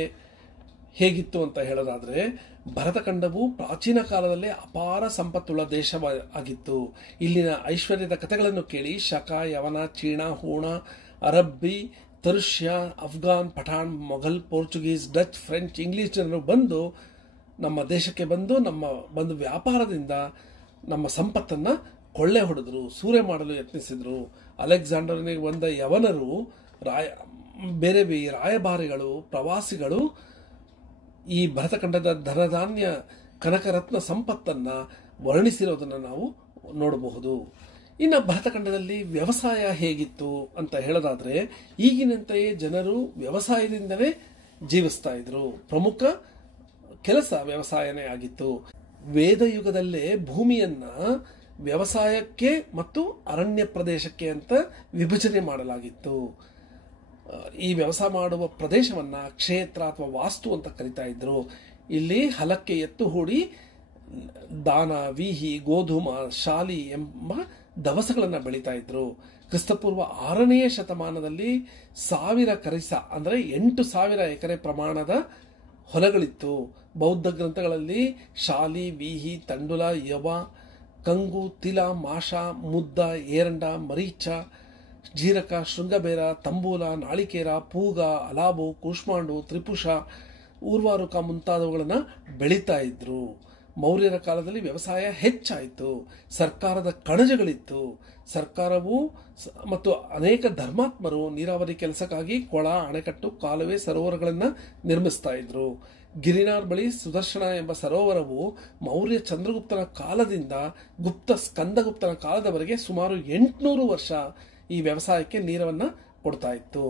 ಹೇಗಿತ್ತು ಅಂತ ಹೇಳೋದಾದ್ರೆ, ಭರತಖಂಡವು ಪ್ರಾಚೀನ ಕಾಲದಲ್ಲೇ ಅಪಾರ ಸಂಪತ್ತುಳ್ಳ ದೇಶವಾಗಿತ್ತು. ಇಲ್ಲಿನ ಐಶ್ವರ್ಯದ ಕಥೆಗಳನ್ನು ಕೇಳಿ ಶಕ, ಯವನ, ಚೀನಾ, ಹೂಣ, ಅರಬ್ಬಿ, ತರುಷ್ಯ, Afghan, Pathan, Mughal, Portuguese, Dutch, French, English ಜನರು ಬಂದು ನಮ್ಮ ದೇಶಕ್ಕೆ ಬಂದು ವ್ಯಾಪಾರದಿಂದ ನಮ್ಮ ಸಂಪತ್ತನ್ನ ಕೊಳ್ಳೆ ಹೊಡೆದ್ರು, ಸೂರೆ ಮಾಡಲು ಯತ್ನಿಸಿದ್ರು. ಅಲೆಕ್ಸಾಂಡರ್ನಿಗೆ ಬಂದ ಯವನರು, ಬೇರೆ ರಾಯಭಾರಿಗಳು, ಪ್ರವಾಸಿಗಳು ಈ ಭರತಖಂಡದ ಧನಧಾನ್ಯ, ಕನಕರತ್ನ ಸಂಪತ್ತನ್ನ ವರ್ಣಿಸಿರೋದನ್ನು ನಾವು ನೋಡಬಹುದು. ಇನ್ನು ಭರತಖಂಡದಲ್ಲಿ ವ್ಯವಸಾಯ ಹೇಗಿತ್ತು ಅಂತ ಹೇಳೋದಾದ್ರೆ, ಈಗಿನಂತೆಯೇ ಜನರು ವ್ಯವಸಾಯದಿಂದಲೇ ಜೀವಿಸ್ತಾ ಇದ್ರು. ಪ್ರಮುಖ ಕೆಲಸ ವ್ಯವಸಾಯನೇ ಆಗಿತ್ತು. ವೇದಯುಗದಲ್ಲೇ ಭೂಮಿಯನ್ನ ವ್ಯವಸಾಯಕ್ಕೆ ಮತ್ತು ಅರಣ್ಯ ಪ್ರದೇಶಕ್ಕೆ ಅಂತ ವಿಭಜನೆ ಮಾಡಲಾಗಿತ್ತು. ಈ ವ್ಯವಸಾಯ ಮಾಡುವ ಪ್ರದೇಶವನ್ನ ಕ್ಷೇತ್ರ ಅಥವಾ ವಾಸ್ತು ಅಂತ ಕರಿತಾ ಇದ್ರು. ಇಲ್ಲಿ ಹಲಕ್ಕೆ ಎತ್ತು ಹೂಡಿ ದಾನ, ವೀಹಿ, ಗೋಧೂಮ, ಶಾಲಿ ಎಂಬ ದವಸಗಳನ್ನ ಬೆಳೀತಾ ಇದ್ರು. ಕ್ರಿಸ್ತಪೂರ್ವ 6ನೇ ಶತಮಾನದಲ್ಲಿ 1000 ಕರಿಸ ಅಂದ್ರೆ 8,000 ಎಕರೆ ಪ್ರಮಾಣದ ಹೊಲಗಳಿತ್ತು. ಬೌದ್ಧ ಗ್ರಂಥಗಳಲ್ಲಿ ಶಾಲಿ, ವೀಹಿ, ತಂಡುಲ, ಯವ, ಕಂಗು, ತಿಲ, ಮಾಷ, ಮುದ್ದ, ಏರಂಡ, ಮರೀಚ, ಜೀರಕ, ಶೃಂಗಬೇರ, ತಂಬೂಲ, ನಾಳಿಕೇರ, ಪೂಗ, ಅಲಾಬು, ಕೂಷ್ಮಾಂಡು, ತ್ರಿಪುಷ, ಊರ್ವಾರುಕ ಮುಂತಾದವುಗಳನ್ನು ಬೆಳೀತಾ ಇದ್ರು. ಮೌರ್ಯರ ಕಾಲದಲ್ಲಿ ವ್ಯವಸಾಯ ಹೆಚ್ಚಾಯಿತು. ಸರ್ಕಾರದ ಕಣಜಗಳಿತ್ತು. ಸರ್ಕಾರವು ಮತ್ತು ಅನೇಕ ಧರ್ಮಾತ್ಮರು ನೀರಾವರಿ ಕೆಲಸಕ್ಕಾಗಿ ಕೊಳ, ಅಣೆಕಟ್ಟು, ಕಾಲುವೆ, ಸರೋವರಗಳನ್ನು ನಿರ್ಮಿಸ್ತಾ ಇದ್ರು. ಗಿರಿನಾರ್ ಬಳಿ ಸುದರ್ಶನ ಎಂಬ ಸರೋವರವು ಮೌರ್ಯ ಚಂದ್ರಗುಪ್ತನ ಕಾಲದಿಂದ ಸ್ಕಂದಗುಪ್ತನ ಕಾಲದವರೆಗೆ ಸುಮಾರು 800 ವರ್ಷ ಈ ವ್ಯವಸಾಯಕ್ಕೆ ನೀರನ್ನ ಕೊಡ್ತಾ ಇತ್ತು.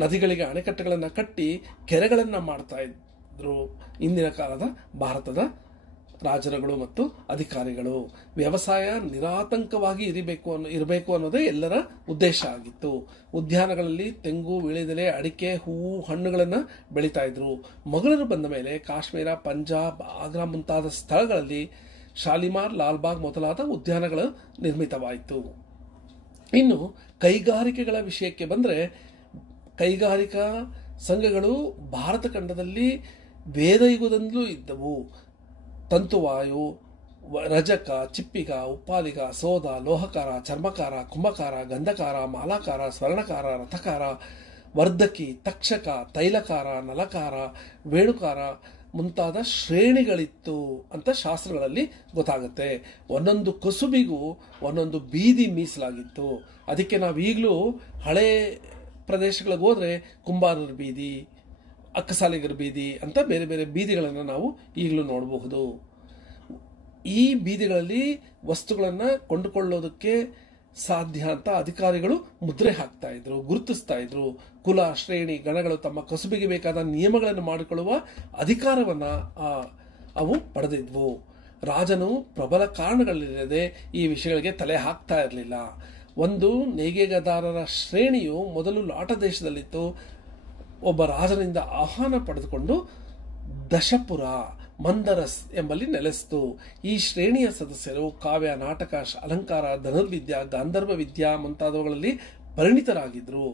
ನದಿಗಳಿಗೆ ಅಣೆಕಟ್ಟುಗಳನ್ನು ಕಟ್ಟಿ ಕೆರೆಗಳನ್ನು ಮಾಡ್ತಾ ಇದ್ರು ಇಂದಿನ ಕಾಲದ ಭಾರತದ ರಾಜರುಗಳು ಮತ್ತು ಅಧಿಕಾರಿಗಳು. ವ್ಯವಸಾಯ ನಿರಾತಂಕವಾಗಿ ಇರಬೇಕು ಅನ್ನೋದೇ ಎಲ್ಲರ ಉದ್ದೇಶ ಆಗಿತ್ತು. ಉದ್ಯಾನಗಳಲ್ಲಿ ತೆಂಗು, ವೀಳ್ಯದೆಲೆ, ಅಡಿಕೆ, ಹೂವು, ಹಣ್ಣುಗಳನ್ನು ಬೆಳೀತಾ ಇದ್ರು. ಮೊಘಲರು ಬಂದ ಮೇಲೆ ಕಾಶ್ಮೀರ, ಪಂಜಾಬ್, ಆಗ್ರಾ ಮುಂತಾದ ಸ್ಥಳಗಳಲ್ಲಿ ಶಾಲಿಮಾರ್, ಲಾಲ್ಬಾಗ್ ಮೊದಲಾದ ಉದ್ಯಾನಗಳು ನಿರ್ಮಿತವಾಯಿತು. ಇನ್ನು ಕೈಗಾರಿಕೆಗಳ ವಿಷಯಕ್ಕೆ ಬಂದರೆ, ಕೈಗಾರಿಕಾ ಸಂಘಗಳು ಭಾರತ ಖಂಡದಲ್ಲಿ ವೇದಯುಗದಿಂದಲೂ ಇದ್ದವು. ತಂತುವಾಯು, ರಜಕ, ಚಿಪ್ಪಿಗ, ಉಪ್ಪಾಲಿಗ, ಸೋದ, ಲೋಹಕಾರ, ಚರ್ಮಕಾರ, ಕುಂಭಕಾರ, ಗಂಧಕಾರ, ಮಾಲಾಕಾರ, ಸ್ವರ್ಣಕಾರ, ರಥಕಾರ, ವರ್ಧಕಿ, ತಕ್ಷಕ, ತೈಲಕಾರ, ನಲಕಾರ, ವೇಣುಕಾರ ಮುಂತಾದ ಶ್ರೇಣಿಗಳಿತ್ತು ಅಂತ ಶಾಸ್ತ್ರಗಳಲ್ಲಿ ಗೊತ್ತಾಗುತ್ತೆ. ಒಂದೊಂದು ಕಸುಬಿಗೂ ಒಂದೊಂದು ಬೀದಿ ಮೀಸಲಾಗಿತ್ತು. ಅದಕ್ಕೆ ನಾವು ಈಗಲೂ ಹಳೆ ಪ್ರದೇಶಗಳಿಗೆ ಹೋದ್ರೆ ಕುಂಬಾರರ ಬೀದಿ, ಅಕ್ಕಸಾಲಿಗರ ಬೀದಿ ಅಂತ ಬೇರೆ ಬೇರೆ ಬೀದಿಗಳನ್ನು ನಾವು ಈಗಲೂ ನೋಡಬಹುದು. ಈ ಬೀದಿಗಳಲ್ಲಿ ವಸ್ತುಗಳನ್ನು ಕೊಂಡುಕೊಳ್ಳೋದಕ್ಕೆ ಸಾಧ್ಯ ಅಂತ ಅಧಿಕಾರಿಗಳು ಮುದ್ರೆ ಹಾಕ್ತಾ ಇದ್ರು, ಗುರುತಿಸ್ತಾ ಇದ್ರು. ಕುಲ, ಶ್ರೇಣಿ, ಗಣಗಳು ತಮ್ಮ ಕಸುಬಿಗೆ ಬೇಕಾದ ನಿಯಮಗಳನ್ನು ಮಾಡಿಕೊಳ್ಳುವ ಅಧಿಕಾರವನ್ನು ಅವು ಪಡೆದಿದ್ವು. ರಾಜನು ಪ್ರಬಲ ಕಾರಣಗಳಿಲ್ಲದೆ ಈ ವಿಷಯಗಳಿಗೆ ತಲೆ ಹಾಕ್ತಾ ಇರಲಿಲ್ಲ. ಒಂದು ನೇಯ್ಗೆಗಾರರ ಶ್ರೇಣಿಯು ಮೊದಲು ಲಾಟ ದೇಶದಲ್ಲಿತ್ತು. ಒಬ್ಬ ರಾಜನಿಂದ ಆಹ್ವಾನ ಪಡೆದುಕೊಂಡು ದಶಪುರ, ಮಂದರಸ್ ಎಂಬಲ್ಲಿ ನೆಲೆಸಿತು. ಈ ಶ್ರೇಣಿಯ ಸದಸ್ಯರು ಕಾವ್ಯ, ನಾಟಕ, ಅಲಂಕಾರ, ಧನುರ್ವಿದ್ಯಾ, ಗಾಂಧರ್ವ ವಿದ್ಯಾ ಮುಂತಾದವುಗಳಲ್ಲಿ ಪರಿಣಿತರಾಗಿದ್ದರು.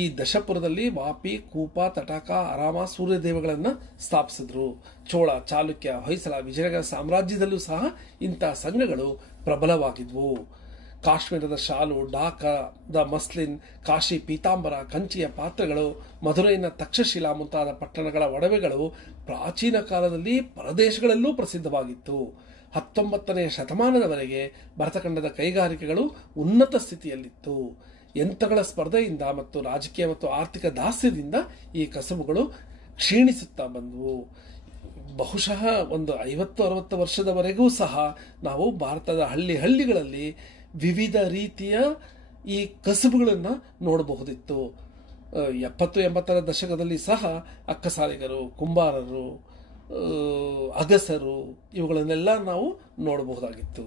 ಈ ದಶಪುರದಲ್ಲಿ ವಾಪಿ, ಕೂಪ, ತಟಾಕ, ಅರಾಮ, ಸೂರ್ಯದೇವಗಳನ್ನು ಸ್ಥಾಪಿಸಿದ್ರು. ಚೋಳ, ಚಾಲುಕ್ಯ, ಹೊಯ್ಸಳ, ವಿಜಯನಗರ ಸಾಮ್ರಾಜ್ಯದಲ್ಲೂ ಸಹ ಇಂಥ ಸಂಘಗಳು ಪ್ರಬಲವಾಗಿದ್ವು. ಕಾಶ್ಮೀರದ ಶಾಲು, ಢಾಕಾದ ಮಸ್ಲಿನ್, ಕಾಶಿ ಪೀತಾಂಬರ, ಕಂಚಿಯ ಪಾತ್ರೆಗಳು, ಮಧುರೈನ ತಕ್ಷಶಿಲಾ ಮುಂತಾದ ಪಟ್ಟಣಗಳ ಒಡವೆಗಳು ಪ್ರಾಚೀನ ಕಾಲದಲ್ಲಿ ಪರದೇಶಗಳಲ್ಲೂ ಪ್ರಸಿದ್ಧವಾಗಿತ್ತು. 19ನೇ ಶತಮಾನದವರೆಗೆ ಭರತಖಂಡದ ಕೈಗಾರಿಕೆಗಳು ಉನ್ನತ ಸ್ಥಿತಿಯಲ್ಲಿತ್ತು. ಯಂತ್ರಗಳ ಸ್ಪರ್ಧೆಯಿಂದ ಮತ್ತು ರಾಜಕೀಯ ಮತ್ತು ಆರ್ಥಿಕ ದಾಸ್ಯದಿಂದ ಈ ಕಸಬುಗಳು ಕ್ಷೀಣಿಸುತ್ತಾ ಬಂದವು. ಬಹುಶಃ ಒಂದು 50-60 ವರ್ಷದವರೆಗೂ ಸಹ ನಾವು ಭಾರತದ ಹಳ್ಳಿಗಳಲ್ಲಿ ವಿವಿಧ ರೀತಿಯ ಈ ಕಸಬುಗಳನ್ನು ನೋಡಬಹುದಿತ್ತು. 70-80ರ ದಶಕದಲ್ಲಿ ಸಹ ಅಕ್ಕಸಾಲಿಗರು, ಕುಂಬಾರರು, ಅಗಸರು ಇವುಗಳನ್ನೆಲ್ಲ ನಾವು ನೋಡಬಹುದಾಗಿತ್ತು.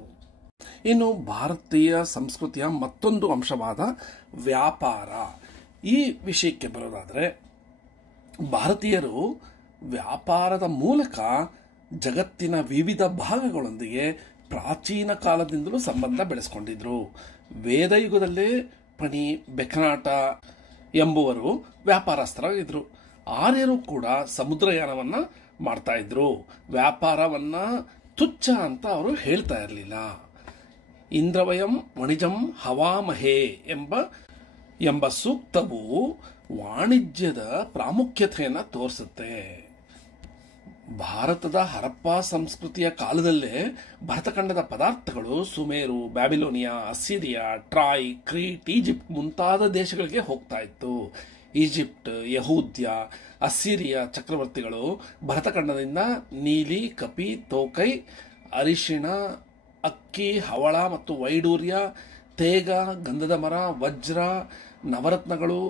ಇನ್ನು ಭಾರತೀಯ ಸಂಸ್ಕೃತಿಯ ಮತ್ತೊಂದು ಅಂಶವಾದ ವ್ಯಾಪಾರ, ಈ ವಿಷಯಕ್ಕೆ ಬರೋದಾದರೆ ಭಾರತೀಯರು ವ್ಯಾಪಾರದ ಮೂಲಕ ಜಗತ್ತಿನ ವಿವಿಧ ಭಾಗಗಳೊಂದಿಗೆ ಪ್ರಾಚೀನ ಕಾಲದಿಂದಲೂ ಸಂಬಂಧ ಬೆಳೆಸ್ಕೊಂಡಿದ್ರು. ವೇದಯುಗದಲ್ಲೇ ಪಣಿ, ಬೆಕನಾಟ ಎಂಬುವರು ವ್ಯಾಪಾರಸ್ಥರಾಗಿದ್ರು. ಆರ್ಯರು ಕೂಡ ಸಮುದ್ರಯಾನವನ್ನು ಮಾಡ್ತಾ ಇದ್ರು. ವ್ಯಾಪಾರವನ್ನ ತುಚ್ಛ ಅಂತ ಅವರು ಹೇಳ್ತಾ ಇರಲಿಲ್ಲ. ಇಂದ್ರವಯಂ ವಣಿಜಂ ಹವಾಮಹೇ ಎಂಬ ಸೂಕ್ತವು ವಾಣಿಜ್ಯದ ಪ್ರಾಮುಖ್ಯತೆಯನ್ನು ತೋರಿಸುತ್ತೆ. ಭಾರತದ ಹರಪ್ಪ ಸಂಸ್ಕೃತಿಯ ಕಾಲದಲ್ಲೇ ಭರತಖಂಡದ ಪದಾರ್ಥಗಳು ಸುಮೇರು, ಬ್ಯಾಬಿಲೋನಿಯಾ, ಅಸ್ಸಿರಿಯಾ, ಟ್ರಾಯ್, ಕ್ರೀಟ್, ಈಜಿಪ್ಟ್ ಮುಂತಾದ ದೇಶಗಳಿಗೆ ಹೋಗ್ತಾ ಇತ್ತು. ಈಜಿಪ್ಟ್, ಯಹೂದ್ಯ, ಅಸ್ಸಿರಿಯಾ ಚಕ್ರವರ್ತಿಗಳು ಭರತಖಂಡದಿಂದ ನೀಲಿ, ಕಪಿ, ತೋಕೈ, ಅರಿಶಿಣ, ಅಕ್ಕಿ, ಹವಳ ಮತ್ತು ವೈಡೂರ್ಯ, ತೇಗ, ಗಂಧದ ಮರ, ವಜ್ರ, ನವರತ್ನಗಳು,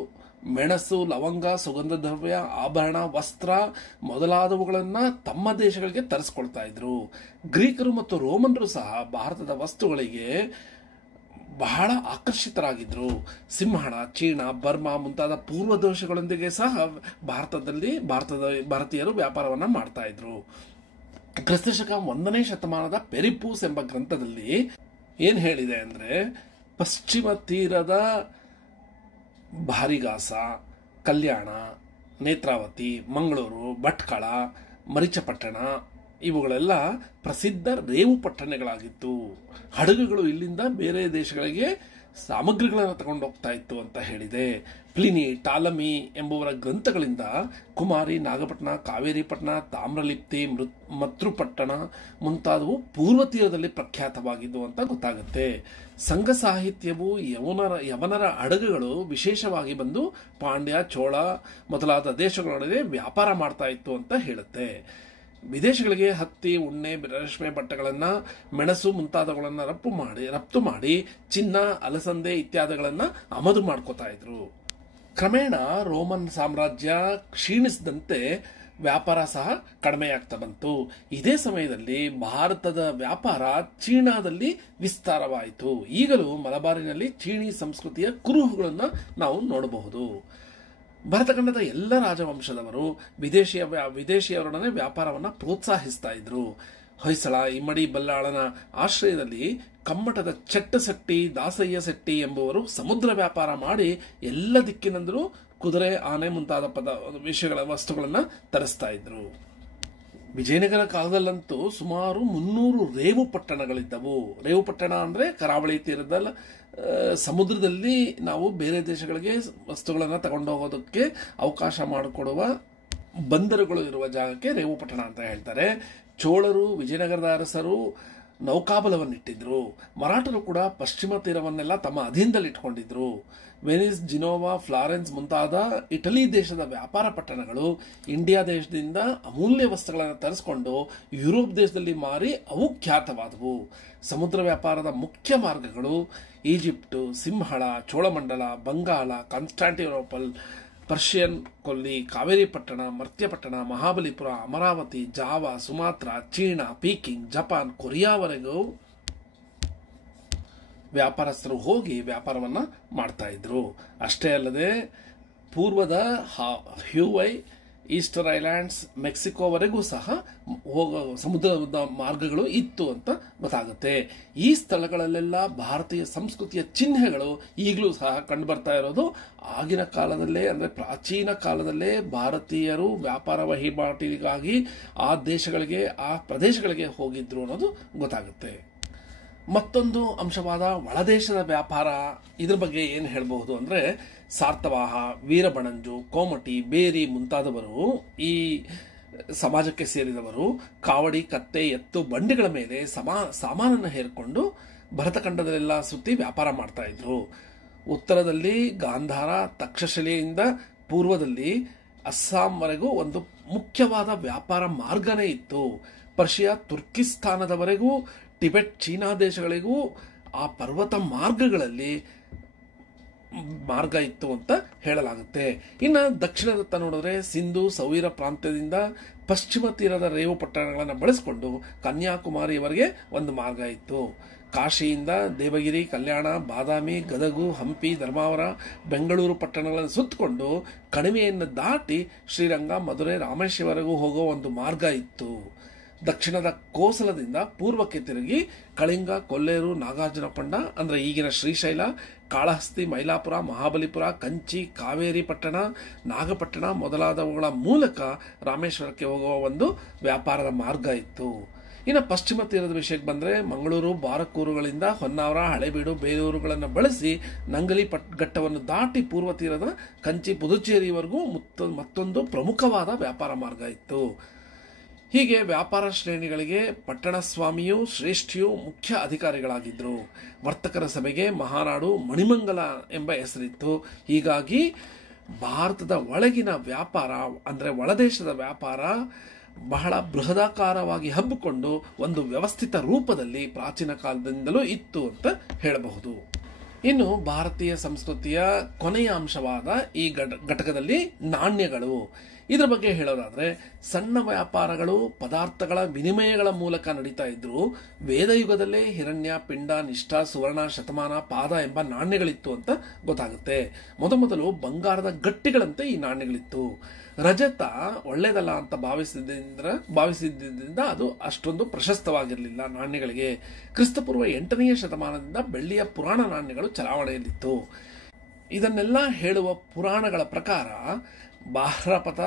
ಮೆಣಸು, ಲವಂಗ, ಸುಗಂಧ ದ್ರವ್ಯ, ಆಭರಣ, ವಸ್ತ್ರ ಮೊದಲಾದವುಗಳನ್ನು ತಮ್ಮ ದೇಶಗಳಿಗೆ ತರಿಸ್ಕೊಳ್ತಾ ಇದ್ರು. ಗ್ರೀಕರು ಮತ್ತು ರೋಮನರು ಸಹ ಭಾರತದ ವಸ್ತುಗಳಿಗೆ ಬಹಳ ಆಕರ್ಷಿತರಾಗಿದ್ರು. ಸಿಂಹಣ, ಚೀನಾ, ಬರ್ಮಾ ಮುಂತಾದ ಪೂರ್ವ ದೇಶಗಳೊಂದಿಗೆ ಸಹ ಭಾರತೀಯರು ವ್ಯಾಪಾರವನ್ನು ಮಾಡ್ತಾ ಇದ್ರು. ಕ್ರಿಸ್ತಶಕ 1ನೇ ಶತಮಾನದ ಪೆರಿಪೂಸ್ ಎಂಬ ಗ್ರಂಥದಲ್ಲಿ ಏನ್ ಹೇಳಿದೆ ಅಂದ್ರೆ, ಪಶ್ಚಿಮ ತೀರದ ಭಾರಿಗಾಸ, ಕಲ್ಯಾಣ, ನೇತ್ರಾವತಿ, ಮಂಗಳೂರು, ಭಟ್ಕಳ, ಮರಿಚಪಟ್ಟಣ ಇವುಗಳೆಲ್ಲ ಪ್ರಸಿದ್ಧ ರೇವು ಪಟ್ಟಣಗಳಾಗಿತ್ತು. ಹಡಗುಗಳು ಇಲ್ಲಿಂದ ಬೇರೆ ದೇಶಗಳಿಗೆ ಸಾಮಗ್ರಿಗಳನ್ನು ತಗೊಂಡು ಹೋಗ್ತಾ ಇತ್ತು ಅಂತ ಹೇಳಿದೆ. ಪ್ಲಿನಿ, ಟಾಲಮಿ ಎಂಬುವರ ಗ್ರಂಥಗಳಿಂದ ಕುಮಾರಿ, ನಾಗಪಟ್ಟಣ, ಕಾವೇರಿಪಟ್ಟಣ, ತಾಮ್ರಲಿಪ್ತಿ, ಮತೃಪಟ್ಟಣ ಮುಂತಾದವು ಪೂರ್ವ ತೀರದಲ್ಲಿ ಪ್ರಖ್ಯಾತವಾಗಿದ್ದು ಅಂತ ಗೊತ್ತಾಗುತ್ತೆ. ಸಂಘ ಸಾಹಿತ್ಯವು ಯವನರ ಹಡಗುಗಳು ವಿಶೇಷವಾಗಿ ಬಂದು ಪಾಂಡ್ಯ, ಚೋಳ ಮೊದಲಾದ ದೇಶಗಳೊಡನೆ ವ್ಯಾಪಾರ ಮಾಡ್ತಾ ಇತ್ತು ಅಂತ ಹೇಳುತ್ತೆ. ವಿದೇಶಗಳಿಗೆ ಹತ್ತಿ, ಉಣ್ಣೆ, ರೇಷ್ಮೆ ಬಟ್ಟೆಗಳನ್ನು, ಮೆಣಸು ಮುಂತಾದವುಗಳನ್ನು ರಫ್ತು ಮಾಡಿ ಚಿನ್ನ, ಅಲಸಂದೆ ಇತ್ಯಾದಿಗಳನ್ನು ಆಮದು ಮಾಡ್ಕೋತಾ ಇದ್ರು. ಕ್ರಮೇಣ ರೋಮನ್ ಸಾಮ್ರಾಜ್ಯ ಕ್ಷೀಣಿಸಿದಂತೆ ವ್ಯಾಪಾರ ಸಹ ಕಡಿಮೆಯಾಗ್ತಾ ಬಂತು. ಇದೇ ಸಮಯದಲ್ಲಿ ಭಾರತದ ವ್ಯಾಪಾರ ಚೀನಾದಲ್ಲಿ ವಿಸ್ತಾರವಾಯಿತು. ಈಗಲೂ ಮಲಬಾರಿನಲ್ಲಿ ಚೀನಿ ಸಂಸ್ಕೃತಿಯ ಕುರುಹುಗಳನ್ನು ನಾವು ನೋಡಬಹುದು. ಭರತಖಂಡದ ಎಲ್ಲ ರಾಜವಂಶದವರು ವಿದೇಶಿಯವರೊಡನೆ ವ್ಯಾಪಾರವನ್ನು ಪ್ರೋತ್ಸಾಹಿಸ್ತಾ ಇದ್ರು. ಹೊಯ್ಸಳ, ಇಮ್ಮಡಿ, ಬಲ್ಲಾಳನ ಆಶ್ರಯದಲ್ಲಿ ಕಮ್ಮಟದ ಚೆಟ್ಟಸೆಟ್ಟಿ, ದಾಸಯ್ಯ ಸೆಟ್ಟಿ ಎಂಬುವರು ಸಮುದ್ರ ವ್ಯಾಪಾರ ಮಾಡಿ ಎಲ್ಲ ದಿಕ್ಕಿನಿಂದಲೂ ಕುದುರೆ, ಆನೆ ಮುಂತಾದ ವಸ್ತುಗಳನ್ನು ತರಿಸ್ತಾ ಇದ್ರು. ವಿಜಯನಗರ ಕಾಲದಲ್ಲಂತೂ ಸುಮಾರು 300 ರೇವು ಪಟ್ಟಣಗಳಿದ್ದವು. ರೇವು ಪಟ್ಟಣ ಅಂದ್ರೆ ಕರಾವಳಿ ತೀರದ ಸಮುದ್ರದಲ್ಲಿ ನಾವು ಬೇರೆ ದೇಶಗಳಿಗೆ ವಸ್ತುಗಳನ್ನು ತಗೊಂಡೋಗೋದಕ್ಕೆ ಅವಕಾಶ ಮಾಡಿಕೊಡುವ ಬಂದರುಗಳು ಇರುವ ಜಾಗಕ್ಕೆ ರೇವು ಪಟ್ಟಣ ಅಂತ ಹೇಳ್ತಾರೆ. ಚೋಳರು, ವಿಜಯನಗರದ ಅರಸರು ನೌಕಾಬಲವನ್ನಿಟ್ಟಿದ್ರು. ಮರಾಠರು ಕೂಡ ಪಶ್ಚಿಮ ತೀರವನ್ನೆಲ್ಲ ತಮ್ಮ ಅಧೀನದಲ್ಲಿಟ್ಕೊಂಡಿದ್ರು. ವೆನಿಸ್, ಜಿನೋವಾ, ಫ್ಲಾರೆನ್ಸ್ ಮುಂತಾದ ಇಟಲಿ ದೇಶದ ವ್ಯಾಪಾರ ಪಟ್ಟಣಗಳು ಇಂಡಿಯಾ ದೇಶದಿಂದ ಅಮೂಲ್ಯ ವಸ್ತುಗಳನ್ನು ತರಿಸಿಕೊಂಡು ಯುರೋಪ್ ದೇಶದಲ್ಲಿ ಮಾರಿ ಅವು ಖ್ಯಾತವಾದವು. ಸಮುದ್ರ ವ್ಯಾಪಾರದ ಮುಖ್ಯ ಮಾರ್ಗಗಳು Egypt, Sinhala, Cholamandala, Bangala, Constantinople, Persian ಕೊಲ್ಲಿ, ಕಾವೇರಿ ಪಟ್ಟಣ, ಮರ್ತ್ಯಪಟ್ಟಣ, ಮಹಾಬಲಿಪುರ, ಅಮರಾವತಿ, ಜಾವಾ, ಸುಮಾತ್ರ, ಚೀನಾ, ಪೀಕಿಂಗ್, ಜಪಾನ್, ಕೊರಿಯಾವರೆಗೂ ವ್ಯಾಪಾರಸ್ಥರು ಹೋಗಿ ವ್ಯಾಪಾರವನ್ನ ಮಾಡ್ತಾ ಇದ್ರು. ಅಷ್ಟೇ ಅಲ್ಲದೆ ಪೂರ್ವದ ಹ್ಯೂವೈ, ಈಸ್ಟರ್ ಐಲ್ಯಾಂಡ್ಸ್, ಮೆಕ್ಸಿಕೋವರೆಗೂ ಸಹ ಹೋಗೋ ಸಮುದ್ರದ ಮಾರ್ಗಗಳು ಇತ್ತು ಅಂತ ಗೊತ್ತಾಗುತ್ತೆ. ಈ ಸ್ಥಳಗಳಲ್ಲೆಲ್ಲ ಭಾರತೀಯ ಸಂಸ್ಕೃತಿಯ ಚಿಹ್ನೆಗಳು ಈಗಲೂ ಸಹ ಕಂಡು ಬರ್ತಾ ಇರೋದು ಆಗಿನ ಕಾಲದಲ್ಲೇ, ಅಂದರೆ ಪ್ರಾಚೀನ ಕಾಲದಲ್ಲೇ ಭಾರತೀಯರು ವ್ಯಾಪಾರ ವಹಿವಾಟಿಗಾಗಿ ಆ ದೇಶಗಳಿಗೆ, ಆ ಪ್ರದೇಶಗಳಿಗೆ ಹೋಗಿದ್ರು ಅನ್ನೋದು ಗೊತ್ತಾಗುತ್ತೆ. ಮತ್ತೊಂದು ಅಂಶವಾದ ಒಳದೇಶದ ವ್ಯಾಪಾರ, ಇದ್ರ ಬಗ್ಗೆ ಏನು ಹೇಳಬಹುದು ಅಂದರೆ, ಸಾರ್ತವಾಹ, ವೀರಬಣಂಜು, ಕೋಮಟಿ, ಬೇರಿ ಮುಂತಾದವರು ಈ ಸಮಾಜಕ್ಕೆ ಸೇರಿದವರು ಕಾವಡಿ, ಕತ್ತೆ, ಎತ್ತು, ಬಂಡಿಗಳ ಮೇಲೆ ಸಾಮಾನನ್ನು ಹೇರಿಕೊಂಡು ಭರತಖಂಡದಲ್ಲೆಲ್ಲ ಸುತ್ತಿ ವ್ಯಾಪಾರ ಮಾಡ್ತಾ ಇದ್ರು. ಉತ್ತರದಲ್ಲಿ ಗಾಂಧಾರ, ತಕ್ಷಶಿಲೆಯಿಂದ ಪೂರ್ವದಲ್ಲಿ ಅಸ್ಸಾಂವರೆಗೂ ಒಂದು ಮುಖ್ಯವಾದ ವ್ಯಾಪಾರ ಮಾರ್ಗನೇ ಇತ್ತು. ಪರ್ಷಿಯಾ, ತುರ್ಕಿಸ್ತಾನದವರೆಗೂ, ಟಿಬೆಟ್, ಚೀನಾ ದೇಶಗಳಿಗೂ ಆ ಪರ್ವತ ಮಾರ್ಗಗಳಲ್ಲಿ ಮಾರ್ಗ ಇತ್ತು ಅಂತ ಹೇಳಲಾಗುತ್ತೆ. ಇನ್ನು ದಕ್ಷಿಣದತ್ತ ನೋಡಿದ್ರೆ ಸಿಂಧು, ಸೌರ ಪ್ರಾಂತ್ಯದಿಂದ ಪಶ್ಚಿಮ ತೀರದ ರೇವು ಪಟ್ಟಣಗಳನ್ನು ಬಳಸಿಕೊಂಡು ಕನ್ಯಾಕುಮಾರಿಯವರೆಗೆ ಒಂದು ಮಾರ್ಗ ಇತ್ತು. ಕಾಶಿಯಿಂದ ದೇವಗಿರಿ, ಕಲ್ಯಾಣ, ಬಾದಾಮಿ, ಗದಗು, ಹಂಪಿ, ಧರ್ಮಾವರ, ಬೆಂಗಳೂರು ಪಟ್ಟಣಗಳನ್ನು ಸುತ್ತಕೊಂಡು ಕಣಿವೆಯನ್ನು ದಾಟಿ ಶ್ರೀರಂಗ, ಮಧುರೆ, ರಾಮೇಶ್ವರವರೆಗೂ ಹೋಗೋ ಒಂದು ಮಾರ್ಗ ಇತ್ತು. ದಕ್ಷಿಣದ ಕೋಸಲದಿಂದ ಪೂರ್ವಕ್ಕೆ ತಿರುಗಿ ಕಳಿಂಗ, ಕೊಲ್ಲೇರು, ನಾಗಾರ್ಜುನಕೊಂಡ ಅಂದರೆ ಈಗಿನ ಶ್ರೀಶೈಲ, ಕಾಳಹಸ್ತಿ, ಮೈಲಾಪುರ, ಮಹಾಬಲಿಪುರ, ಕಂಚಿ, ಕಾವೇರಿ ಪಟ್ಟಣ, ನಾಗಪಟ್ಟಣ ಮೊದಲಾದವುಗಳ ಮೂಲಕ ರಾಮೇಶ್ವರಕ್ಕೆ ಹೋಗುವ ಒಂದು ವ್ಯಾಪಾರದ ಮಾರ್ಗ ಇತ್ತು. ಇನ್ನು ಪಶ್ಚಿಮ ತೀರದ ವಿಷಯಕ್ಕೆ ಬಂದರೆ ಮಂಗಳೂರು, ಬಾರಕೂರುಗಳಿಂದ ಹೊನ್ನಾವರ, ಹಳೆಬೀಡು, ಬೇಲೂರುಗಳನ್ನು ಬಳಸಿ ನಂಗಲಿ ಘಟ್ಟವನ್ನು ದಾಟಿ ಪೂರ್ವ ತೀರದ ಕಂಚಿ, ಪುದುಚೇರಿವರೆಗೂ ಮತ್ತೊಂದು ಪ್ರಮುಖವಾದ ವ್ಯಾಪಾರ ಮಾರ್ಗ ಇತ್ತು. ಹೀಗೆ ವ್ಯಾಪಾರ ಶ್ರೇಣಿಗಳಿಗೆ ಪಟ್ಟಣ ಸ್ವಾಮಿಯು, ಶ್ರೇಷ್ಠಿಯು ಮುಖ್ಯ ಅಧಿಕಾರಿಗಳಾಗಿದ್ದರು. ವರ್ತಕರ ಸಭೆಗೆ ಮಹಾನಾಡು, ಮಣಿಮಂಗಲ ಎಂಬ ಹೆಸರಿತ್ತು. ಹೀಗಾಗಿ ಭಾರತದ ಒಳಗಿನ ವ್ಯಾಪಾರ ಅಂದರೆ ಒಳದೇಶದ ವ್ಯಾಪಾರ ಬಹಳ ಬೃಹದಾಕಾರವಾಗಿ ಹಬ್ಬಿಕೊಂಡು ಒಂದು ವ್ಯವಸ್ಥಿತ ರೂಪದಲ್ಲಿ ಪ್ರಾಚೀನ ಕಾಲದಿಂದಲೂ ಇತ್ತು ಅಂತ ಹೇಳಬಹುದು. ಇನ್ನು ಭಾರತೀಯ ಸಂಸ್ಕೃತಿಯ ಕೊನೆಯ ಅಂಶವಾದ ಈ ಘಟಕದಲ್ಲಿ ನಾಣ್ಯಗಳು. ಇದರ ಬಗ್ಗೆ ಹೇಳೋದಾದ್ರೆ, ಸಣ್ಣ ವ್ಯಾಪಾರಗಳು ಪದಾರ್ಥಗಳ ವಿನಿಮಯಗಳ ಮೂಲಕ ನಡೀತಾ ಇದ್ರು. ವೇದಯುಗದಲ್ಲೇ ಹಿರಣ್ಯ, ಪಿಂಡ, ನಿಷ್ಠ, ಸುವರ್ಣ, ಶತಮಾನ, ಪಾದ ಎಂಬ ನಾಣ್ಯಗಳಿತ್ತು ಅಂತ ಗೊತ್ತಾಗುತ್ತೆ. ಮೊದಲು ಬಂಗಾರದ ಗಟ್ಟಿಗಳಂತೆ ಈ ನಾಣ್ಯಗಳಿತ್ತು. ರಜತ ಒಳ್ಳೆಯದಲ್ಲ ಅಂತ ಭಾವಿಸಿದ್ದರಿಂದ ಅದು ಅಷ್ಟೊಂದು ಪ್ರಶಸ್ತವಾಗಿರಲಿಲ್ಲ ನಾಣ್ಯಗಳಿಗೆ. ಕ್ರಿಸ್ತಪೂರ್ವ 8ನೇ ಶತಮಾನದಿಂದ ಬೆಳ್ಳಿಯ ಪುರಾಣ ನಾಣ್ಯಗಳು ಚಲಾವಣೆಯಲ್ಲಿತ್ತು. ಇದನ್ನೆಲ್ಲ ಹೇಳುವ ಪುರಾಣಗಳ ಪ್ರಕಾರ ಬಾಹ್ರಪತ,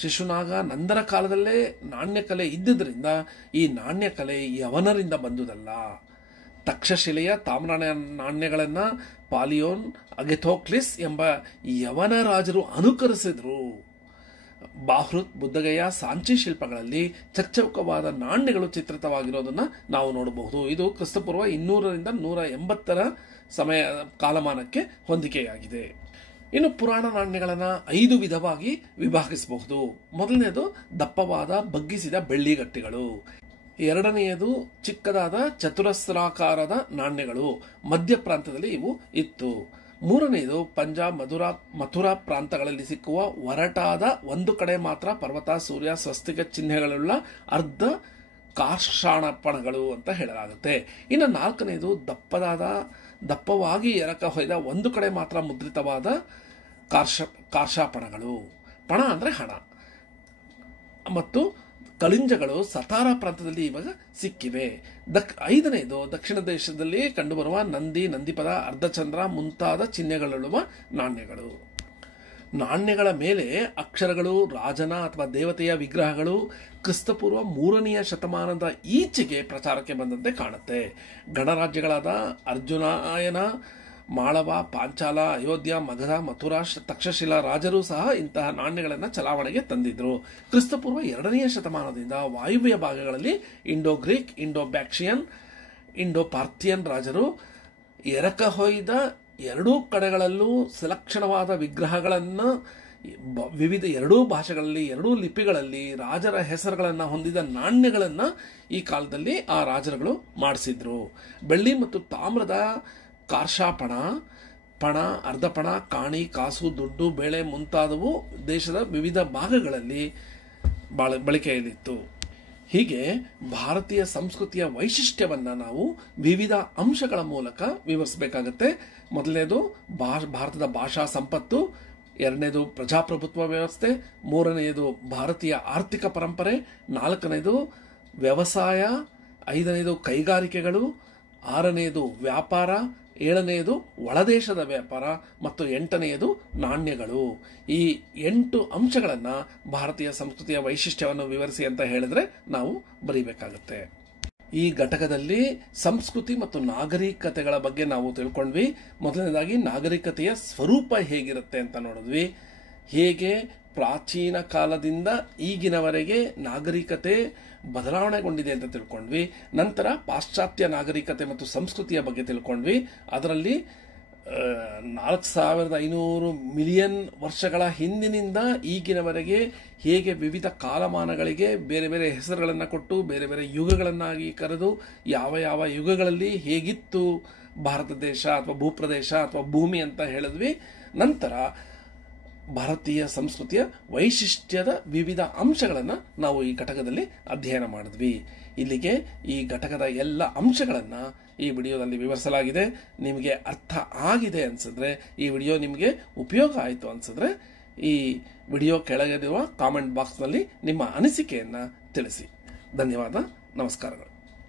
ಶಿಶುನಾಗ, ನಂದರ ಕಾಲದಲ್ಲೇ ನಾಣ್ಯಕಲೆ ಇದ್ದುದರಿಂದ ಈ ನಾಣ್ಯಕಲೆ ಯವನರಿಂದ ಬಂದುದಲ್ಲ. ತಕ್ಷಶಿಲೆಯ ತಾಮ್ರ ನಾಣ್ಯಗಳನ್ನು ಪಾಲಿಯೋನ್, ಅಗೆಥೋಕ್ಲಿಸ್ ಎಂಬ ಯವನ ರಾಜರು ಅನುಕರಿಸಿದ್ರು. ಬಾಹೃತ್, ಬುದ್ಧಗಯ, ಸಾಂಚಿ ಶಿಲ್ಪಗಳಲ್ಲಿ ಚಚ್ಚೌಕವಾದ ನಾಣ್ಯಗಳು ಚಿತ್ರಿತವಾಗಿರೋದನ್ನು ನಾವು ನೋಡಬಹುದು. ಇದು ಕ್ರಿಸ್ತಪೂರ್ವ 200ರಿಂದ 180 ಕಾಲಮಾನಕ್ಕೆ ಹೊಂದಿಕೆಯಾಗಿದೆ. ಇನ್ನು ಪುರಾಣ ನಾಣ್ಯಗಳನ್ನು 5 ವಿಧವಾಗಿ ವಿಭಾಗಿಸಬಹುದು. ಮೊದಲನೆಯದು ದಪ್ಪವಾದ ಬಗ್ಗಿಸಿದ ಬೆಳ್ಳಿ ಗಟ್ಟಿಗಳು. ಎರಡನೆಯದು ಚಿಕ್ಕದಾದ ಚತುರಸ್ರಾಕಾರದ ನಾಣ್ಯಗಳು. ಮಧ್ಯ ಪ್ರಾಂತದಲ್ಲಿ ಇವು ಇತ್ತು. ಮೂರನೆಯದು ಪಂಜಾಬ್, ಮಥುರಾ ಪ್ರಾಂತಗಳಲ್ಲಿ ಸಿಕ್ಕುವ ಒರಟಾದ ಒಂದು ಕಡೆ ಮಾತ್ರ ಪರ್ವತ, ಸೂರ್ಯ, ಸ್ವಸ್ತಿಕ ಚಿಹ್ನೆಗಳುಳ್ಳ ಅರ್ಧ ಕಾರ್ಷಾಣಪಣಗಳು ಅಂತ ಹೇಳಲಾಗುತ್ತೆ. ಇನ್ನು ನಾಲ್ಕನೆಯದು ದಪ್ಪವಾಗಿ ಎರಕ ಹೊಯ್ದ ಒಂದು ಕಡೆ ಮಾತ್ರ ಮುದ್ರಿತವಾದ ಕಾರ್ಷಾಪಣಗಳು. ಪಣ ಅಂದರೆ ಹಣ. ಮತ್ತು ಕಳಿಂಜಗಳು ಸತಾರ ಪ್ರಾಂತದಲ್ಲಿ ಇವಾಗ ಸಿಕ್ಕಿವೆ. ಐದನೆಯದು ದಕ್ಷಿಣ ದೇಶದಲ್ಲಿ ಕಂಡುಬರುವ ನಂದಿ, ನಂದಿಪದ, ಅರ್ಧಚಂದ್ರ ಮುಂತಾದ ಚಿಹ್ನೆಗಳುಳ್ಳುವ ನಾಣ್ಯಗಳು. ನಾಣ್ಯಗಳ ಮೇಲೆ ಅಕ್ಷರಗಳು, ರಾಜನ ಅಥವಾ ದೇವತೆಯ ವಿಗ್ರಹಗಳು ಕ್ರಿಸ್ತಪೂರ್ವ 3ನೇ ಶತಮಾನದ ಈಚೆಗೆ ಪ್ರಚಾರಕ್ಕೆ ಬಂದಂತೆ ಕಾಣುತ್ತೆ. ಗಣರಾಜ್ಯಗಳಾದ ಅರ್ಜುನಾಯನ, ಮಾಳವ, ಪಾಂಚಾಲ, ಅಯೋಧ್ಯ, ಮಗಧ, ಮಥುರಾ, ತಕ್ಷಶಿಲಾ ರಾಜರು ಸಹ ಇಂತಹ ನಾಣ್ಯಗಳನ್ನು ಚಲಾವಣೆಗೆ ತಂದಿದ್ರು. ಕ್ರಿಸ್ತಪೂರ್ವ 2ನೇ ಶತಮಾನದಿಂದ ವಾಯುವ್ಯ ಭಾಗಗಳಲ್ಲಿ ಇಂಡೋ ಗ್ರೀಕ್, ಇಂಡೋ ಬ್ಯಾಕ್ಷಿಯನ್ ಇಂಡೋ ಪಾರ್ಥಿಯನ್ ರಾಜರು ಎರಕ ಹೊಯ್ದ ಎರಡೂ ಕಡೆಗಳಲ್ಲೂ ಸುಲಕ್ಷಣವಾದ ವಿಗ್ರಹಗಳನ್ನು ವಿವಿಧ ಎರಡೂ ಭಾಷೆಗಳಲ್ಲಿ ಎರಡೂ ಲಿಪಿಗಳಲ್ಲಿ ರಾಜರ ಹೆಸರುಗಳನ್ನು ಹೊಂದಿದ ನಾಣ್ಯಗಳನ್ನು ಈ ಕಾಲದಲ್ಲಿ ಆ ರಾಜರುಗಳು ಮಾಡಿಸಿದ್ರು. ಬೆಳ್ಳಿ ಮತ್ತು ತಾಮ್ರದ ಕಾರ್ಷಾಪಣ, ಪಣ, ಅರ್ಧಪಣ, ಕಾಣಿ, ಕಾಸು, ದುಡ್ಡು, ಬೇಳೆ ಮುಂತಾದವು ದೇಶದ ವಿವಿಧ ಭಾಗಗಳಲ್ಲಿ ಬಳಕೆಯಲ್ಲಿತ್ತು. ಹೀಗೆ ಭಾರತೀಯ ಸಂಸ್ಕೃತಿಯ ವೈಶಿಷ್ಟ್ಯವನ್ನು ನಾವು ವಿವಿಧ ಅಂಶಗಳ ಮೂಲಕ ವಿವರಿಸಬೇಕಾಗತ್ತೆ. ಮೊದಲನೇದು ಭಾರತದ ಭಾಷಾ ಸಂಪತ್ತು, ಎರಡನೇದು ಪ್ರಜಾಪ್ರಭುತ್ವ ವ್ಯವಸ್ಥೆ, ಮೂರನೆಯದು ಭಾರತೀಯ ಆರ್ಥಿಕ ಪರಂಪರೆ, ನಾಲ್ಕನೇದು ವ್ಯವಸಾಯ, ಐದನೇದು ಕೈಗಾರಿಕೆಗಳು, ಆರನೆಯದು ವ್ಯಾಪಾರ, ಏಳನೆಯದು ಒಳದೇಶದ ವ್ಯಾಪಾರ ಮತ್ತು ಎಂಟನೆಯದು ನಾಣ್ಯಗಳು. ಈ 8 ಅಂಶಗಳನ್ನು ಭಾರತೀಯ ಸಂಸ್ಕೃತಿಯ ವೈಶಿಷ್ಟ್ಯವನ್ನು ವಿವರಿಸಿ ಅಂತ ಹೇಳಿದ್ರೆ ನಾವು ಬರೀಬೇಕಾಗತ್ತೆ. ಈ ಘಟಕದಲ್ಲಿ ಸಂಸ್ಕೃತಿ ಮತ್ತು ನಾಗರಿಕತೆಗಳ ಬಗ್ಗೆ ನಾವು ತಿಳ್ಕೊಂಡ್ವಿ. ಮೊದಲನೇದಾಗಿ ನಾಗರಿಕತೆಯ ಸ್ವರೂಪ ಹೇಗಿರುತ್ತೆ ಅಂತ ನೋಡಿದ್ವಿ. ಹೇಗೆ ಪ್ರಾಚೀನ ಕಾಲದಿಂದ ಈಗಿನವರೆಗೆ ನಾಗರಿಕತೆ ಬದಲಾವಣೆಗೊಂಡಿದೆ ಅಂತ ತಿಳ್ಕೊಂಡ್ವಿ. ನಂತರ ಪಾಶ್ಚಾತ್ಯ ನಾಗರಿಕತೆ ಮತ್ತು ಸಂಸ್ಕೃತಿಯ ಬಗ್ಗೆ ತಿಳ್ಕೊಂಡ್ವಿ. ಅದರಲ್ಲಿ 4500 ಮಿಲಿಯನ್ ವರ್ಷಗಳ ಹಿಂದಿನಿಂದ ಈಗಿನವರೆಗೆ ಹೇಗೆ ವಿವಿಧ ಕಾಲಮಾನಗಳಿಗೆ ಬೇರೆ ಬೇರೆ ಹೆಸರುಗಳನ್ನು ಕೊಟ್ಟು ಬೇರೆ ಬೇರೆ ಯುಗಗಳನ್ನಾಗಿ ಕರೆದು ಯಾವ ಯಾವ ಯುಗಗಳಲ್ಲಿ ಹೇಗಿತ್ತು ಭಾರತ ದೇಶ ಅಥವಾ ಭೂಪ್ರದೇಶ ಅಥವಾ ಭೂಮಿ ಅಂತ ಹೇಳಿದ್ವಿ. ನಂತರ ಭಾರತೀಯ ಸಂಸ್ಕೃತಿಯ ವೈಶಿಷ್ಟ್ಯದ ವಿವಿಧ ಅಂಶಗಳನ್ನು ನಾವು ಈ ಘಟಕದಲ್ಲಿ ಅಧ್ಯಯನ ಮಾಡಿದ್ವಿ. ಇಲ್ಲಿಗೆ ಈ ಘಟಕದ ಎಲ್ಲ ಅಂಶಗಳನ್ನು ಈ ವಿಡಿಯೋದಲ್ಲಿ ವಿವರಿಸಲಾಗಿದೆ. ನಿಮಗೆ ಅರ್ಥ ಆಗಿದೆ ಅನ್ಸಿದ್ರೆ, ಈ ವಿಡಿಯೋ ನಿಮಗೆ ಉಪಯೋಗ ಆಯಿತು ಅನ್ಸಿದ್ರೆ ಈ ವಿಡಿಯೋ ಕೆಳಗಿರುವ ಕಾಮೆಂಟ್ ಬಾಕ್ಸ್ನಲ್ಲಿ ನಿಮ್ಮ ಅನಿಸಿಕೆಯನ್ನು ತಿಳಿಸಿ. ಧನ್ಯವಾದ, ನಮಸ್ಕಾರಗಳು.